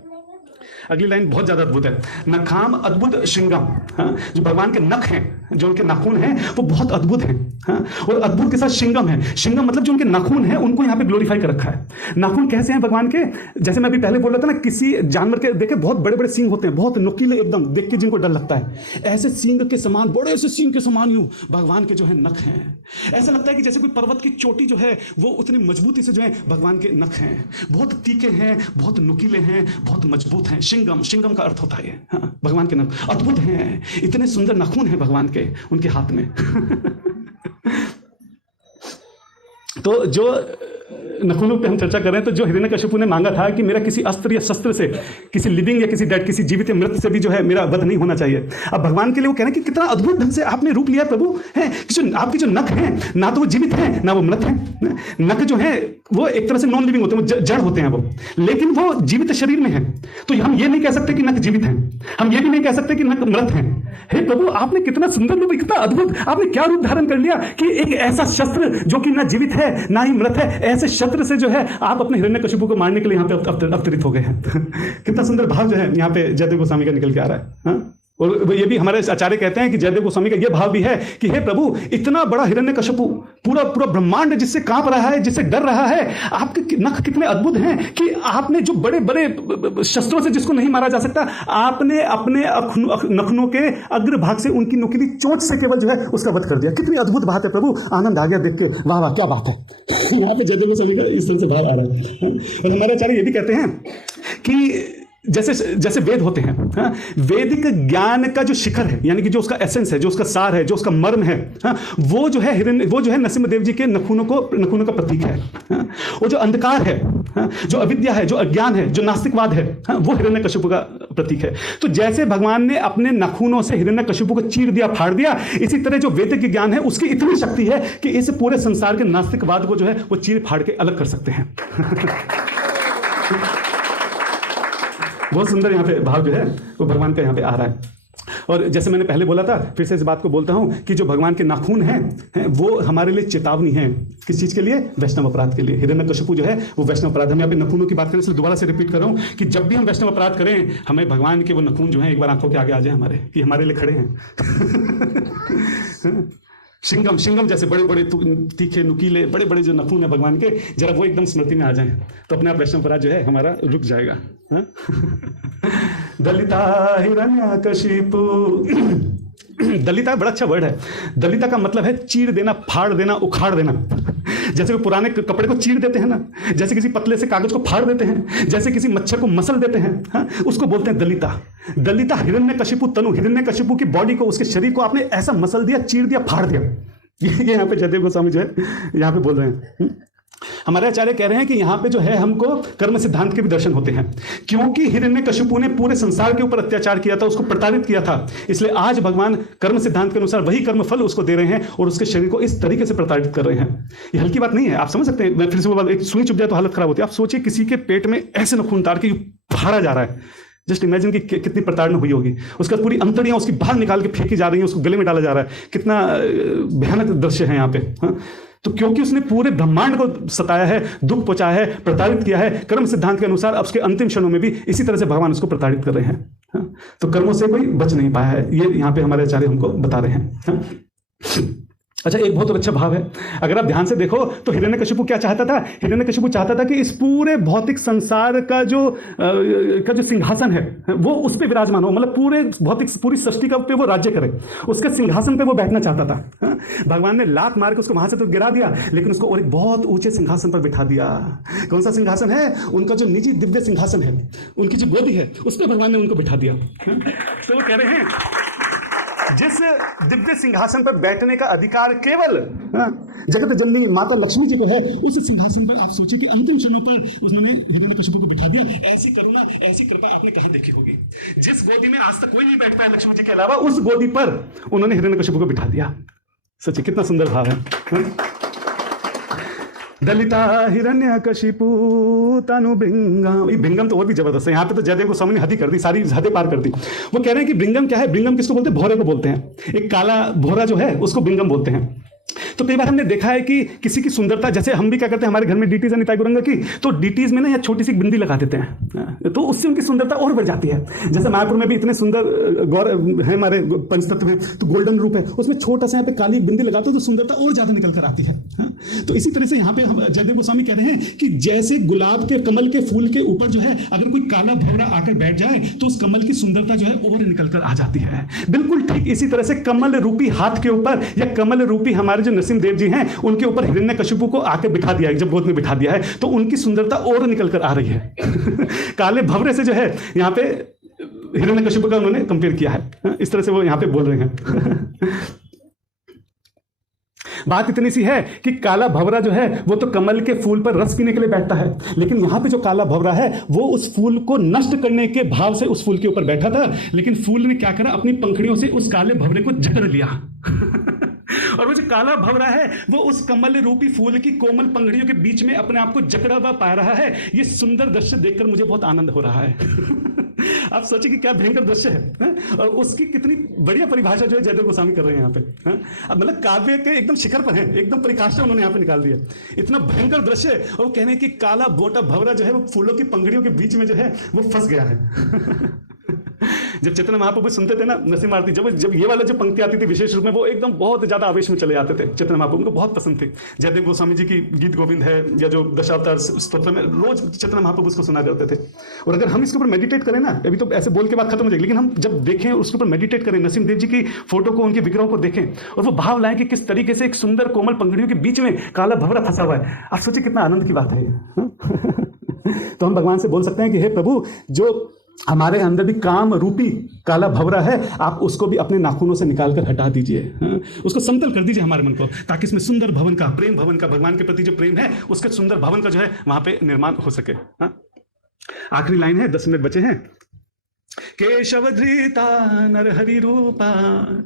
अगली लाइन बहुत ज्यादा अद्भुत है। नखाम अद्भुत श्रृंगम, जो भगवान के नख हैं, जो उनके नाखून हैं वो बहुत अद्भुत हैं। और अद्भुत के साथ श्रृंगम है। श्रृंगम मतलब जो उनके नाखून हैं उनको यहाँ पे ग्लोरीफाई कर रखा है। नाखून कैसे हैं भगवान के? जैसे मैं अभी पहले बोल रहा था ना, किसी जानवर के देखे बहुत बड़े बड़े सींग होते हैं, बहुत नुकीले एकदम, देख के जिनको डर लगता है, ऐसे सींग के समान, बड़े से सींग के समान यूं भगवान के जो है नख हैं। ऐसा लगता है कि जैसे कोई पर्वत की चोटी जो है वो उतनी मजबूती से जो है भगवान के नख हैं, बहुत तीखे हैं, बहुत नुकीले हैं, बहुत मजबूत हैं। श्रृंगम, श्रृंगम का अर्थ होता है भगवान के नख अद्भुत हैं। इतने सुंदर नाखून हैं भगवान के उनके हाथ में। तो जो नखूनों पे हम चर्चा कर रहे हैं, तो जो हिरण्यकशिपु ने मांगा था कि मेरा किसी अस्त्र या शस्त्र से, किसी लिविंग या किसी डेड, किसी जीवित या मृत से भी जो है मेरा वध नहीं होना चाहिए। अब भगवान के लिए वो कह रहे हैं कि कितना अद्भुत ढंग से आपने रूप लिया प्रभु, है कि जो आपके जो नख हैं ना तो वो जीवित हैं ना वो मृत हैं। नख जो है वो एक तरह से नॉन लिविंग होते हैं, वो जड़ होते हैं वो, लेकिन वो जीवित शरीर में है। तो हम ये नहीं कह सकते कि नख जीवित हैं, हम ये भी नहीं कह सकते कि नख मृत हैं। हे प्रभु, आपने कितना सुंदर रूप, कितना अद्भुत, आपने क्या रूप धारण कर लिया कि एक ऐसा शस्त्र जो कि ना जीवित है ना ही मृत है, ऐसे शस्त्र से जो है आप अपने हिरण्यकशिपु को मारने के लिए यहाँ पे अवतरित हो गए हैं। कितना सुंदर भाव जो है यहाँ पे जयदेव गोस्वामी का निकल के आ रहा है। हाँ? और ये भी हमारे आचार्य कहते हैं कि जयदेव गोस्वामी का ये भाव भी है कि हे प्रभु, इतना बड़ा हिरण्यकशिपु, पूरा पूरा ब्रह्मांड जिससे कांप रहा है, जिससे डर रहा है, आपके नख कितने अद्भुत हैं कि आपने जो बड़े बड़े शस्त्रों से जिसको नहीं मारा जा सकता, आपने अपने नखनों के अग्रभाग से उनकी नुकीली चोट से केवल जो है उसका वध कर दिया। कितनी अद्भुत बात है प्रभु, आनंद आ गया देख के, वाह वाह क्या बात है। यहाँ पे जयदेव गोस्वामी का इस तरह से भाव आ रहा है। और हमारे आचार्य ये भी कहते हैं कि जैसे वेद होते हैं, वैदिक ज्ञान का जो शिखर है, यानी कि जो उसका एसेंस है, जो उसका सार है, जो उसका मर्म है, वो जो है नरसिम्हदेव जी के नखूनों का प्रतीक है। वो जो अंधकार है, जो अविद्या है, जो अज्ञान है, जो नास्तिकवाद है, वो हिरण्यकशिपु का प्रतीक है। तो जैसे भगवान ने अपने नखूनों से हिरण्यकशिपु को चीर दिया, फाड़ दिया, इसी तरह जो वैदिक ज्ञान है उसकी इतनी शक्ति है कि इस पूरे संसार के नास्तिकवाद को जो है वो चीर फाड़ के अलग कर सकते हैं। बहुत सुंदर यहाँ पे भाव जो है वो भगवान का यहाँ पे आ रहा है। और जैसे मैंने पहले बोला था, फिर से इस बात को बोलता हूँ कि जो भगवान के नाखून हैं वो हमारे लिए चेतावनी है। किस चीज़ के लिए? वैष्णव अपराध के लिए। हिरण्यकशिपु जो है वो वैष्णव अपराध। हम यहाँ पे नखूनों की बात करें, इसलिए दोबारा से रिपीट कर रहा हूँ कि जब भी हम वैष्णव अपराध करें, हमें भगवान के वो नखून जो है एक बार आंखों के आगे आ जाए हमारे, कि हमारे लिए खड़े हैं। श्रृंगम जैसे बड़े बड़े तीखे नुकीले बड़े बड़े जो नखून है भगवान के, जरा वो एकदम स्मृति में आ जाए तो अपने आप वैष्णव अपराध जो है हमारा रुक जाएगा। दलिता हिरण्यकशिपु। दलिता बड़ा अच्छा वर्ड है। दलिता का मतलब है चीर देना, फाड़ देना, उखाड़ देना। जैसे वो पुराने कपड़े को चीर देते हैं ना, जैसे किसी पतले से कागज को फाड़ देते हैं, जैसे किसी मच्छर को मसल देते हैं, उसको बोलते हैं दलिता। दलिता हिरण्यकशिपु तनु, हिरण्यकशिपु की बॉडी को, उसके शरीर को आपने ऐसा मसल दिया, चीर दिया, फाड़ दिया। ये यहाँ पे जयदेव गोस्वामी जो है यहाँ पे बोल रहे हैं। हमारे आचार्य कह रहे हैं कि यहाँ पे जो है हमको कर्म सिद्धांत के भी दर्शन होते हैं, क्योंकि हिरण्यकशिपु ने पूरे संसार के ऊपर अत्याचार किया था, उसको प्रताड़ित किया था, इसलिए आज भगवान कर्म सिद्धांत के अनुसार वही कर्म फल उसको दे रहे हैं और उसके शरीर को इस तरीके से प्रताड़ित कर रहे हैं। ये हल्की बात नहीं है, आप समझ सकते हैं। मैं फिर से वो बात, एक सुई चुभ जाए तो हालत खराब होती है। आप सोचिए किसी के पेट में ऐसे नखून तार के फाड़ा जा रहा है, जस्ट इमेजिन कि कितनी प्रताड़ना हुई होगी। उसके बाद पूरी अंतड़ियां उसकी बाहर निकाल के फेंकी जा रही हैं, उसको गले में डाला जा रहा है। कितना भयानक दृश्य है यहाँ पे। तो क्योंकि उसने पूरे ब्रह्मांड को सताया है, दुख पहुंचाया है, प्रताड़ित किया है, कर्म सिद्धांत के अनुसार अब उसके अंतिम क्षणों में भी इसी तरह से भगवान उसको प्रताड़ित कर रहे हैं। हाँ? तो कर्मों से कोई बच नहीं पाया है, ये यहाँ पे हमारे आचार्य हमको बता रहे हैं। हाँ? अच्छा, एक बहुत अच्छा भाव है, अगर आप ध्यान से देखो तो हिरण्यकशिपु क्या चाहता था? हिरण्यकशिपु चाहता था कि इस पूरे भौतिक संसार का जो सिंहासन है वो उस पर विराजमान हो, मतलब पूरी सृष्टि का पे वो राज्य करे, उसके सिंहासन पे वो बैठना चाहता था। हाँ? भगवान ने लात मार के उसको वहां से तो गिरा दिया, लेकिन उसको और एक बहुत ऊंचे सिंहासन पर बिठा दिया। कौन सा सिंहासन है? उनका जो निजी दिव्य सिंहासन है, उनकी जो गोदी है, उस पर भगवान ने उनको बिठा दिया। हाँ? तो वो कह रहे हैं जिस दिव्य सिंहासन पर बैठने का अधिकार केवल जगत जननी माता लक्ष्मी जी को है, उस सिंहासन पर आप सोचिए कि अंतिम क्षणों पर उन्होंने हिरण्यकशिपु को बिठा दिया। ऐसी करुणा, ऐसी कृपा आपने कहां देखी होगी? जिस गोदी में आज तक कोई नहीं बैठ पाया लक्ष्मी जी के अलावा, उस गोदी पर उन्होंने हिरण्यकशिपु को बिठा दिया। सच्ची कितना सुंदर भाव है। दलिता हिरण्यकशिपु तनु भृंगम, ये भृंगम तो और भी जबरदस्त है। यहाँ पे तो जयदेव गोस्वामी ने हद ही कर दी, सारी हदें पार कर दी। वो कह रहे हैं कि भृंगम क्या है? भृंगम किसको बोलते हैं? भौरे को बोलते हैं। एक काला भौरा जो है उसको भृंगम बोलते हैं। तो कई बार हमने देखा है कि किसी की सुंदरता, जैसे हम भी क्या करते हैं, हमारे घर में डीटीज है निताई गौरंग की, तो डीटीज में ना यहाँ छोटी सी बिंदी लगा देते हैं, तो उससे उनकी सुंदरता और बढ़ जाती है। जैसे मायापुर में भी इतने सुंदर गौर है हमारे पंचतत्व में, तो गोल्डन रूप है, उसमें छोटा सा यहाँ पे काली बिंदी लगाते हो तो सुंदरता और ज्यादा निकल कर आती है। तो इसी तरह से यहाँ पे जयदेव गोस्वामी कह रहे हैं कि जैसे गुलाब के कमल के फूल के ऊपर जो है अगर कोई काला भंवरा आकर बैठ जाए तो उस कमल की सुंदरता जो है और निकल कर आ जाती है। बिल्कुल ठीक इसी तरह से कमल रूपी हाथ के ऊपर या कमल रूपी हमारे जो नरसिंहदेव जी हैं उनके ऊपर हिरण्यकशिपु को आके बिठा दिया है, जब गोद में बिठा दिया है तो उनकी सुंदरता और निकल कर आ रही है। काले भंवरे से जो है यहाँ पे हिरण्यकशिपु का उन्होंने कंपेयर किया है, इस तरह से वो यहाँ पे बोल रहे हैं। बात इतनी सी है कि काला भंवरा जो है वो तो कमल के फूल पर रस पीने के लिए बैठता है, लेकिन यहां पे जो काला भंवरा है वो उस फूल को नष्ट करने के भाव से उस फूल के ऊपर बैठा था, लेकिन फूल ने क्या करा? अपनी पंखड़ियों से उस काले भंवरे को जकड़ लिया। और वो जो काला भंवरा है वो उस कमल रूपी फूल की कोमल पंखड़ियों के बीच में अपने आप को जकड़ा हुआ पा रहा है। ये सुंदर दृश्य देखकर मुझे बहुत आनंद हो रहा है। आप सोचिए कि क्या भयंकर दृश्य है, और उसकी कितनी बढ़िया परिभाषा जो है जयदेव गोस्वामी कर रहे हैं यहाँ पे। अब मतलब काव्य के एकदम शिखर पर है, एकदम परिकाष्ठा उन्होंने यहाँ पे निकाल दिया। इतना भयंकर दृश्य, और वो कहने की काला बोटा भंवरा जो है वो फूलों की पंखड़ियों के बीच में जो है वो फंस गया है। जब चैतन्य महाप्रभु सुनते थे ना नरसिम्हा आरती, जब ये वाला जो पंक्ति आती थी विशेष रूप में, वो एकदम बहुत ज्यादा आवेश में चले जाते थे। चैतन्य महाप्रभु को बहुत पसंद थी। जयदेव गोस्वामी जी की गीत गोविंद है या जो दशावतार स्तोत्र में रोज चैतन्य महाप्रभु उसको सुना करते थे। और अगर हम इसके ऊपर मेडिटेट करें ना, अभी तो ऐसे बोल के बात खत्म हो जाएगी, लेकिन हम जब देखें उसके ऊपर मेडिटेट करें, नरसिम्हदेव जी की फोटो को, उनके विग्रहों को देखें और वो भाव लाएं कि किस तरीके से एक सुंदर कोमल पंखड़ियों के बीच में काला भंवरा फंसा हुआ है। आप सोचिए कितना आनंद की बात है। तो हम भगवान से बोल सकते हैं कि हे प्रभु, जो हमारे अंदर भी काम रूपी काला भंवरा है, आप उसको भी अपने नाखूनों से निकाल कर हटा दीजिए, उसको समतल कर दीजिए हमारे मन को, ताकि इसमें सुंदर भवन का, प्रेम भवन का, भगवान के प्रति जो प्रेम है उसके सुंदर भवन का जो है वहां पे निर्माण हो सके। आखिरी लाइन है, 10 मिनट बचे हैं। केशव धृता नरहरि रूपा।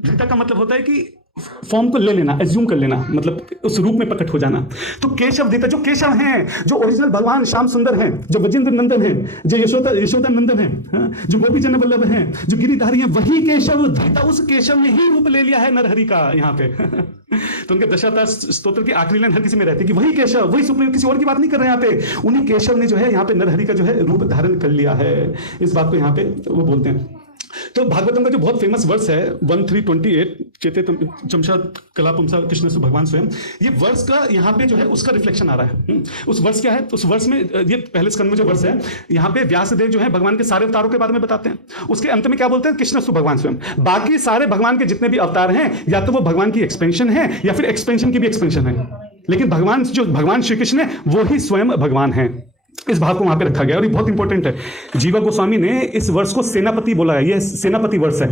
धृता का मतलब होता है कि फॉर्म को ले लेना, एज्यूम कर लेना, मतलब उस रूप में प्रकट हो जाना। तो केशव धृता, जो केशव हैं, जो ओरिजिनल भगवान श्याम सुंदर हैं, जो वजेंद्र नंदन हैं, जो यशोदा नंदन हैं, जो गोपी जन वल्लभ हैं, जो गिरिधारी हैं, वही केशव धृता, उस केशव ने ही रूप ले लिया है नरहरि का यहाँ पे। तो उनके दशावतार स्तोत्र की आखिरी लाइन हर किसी में रहती है कि वही केशव, वही सुप्रीम, किसी और की बात नहीं कर रहे हैं यहाँ पे। उन्हीं केशव ने जो है यहाँ पे नरहरि का जो है रूप धारण कर लिया है। इस बात को यहाँ पे वो बोलते हैं। तो भागवतम का जो बहुत फेमस वर्स है 1328, चेते चमशा कलापुंसा कृष्ण से भगवान स्वयं, ये वर्स का यहाँ पे जो है उसका रिफ्लेक्शन आ रहा है। उस वर्स क्या है? उस वर्स में ये पहले स्कंद में जो वर्स है, यहाँ पे व्यासदेव जो है भगवान के सारे अवतारों के बारे में बताते हैं। उसके अंत में क्या बोलते हैं? कृष्णस्तु भगवान स्वयं। बाकी सारे भगवान के जितने भी अवतार हैं, या तो वो भगवान की एक्सपेंशन है या फिर एक्सपेंशन की भी एक्सपेंशन है, लेकिन भगवान श्री कृष्ण है वो ही स्वयं भगवान है। इस भाव को वहां पे रखा गया, और ये बहुत इंपॉर्टेंट है। जीवा गोस्वामी ने इस वर्ष को सेनापति बोला है, ये सेनापति वर्ष है।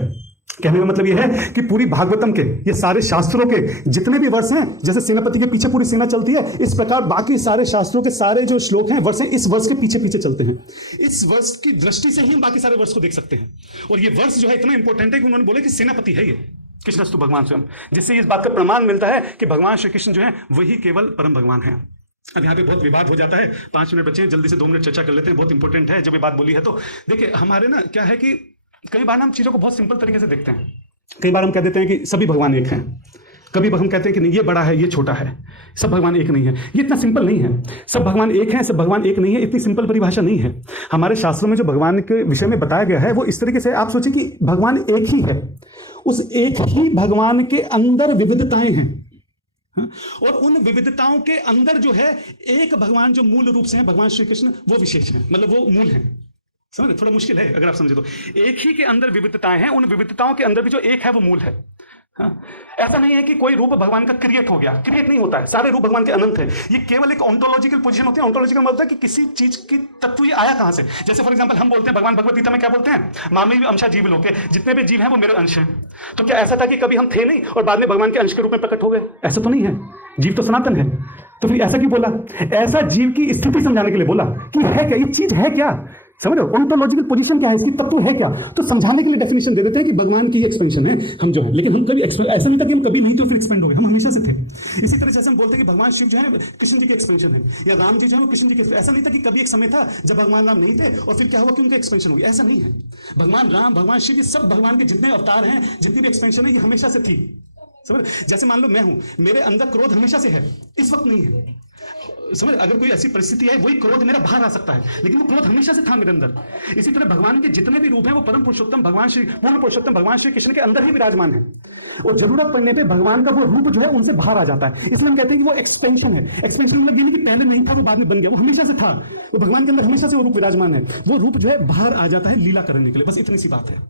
कहने का मतलब ये है कि पूरी भागवतम के, ये सारे शास्त्रों के जितने भी वर्ष हैं, जैसे सेनापति के पीछे पूरी सेना चलती है, इस प्रकार बाकी सारे शास्त्रों के सारे जो श्लोक हैं, वर्ष हैं, इस वर्ष के पीछे पीछे चलते हैं। इस वर्ष की दृष्टि से ही हम बाकी सारे वर्ष को देख सकते हैं। और ये वर्ष जो है इतना इंपॉर्टेंट है कि उन्होंने बोला कि सेनापति है ये कृष्णस्तु भगवान स्वयं, जिससे इस बात का प्रमाण मिलता है कि भगवान श्री कृष्ण जो है वही केवल परम भगवान है। अब यहाँ पे बहुत विवाद हो जाता है, 5 मिनट बचे हैं, जल्दी से 2 मिनट चर्चा कर लेते हैं, बहुत इंपॉर्टेंट है जब ये बात बोली है। तो देखिए, हमारे ना क्या है कि कई बार हम चीज़ों को बहुत सिंपल तरीके से देखते हैं। कई बार हम कह देते हैं कि सभी भगवान एक हैं, कभी हम कहते हैं कि नहीं ये बड़ा है, ये छोटा है, सब भगवान एक नहीं है। ये इतना सिंपल नहीं है। सब भगवान एक है, सब भगवान एक नहीं है, इतनी सिंपल परिभाषा नहीं है। हमारे शास्त्रों में जो भगवान के विषय में बताया गया है वो इस तरीके से, आप सोचिए कि भगवान एक ही है, उस एक ही भगवान के अंदर विविधताएं हैं। और उन विविधताओं के अंदर जो है एक भगवान जो मूल रूप से है, भगवान श्री कृष्ण, वो विशेष है, मतलब वो मूल है। समझे? थोड़ा मुश्किल है अगर आप समझे तो। एक ही के अंदर विविधताएं हैं, उन विविधताओं के अंदर भी जो एक है वो मूल है। हाँ? ऐसा नहीं है कि कोई रूप भगवान का क्रिएट हो गया, क्रिएट नहीं होता है, सारे रूप भगवान के अनंत है। ये केवल एक ऑन्टोलॉजिकल पोजीशन होती है। ऑन्टोलॉजिकल मतलब होता है कि किसी चीज की तत्व ये आया कहां से। जैसे फॉर एग्जांपल हम बोलते हैं, भगवान भगवत गीता में क्या बोलते हैं, मानवीय अंशा जीव लोके, जितने भी जीव हैं वो मेरे अंश हैं। तो क्या ऐसा था कि कभी हम थे नहीं और बाद में भगवान के अंश के रूप में प्रकट हो गए? ऐसा तो नहीं है, जीव तो सनातन है। तो फिर ऐसा क्यों बोला? ऐसा जीव की स्थिति समझाने के लिए बोला कि है क्या, ये चीज है क्या, समझ रहे हो? ऑन्टोलॉजिकल पोजीशन क्या है, इसकी तत्व है क्या, तो समझाने के लिए डेफिनेशन दे देते हैं कि भगवान की एक्सपेंशन है, हम जो है। लेकिन हम कभी ऐसा नहीं था कि हम कभी नहीं थे फिर एक्सपेंड हो गए, हम हमेशा से थे। इसी तरह से हम बोलते हैं कि भगवान शिव जो है कृष्ण जी की एक्सपेंशन है, या राम जी जो है वो कृष्ण जी की। ऐसा नहीं था कि कभी एक समय था जब भगवान राम नहीं थे और फिर क्या हुआ कि उनका एक्सपेंशन हो गया, ऐसा नहीं है। भगवान राम, भगवान शिव, ये सब भगवान के जितने अवतार हैं, जितनी भी एक्सपेंशन है, ये हमेशा से थी। समझ? जैसे मान लो मैं हूं, मेरे अंदर क्रोध हमेशा से है, इस वक्त नहीं है। समझ? अगर कोई ऐसी परिस्थिति है, वही क्रोध मेरा बाहर आ सकता है, लेकिन वो क्रोध हमेशा से था मेरे अंदर। इसी तरह भगवान के जितने भी रूप हैं वो परम पुरुषोत्तम भगवान श्री, पूर्ण पुरुषोत्तम भगवान श्री कृष्ण के अंदर ही विराजमान है। और जरूरत पड़ने पे भगवान का वो रूप जो है उनसे बाहर आ जाता है। इसलिए हम कहते हैं कि वो एक्सपेंशन है। एक्सपेंशन मतलब ये नहीं कि पहले नहीं था वो बाद में बन गया, वो हमेशा से था। वो भगवान के अंदर हमेशा से वो रूप विराजमान है। वो रूप जो है बाहर आ जाता है लीला करने के लिए, बस इतनी सी बात है।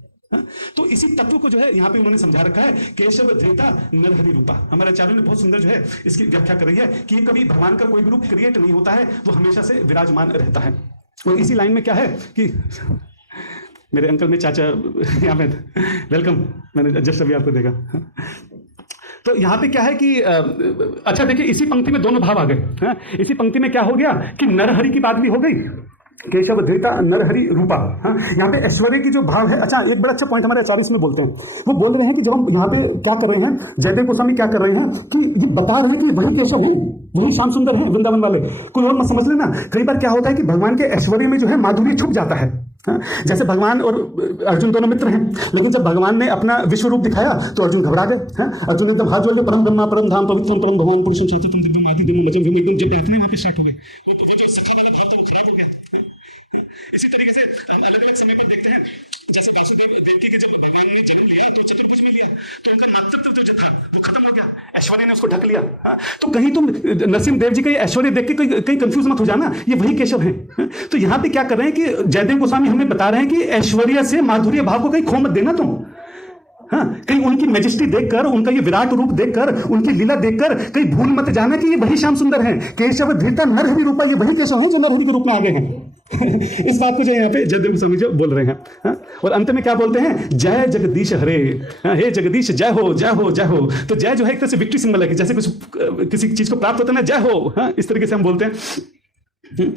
तो इसी तत्व को जो है यहाँ पे उन्होंने समझा रखा है, केशव धृता नरहरि रूपा। हमारे आचार्य ने बहुत सुंदर जो है इसकी व्याख्या कर रही है कि कभी भगवान का कोई भी रूप क्रिएट नहीं होता है, वो हमेशा से विराजमान रहता है। और इसी लाइन में क्या है कि मेरे अंकल में चाचा यहाँ पे, वेलकम, मैंने जस्ट अभी आपको देखा। तो यहाँ पे क्या है कि अच्छा देखिए, इसी पंक्ति में दोनों भाव आ गए। इसी पंक्ति में क्या हो गया कि नरहरि की बात भी हो गई, केशव धृता नरहरि रूपा। हाँ, यहाँ पे ऐश्वर्य की जो भाव है। अच्छा, एक बड़ा अच्छा पॉइंट हमारे आचार्य इसमें बोलते हैं। वो बोल रहे हैं कि जब हम यहाँ पे क्या कर रहे हैं, जयदेव गोस्वामी क्या कर रहे हैं कि ये बता रहे हैं कि वही केशव है, वही श्याम सुंदर है वृंदावन वाले। कोई और मत समझ लेना। कई बार क्या होता है कि भगवान के ऐश्वर्य में जो है माधुर्य छुप जाता है। हाँ, जैसे भगवान और अर्जुन दोनों मित्र हैं, लेकिन जब भगवान ने अपना विश्व रूप दिखाया तो अर्जुन घबरा गए। हाँ, अर्जुन एकदम हाथ जोड़ के परम ब्रह्मा परम धाम पवित्रम परम भगवान पुरुषम सत्यम दिव्यम आदि दिव्यम वचन एकदम जब बैठने वहां पे स्टार्ट हो गए, जो सखा वाला भाव तो खड़ा हो गया। इसी तरीके से हम अलग अलग समय पर देखते हैं, जैसे वासुदेव देवकी के जब भगवान ने जन्म लिया तो चतुर्भुज में लिया, तो उनका मातृत्व जो था वो खत्म हो गया, ऐश्वर्य ने उसको ढक लिया। हाँ? तो कहीं तुम नरसिंह देव जी का ऐश्वर्य देख के कहीं कंफ्यूज मत हो जाना, ये वही केशव है। हाँ? तो यहाँ पे क्या कर रहे हैं कि जयदेव गोस्वामी हमें बता रहे हैं कि ऐश्वर्य से माधुर्य भाव को कहीं खो मत देना तुम। हाँ, कहीं उनकी मैजेस्टी देखकर, उनका ये विराट रूप देखकर, उनकी लीला देखकर कहीं भूल मत जाना कि ये वही श्याम सुंदर है। केशव धृता नरहरि रूपा, ये वही केशव है जो नरहरि के रूप में आ गए हैं। इस बात को जो यहाँ पे जयदेव गोस्वामी जो बोल रहे हैं। हाँ? और अंत में क्या बोलते हैं, जय जगदीश हरे। हाँ, हे जगदीश जय हो जय हो जय हो। तो जय जो है एक तरह से विक्ट्री सिंबल है कि जैसे कुछ किसी चीज को प्राप्त होता है ना, जय हो। हाँ, इस तरीके से हम बोलते हैं।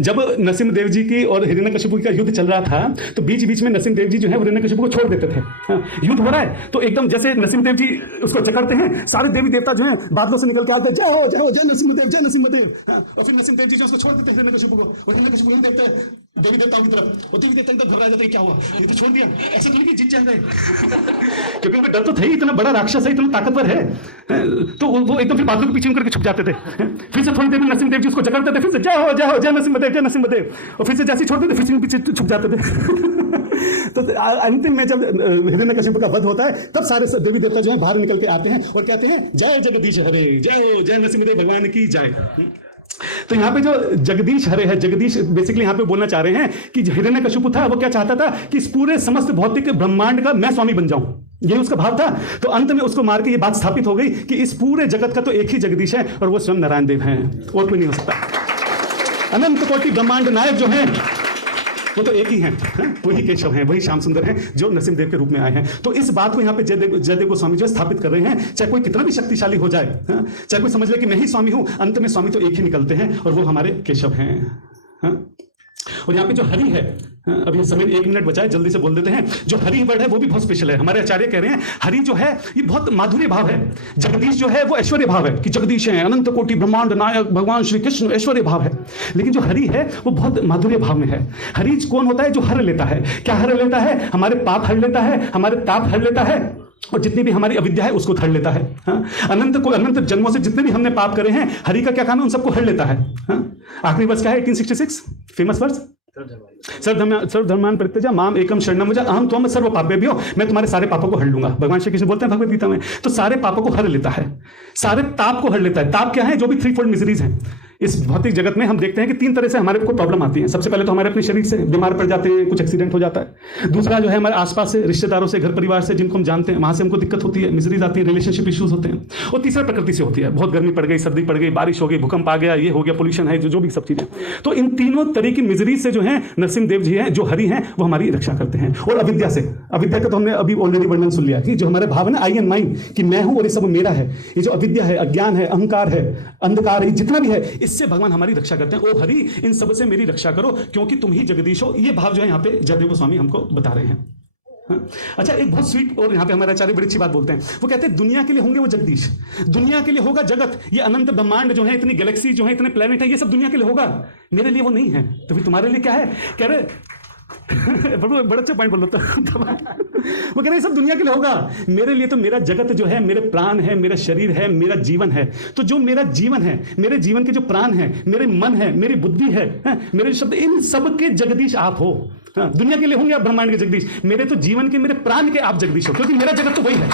जब नरसिंहदेव जी की और हिरण्यकशिपु का युद्ध चल रहा था तो बीच बीच में नरसिंहदेव जी जो है हिरण्यकशिपु को छोड़ देते थे। युद्ध हो रहा है तो एकदम जैसे नरसिंहदेव जी उसको जकड़ते हैं, सारे देवी देवता जो है बादलों से निकल के आते हैं, जय हो जय नरसिंहदेव जय नरसिंहदेव। और फिर नरसिंहदेव जी जो उसको छोड़ देते हैं हिरण्यकशिपु को, और हिरण्यकशिपु नहीं देखते देवी देवताओं की तरफ, और देवी देवता एकदम घबरा जाते हैं, क्या हुआ, ये तो छोड़ दिया। ऐसा तो नहीं कि जीत जाएंगे, क्योंकि उनका डर तो था ही, इतना बड़ा राक्षस है, इतना ताकतवर है। तो वो एकदम फिर बादलों के पीछे करके छुप जाते थे। फिर से थोड़ी देर में नरसिंहदेव जी उसको जकड़ते थे, फिर से जय हो जय नरसिंहदेव जय नरसिंहदेव, और फिर से जैसे छोड़ते थे फिर से पीछे छुप जाते थे। तो अंतिम में जब हिरण्यकशिपु का वध होता है तब सारे देवी देवता जो है बाहर निकल के आते हैं और कहते हैं जय जगदीश हरे, जय हो जय नरसिंहदेव भगवान की जय। तो यहाँ पे जो जगदीश हरे है, जगदीश बेसिकली यहाँ पे बोलना चाह रहे हैं कि हिरण्यकशिपु था वो क्या चाहता था कि इस पूरे समस्त भौतिक ब्रह्मांड का मैं स्वामी बन जाऊं, यही उसका भाव था। तो अंत में उसको मार के ये बात स्थापित हो गई कि इस पूरे जगत का तो एक ही जगदीश है और वो स्वयं नारायण देव हैं, और कोई नहीं हो सकता। अनंत कोटि ब्रह्मांड नायक जो हैं वो तो एक ही हैं, वही केशव हैं, वही श्याम सुंदर हैं जो नरसिंहदेव के रूप में आए हैं। तो इस बात को यहाँ पे जयदेव गोस्वामी जो स्थापित कर रहे हैं, चाहे कोई कितना भी शक्तिशाली हो जाए, चाहे कोई समझ ले कि मैं ही स्वामी हूं, अंत में स्वामी तो एक ही निकलते हैं और वो हमारे केशव हैं। और यहाँ पे जो हरि है, अभी समय 1 मिनट बचा है, जल्दी से बोल देते हैं। जो हरि वर्ड है वो भी बहुत स्पेशल है। हमारे आचार्य कह रहे हैं हरि जो है ये बहुत माधुर्य भाव है, जगदीश जो है वो ऐश्वर्य भाव है कि जगदीश है, अनंत कोटि ब्रह्मांड नायक भगवान श्री कृष्ण ऐश्वर्य भाव है। लेकिन जो हरि है वो बहुत माधुर्य भाव में है। हरि कौन होता है, जो हर लेता है। क्या हर लेता है, हमारे पाप हर लेता है, हमारे ताप हर लेता है, और जितनी भी हमारी अविद्या है उसको हर लेता है। हाँ? अनंत जन्मों से जितने भी हमने पाप करे हैं, हरि का क्या काम है, उन सबको हर लेता है। हाँ? आखिरी वर्ष क्या है, 1866 फेमस वर्ष, सर्वधर्मान परित्यज्य माम एकम शरणम व्रज अहम त्वं सर्व पापेभ्यो, मैं तुम्हारे सारे पापों को हर लूंगा। भगवान श्री कृष्ण बोलते हैं भगवद गीता में। तो सारे पापों को हर लेता है, सारे ताप को हर लेता है। ताप क्या है, जो भी थ्री फोल्ड मिजरीज हैं इस भौतिक जगत में। हम देखते हैं कि 3 तरह से हमारे को प्रॉब्लम आती है। सबसे पहले तो हमारे अपने शरीर से बीमार पड़ जाते हैं, कुछ एक्सीडेंट हो जाता है। दूसरा जो है हमारे आसपास से, रिश्तेदारों से, घर परिवार से, जिनको हम जानते हैं, वहां से हमको दिक्कत होती है, मिजरीज आती है, रिलेशनशिप इश्यूज होते हैं। और तीसरा प्रकृति से होती है, बहुत गर्मी पड़ गई, सर्दी पड़ गई, बारिश हो गई, भूकंप आ गया, ये हो गया, पोल्यूशन है, जो भी सब चीजें। तो इन तीनों तरह की मिजरीज से जो है नरसिंह देव जी हैं, जो हरि हैं, वो हमारी रक्षा करते हैं। और अविद्या से, अविद्या का तो हमने अभी ऑलरेडी वर्णन सुन लिया कि जो हमारे भाव है ना, आई एंड माइंड, कि मैं हूं और ये सब मेरा है, ये जो अविद्या है, अज्ञान है, अहंकार है, अंधकार है, जितना भी है, इससे भगवान हमारी रक्षा करते हैं। ओ हरि, इन सब से मेरी रक्षा करो, क्योंकि तुम ही जगदीश हो। ये भाव जो है यहाँ पे जयदेव गोस्वामी हमको बता रहे हैं। हाँ? अच्छा, एक बहुत स्वीट, और यहाँ पे हमारे आचार्य बड़ी अच्छी बात बोलते हैं। वो कहते हैं दुनिया के लिए होंगे वो जगदीश, दुनिया के लिए होगा जगत, ये अनंत ब्रह्मांड जो है, इतनी गैलेक्सी जो है, इतने प्लेनेट है, ये सब दुनिया के लिए होगा, मेरे लिए वो नहीं है। तो फिर तुम्हारे लिए क्या है, कह रहे बड़ा अच्छा पॉइंट बोल रहा था। वो कह रहे सब दुनिया के लिए होगा, मेरे लिए तो मेरा जगत जो है, मेरे प्राण है, मेरा शरीर है, मेरा जीवन है। तो जो मेरा जीवन है, मेरे जीवन के जो प्राण है, मेरे मन है, मेरी बुद्धि है, मेरे शब्द, इन सब के जगदीश आप हो। दुनिया के लिए होंगे आप ब्रह्मांड के जगदीश, मेरे तो जीवन के, मेरे प्राण के आप जगदीश हो, क्योंकि मेरा जगत तो वही है।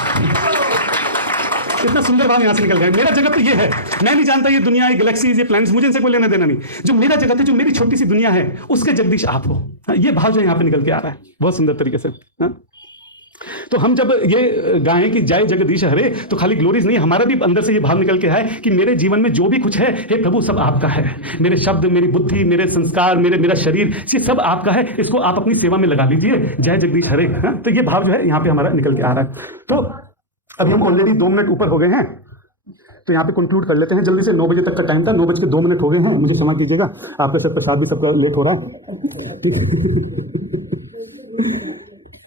इतना सुंदर भाव यहां से निकल गया। मेरा जगत तो ये है, मैं नहीं जानता ये दुनिया, ये गैलेक्सीज, ये प्लैनेट्स, मुझे इनसे कोई लेना देना नहीं। जो मेरा जगत है, जो मेरी छोटी सी दुनिया है, उसके जगदीश आप हो। ये भाव जो यहां पे निकल के आ रहा है बहुत सुंदर तरीके से। तो हम जब ये गाएं कि जय जगदीश हरे, तो खाली ग्लोरीज नहीं, हमारा भी अंदर से ये भाव निकल के है कि मेरे जीवन में जो भी कुछ है, हे प्रभु, सब आपका है। मेरे शब्द, मेरी बुद्धि, मेरे संस्कार, मेरा शरीर, ये सब आपका है। इसको आप अपनी सेवा में लगा लीजिए, जय जगदीश हरे। तो ये भाव जो है यहाँ पे हमारा निकल के आ रहा है। तो अभी हम ऑलरेडी 2 मिनट ऊपर हो गए हैं, तो यहाँ पे कंक्लूड कर लेते हैं जल्दी से। 9 बजे तक का टाइम था, 9:02 हो गए हैं, मुझे क्षमा कीजिएगा। आपका सब प्रसाद भी सबका लेट हो रहा है।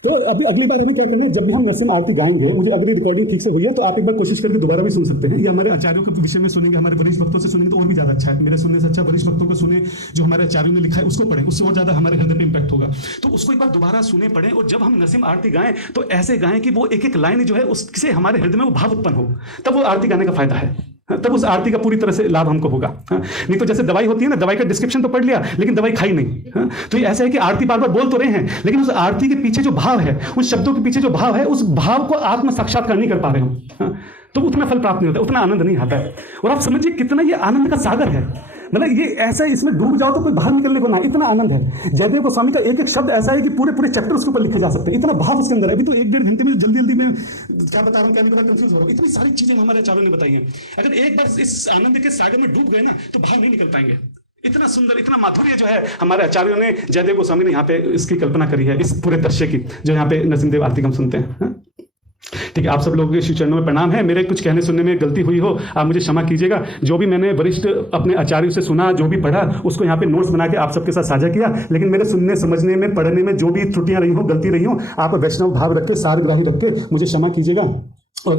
तो अभी अगली बार अभी क्या करेंगे, जब भी हम नरसिंह आरती गाएंगे, मुझे अगली रिकॉर्डिंग ठीक से हुई है तो आप एक बार कोशिश करके दोबारा भी सुन सकते हैं, या हमारे आचार्यों के विषय में सुनेंगे, हमारे वरिष्ठ भक्तों से सुनेंगे तो और भी ज्यादा अच्छा है। मेरे सुनने से अच्छा वरिष्ठ भक्तों को सुने, जो हमारे आचार्यों ने लिखा है उसको पढ़ें, उससे और ज्यादा हमारे हृदय पे इंपैक्ट होगा। तो उसको एक बार दोबारा सुने, पढ़ें, और जब हम नरसिंह आरती गाएं तो ऐसे गाएं कि वो एक एक लाइन जो है उससे हमारे हृदय में वो भाव उत्पन्न हो, तब वो आरती गाने का फायदा है, तब उस आरती का पूरी तरह से लाभ हमको होगा। नहीं तो जैसे दवाई होती है ना, दवाई का डिस्क्रिप्शन तो पढ़ लिया लेकिन दवाई खाई नहीं। तो ये ऐसा है कि आरती बार बार बोल तो रहे हैं, लेकिन उस आरती के पीछे जो भाव है, उस शब्दों के पीछे जो भाव है, उस भाव को आत्म साक्षात्कार नहीं कर पा रहे हम, तो उतना फल प्राप्त नहीं होता, उतना आनंद नहीं आता है। और आप समझिए कितना ये आनंद का सागर है, मतलब ये ऐसा है, इसमें डूब जाओ तो कोई बाहर निकलने को ना, इतना आनंद है। जयदेव गोस्वामी का एक एक शब्द ऐसा है कि पूरे पूरे चैप्टर उसके ऊपर लिखे जा सकते हैं, इतना भाव उसके अंदर है। अभी तो 1-1.5 घंटे में जल्दी जल्दी में क्या बता रहा हूँ, क्या नहीं बता, कंफ्यूज हो रहा हूँ। इतनी सारी चीजें हमारे आचार्यों ने बताई हैं, अगर एक बार इस आनंद के सागर में डूब गए ना तो भाव नहीं निकल पाएंगे। इतना सुंदर, इतना माधुर्य जो है हमारे आचार्यों ने, जयदेव गोस्वामी ने यहाँ पे इसकी कल्पना करी है, इस पूरे दृश्य की, जो यहाँ पे नरसिंह देव आरती हम सुनते हैं। ठीक है, आप सब लोगों के श्री चरणों में प्रणाम है। मेरे कुछ कहने सुनने में गलती हुई हो, आप मुझे क्षमा कीजिएगा। जो भी मैंने वरिष्ठ अपने आचार्यों से सुना, जो भी पढ़ा, उसको यहाँ पे नोट्स बना के आप सबके साथ साझा किया। लेकिन मेरे सुनने, समझने में, पढ़ने में जो भी त्रुटियां रही हो, गलती रही हो, आप वैष्णव भाव रख के, सारग्राही रख के मुझे क्षमा कीजिएगा। और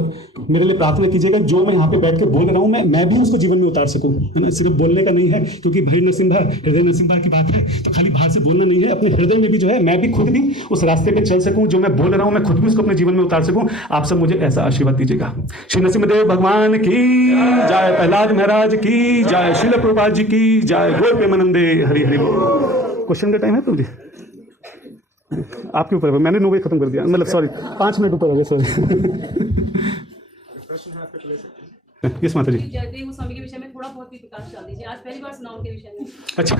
मेरे लिए प्रार्थना कीजिएगा, जो मैं यहाँ पे बैठ के बोल रहा हूँ, मैं भी उसको जीवन में उतार सकूँ, है ना। सिर्फ बोलने का नहीं है, क्योंकि भाई नरसिम्हा, हृदय नरसिम्हा की बात है, तो खाली बाहर से बोलना नहीं है, अपने हृदय में भी जो है, मैं भी खुद भी उस रास्ते पे चल सकूँ, जो मैं बोल रहा हूँ, मैं खुद भी उसको अपने जीवन में उतार सकूँ। आप सब मुझे ऐसा आशीर्वाद दीजिएगा। श्री नरसिम्हदेव भगवान की जय, प्रहलाद महाराज की जय, श्रील प्रभुपाद जी की जय, गौर प्रेमानंदे, हरि हरि बोल। क्वेश्चन का टाइम है तो जी आपके ऊपर, मैंने 9 बजे खत्म कर दिया, मतलब सॉरी 5 मिनट ऊपर हो गए, सॉरी। यस माता जी, जयदेव गोस्वामी के विषय में थोड़ा बहुत भी प्रकाश डाल दीजिए, आज पहली बार सुना उनके विषय में। अच्छा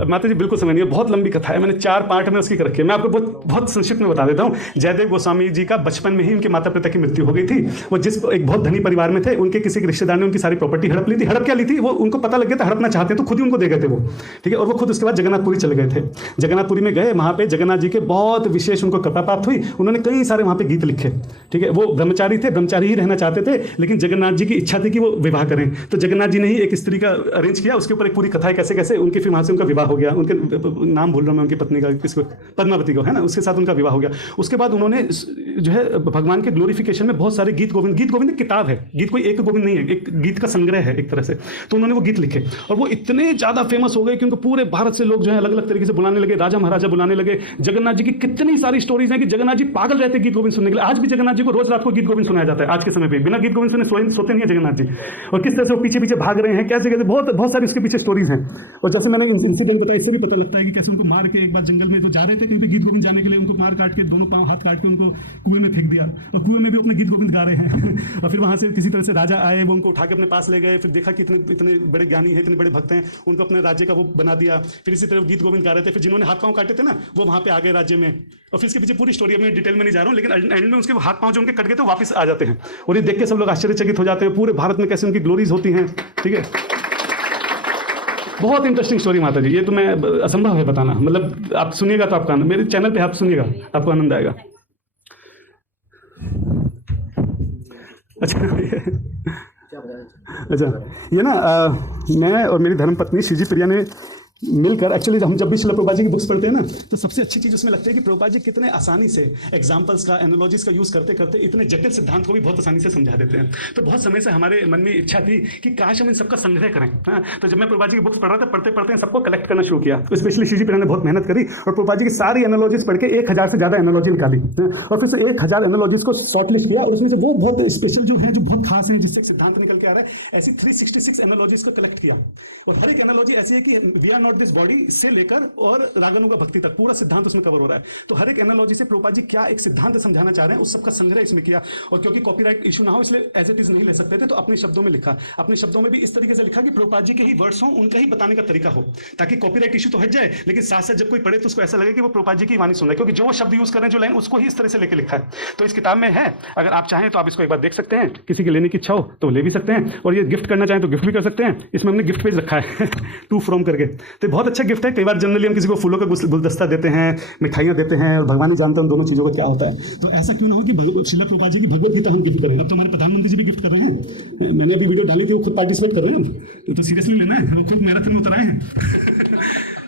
माता जी, बिल्कुल समझ नहीं, बहुत लंबी कथा है, मैंने 4 पार्ट में उसकी रखी है। मैं आपको बहुत संक्षिप्त में बता देता हूँ। जयदेव गोस्वामी जी का बचपन में ही उनके माता पिता की मृत्यु हो गई थी। वो जिस एक बहुत धनी परिवार में थे, उनके किसी रिश्तेदार ने उनकी सारी प्रॉपर्टी हड़प ली थी। हड़प क्या ली थी, वो उनको पता लग गया था हड़पना चाहते हैं, तो खुद ही उनको दे गए थे वो, ठीक है। और वो खुद उसके बाद जगन्नाथपुरी चले गए थे। जगन्नाथपुरी में गए, वहाँ पे जगन्नाथ जी के बहुत विशेष उनको कृपा प्राप्त हुई। उन्होंने कई सारे वहाँ पे गीत लिखे, ठीक है। वो ब्रह्मचारी थे, ब्रह्मचारी ही रहना चाहते थे, लेकिन जगन्नाथ जी की इच्छा थी कि वो विवाह करें। तो जगन्नाथ जी ने ही एक स्त्री का अरेंज किया, उसके ऊपर एक पूरी कथा है कैसे कैसे उनके, फिर वहाँ से उनका विवाह हो गया। उनके नाम भूल रहा हूँ मैं, उनकी पत्नी का, किसको, पद्मावती को, है ना, उसके साथ उनका विवाह हो गया। उसके बाद उन्होंने जो है भगवान के ग्लोरिफिकेशन में बहुत सारे गीत गोविंद एक किताब है, गीत कोई एक गोविंद नहीं है, एक गीत का संग्रह है एक तरह से। तो उन्होंने वो गीत लिखे और वो इतने ज़्यादा फेमस हो गए कि उनको पूरे भारत से लोग जो है अलग अलग तरीके से बुलाने लगे, राजा महाराजा बुलाने लगे। जगन्नाथ जी की कितनी सारी स्टोरीज हैं कि जगन्नाथ जी पागल रहते गीत गोविंद सुनने के लिए। आज भी जगन्नाथ जी को रोज रात को गीत गोविंद सुनाया जाता है आज के समय पे, बिना गीत गोविंद सुने सोते नहीं है जगन्नाथ जी। और किस तरह से वो पीछे पीछे भाग रहे हैं, कैसे कैसे बहुत बहुत सारी उसके पीछे स्टोरीज हैं। और जैसे मैंने इंसिडेंट बताया, इससे भी पता लगता है कि कैसे उनको मार के एक बार जंगल में वो जा रहे थे कहीं भी गीत गोविंद जाने के लिए, उनको मार काट के दोनों पांव हाथ काट के उनको कुएं में फेंक दिया और कुएं में भी अपने गीत गोविंद गा रहे हैं। और फिर वहां से किसी तरह से राजा आए, वो उनको उठा के अपने पास ले गए, फिर देखा कि इतने बड़े ज्ञानी हैं, इतने बड़े भक्त हैं, उनको अपने राज्य का वो बना दिया। फिर इसी तरह गीत गोविंद गा रहे थे, फिर जिन्होंने हाथ पांव काटे थे ना वो वहां पे आ गए राज्य में। और फिर इसके पीछे पूरी स्टोरी में डिटेल में नहीं जा रहा हूँ, लेकिन एंड में उसके हाथ पांव जो उनके कट गए तो वापस आ जाते हैं। और ये देख के सब लोग आश्चर्यचकित हो जाते हैं पूरे भारत में कैसे उनकी ग्लोरीज होती हैं। ठीक है, बहुत इंटरेस्टिंग स्टोरी माता जी, ये तो मैं असंभव है बताना। मतलब आप सुनिएगा तो आपका मेरे चैनल पे आप सुनिएगा, आपको आनंद आएगा। अच्छा ये ना मैं और मेरी धर्मपत्नी श्रीजी प्रिया ने मिलकर, एक्चुअली हम जब भी शिला प्रभुपाद जी की बुक्स पढ़ते हैं ना तो सबसे अच्छी चीज़ उसमें लगती है कि प्रभुपाद जी कितने आसानी से एग्जाम्पल्स का, एनालॉजीज का यूज़ करते करते इतने जटिल सिद्धांत को भी बहुत आसानी से समझा देते हैं। तो बहुत समय से हमारे मन में इच्छा थी कि काश हम इन सबका संग्रह करें। हाँ, तो जब मैं प्रभुपाद जी की बुक्स पढ़ रहा था, पढ़ते पढ़ते सबको कलेक्ट करना शुरू किया। तो स्पेशली श्रीजी प्रिया ने बहुत मेहनत करी और प्रभुपाद जी की सारी एनालॉजीज पढ़ के 1000 से ज़्यादा एनालॉजी निकाली और फिर से 1000 एनालॉजीज को शॉर्ट लिस्ट किया और उसमें से वो बहुत स्पेशल जो है, जो बहुत खास है, जिससे सिद्धांत निकल के आ रहा है, ऐसी 366 एनालॉजीज को कलेक्ट किया। और हर एक एनालॉजी ऐसी है कि we are not this body से लेकर और रागनों का भक्ति तक पूरा सिद्धांत उसमें कवर हो रहा है। तो हर एक एनालॉजी से प्रभुपाद जी क्या एक सिद्धांत समझाना चाह रहे हैं, उस सबका संग्रह इसमें किया। और क्योंकि कॉपीराइट इशू ना हो इसलिए एज इट इज नहीं ले सकते थे, तो अपने शब्दों में लिखा। अपने शब्दों में भी इस तरीके से लिखा कि प्रभुपाद जी के ही वर्ड्स हों, उनका ही बताने का तरीका हो, ताकि कॉपीराइट इशू तो हट जाए, लेकिन साथ साथ जब कोई पढ़े तो उसको ऐसा लगे कि वो प्रभुपाद जी की वाणी सुन रहा है, क्योंकि जो शब्द यूज कर रहे हैं, जो लाइन, उसको ही इस तरह से लेके लिखा है। तो इस किताब में है, अगर आप चाहें तो आप इसको एक बार देख सकते हैं। किसी की लेने की इच्छा हो तो ले भी सकते हैं, और ये गिफ्ट करना चाहें तो गिफ्ट भी कर सकते हैं। इसमें हमने गिफ्ट पेज रखा है टू फ्रॉम करके, तो बहुत अच्छा गिफ्ट है। कई बार जनरली हम किसी को फूलों का गुलदस्ता देते हैं, मिठाइयाँ देते हैं, और भगवान ही जानते हैं उन दोनों चीज़ों का क्या होता है। तो ऐसा क्यों ना हो कि शिला प्रभुपाद जी की भगवत गीता हम गिफ्ट करें। अब तो हमारे प्रधानमंत्री जी भी गिफ्ट कर रहे हैं, मैंने अभी वीडियो डाली थी, वो खुद पार्टिसिपेट कर रहे हैं। तो सीरियसली लेना है, वो खुद मैराथन में उतर आए हैं।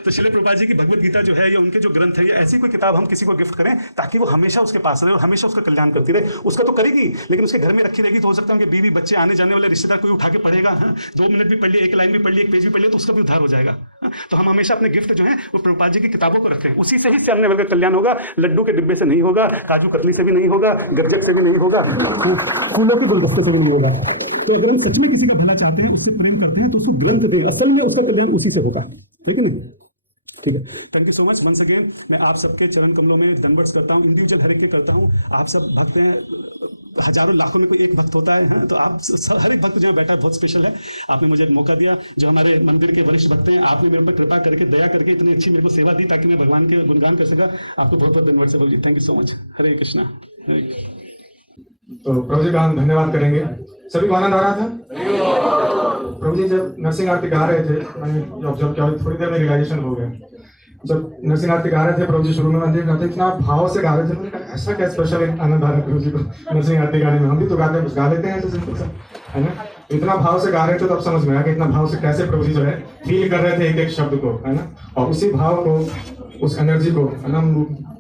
तो शिला प्रभुपाद जी की भगवत गीता जो है, या उनके जो ग्रंथ है, या ऐसी कोई किताब हम किसी को गिफ्ट करें ताकि वो हमेशा उसके पास रहे और हमेशा उसका कल्याण करती रहे। उसका तो करेगी, लेकिन उसके घर में रखी रहेगी तो हो सकता है कि बीवी बच्चे आने जाने वाले रिश्तेदार कोई उठा के पढ़ेगा, 2 मिनट भी पढ़ लिया, एक लाइन भी पढ़ ली, एक पेज भी पढ़ लिया, तो उसका भी उद्धार हो जाएगा। तो हम हमेशा अपने गिफ्ट जो है वो प्रभुपाद जी की किताबों को रखें, उसी से ही सामने वाले का कल्याण होगा। लड्डू के डिब्बे से नहीं होगा, काजू कतली से भी नहीं होगा, गज्जक से भी नहीं होगा, फूलों के गुलदस्ते से भी नहीं होगा। तो अगर हम सच में किसी का भला चाहते हैं, उससे प्रेम करते हैं, तो उसको ग्रंथ दें, असल में उसका कल्याण उसी से होगा। ठीक है नहीं? ठीक है, thank you so much once again. मैं आप सबके चरण कमलों में दंडवत करता हूँ, इंडिविजुअल हर एक के करता हूँ। आप सब भक्त हैं, हजारों लाखों में कोई एक भक्त होता है, तो आप हर एक भक्त जहाँ बैठा है बहुत स्पेशल है। आपने मुझे एक मौका दिया, जो हमारे मंदिर के वरिष्ठ भक्त हैं, आपने मेरे ऊपर कृपा करके, दया करके इतनी अच्छी मेरे को सेवा दी ताकि मैं भगवान के गुणगान कर सका। आपको बहुत बहुत धन्यवाद sir ji, thank you so much. Hare Krishna. तो प्रभु जी का हम धन्यवाद करेंगे। सभी को आनंद आ रहा था। प्रभु जी जब नरसिंह आरती गा रहे थे, मैंने ऑब्जर्व किया, थोड़ी देर में रियलाइजेशन हो गया। जब नरसिंह आरती गा रहे थे, प्रभु जी शुरू में मंदिर गाते इतना भाव से गा रहे थे, मैंने कहा ऐसा क्या स्पेशल आनंद आ रहा है प्रभु जी को नरसिंह आरती गाने में। हम भी तो गाते हैं, गा लेते हैं ऐसे सिंपल सा, है ना। इतना भाव से गा रहे थे तो अब समझ में आया कि इतना भाव से कैसे प्रभु जी जो है फील कर रहे थे एक एक शब्द को, है ना। और उसी भाव को, उस एनर्जी को, है ना,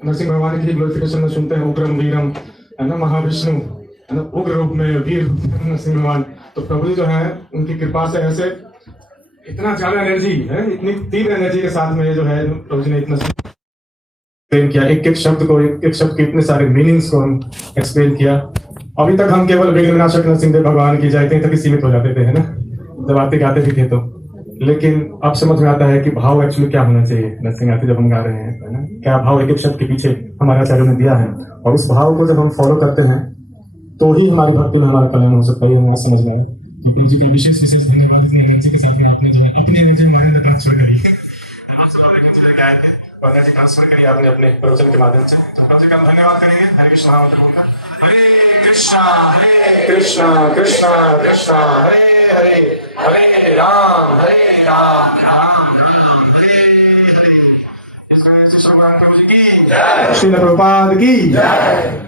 नरसिंह भगवान की ग्लोरिफिकेशन में सुनते हैं, उग्रम वीरम, है ना, महाविष्णु, है ना, उग्र रूप में वीर नरसिंह भगवान। तो प्रभु जी जो है उनकी कृपा से ऐसे इतना ज्यादा एनर्जी है, इतनी तीव्र एनर्जी के साथ में जो है प्रभु जी ने इतना एक्सप्लेन किया, एक एक शब्द को, एक एक शब्द के इतने सारे मीनिंग्स को हम एक्सप्लेन किया। अभी तक हम केवल विघ्न विनाशक नरसिंहदेव भगवान की जय तक ही सीमित हो जाते थे, है ना, जब आते गाते भी थे तो। लेकिन अब समझ में आता है कि भाव एक्चुअली क्या होना चाहिए नरसिंह आरती जब हम गा रहे हैं, है ना, क्या भाव एक एक शब्द के पीछे हमारे आचार्यों ने दिया है। और उस भाव को जब हम फॉलो करते हैं तो ही हमारी भक्ति में हमारा कल्याण हो सकता है। हमें समझ में आए कि जी का विशेष विशेष धन्यवाद एनर्जी के साथ में आपने जो अपनी एनर्जी हमारे अंदर ट्रांसफर करी, आप सब लोग एक जगह आए थे और एनर्जी ट्रांसफर करी आपने अपने प्रवचन के माध्यम से। तो कम से कम धन्यवाद करेंगे। हरे कृष्णा हरे कृष्णा कृष्णा कृष्णा हरे हरे, हरे राम राम हरे हरे। इस तरह से श्री प्रभुपाद की जय।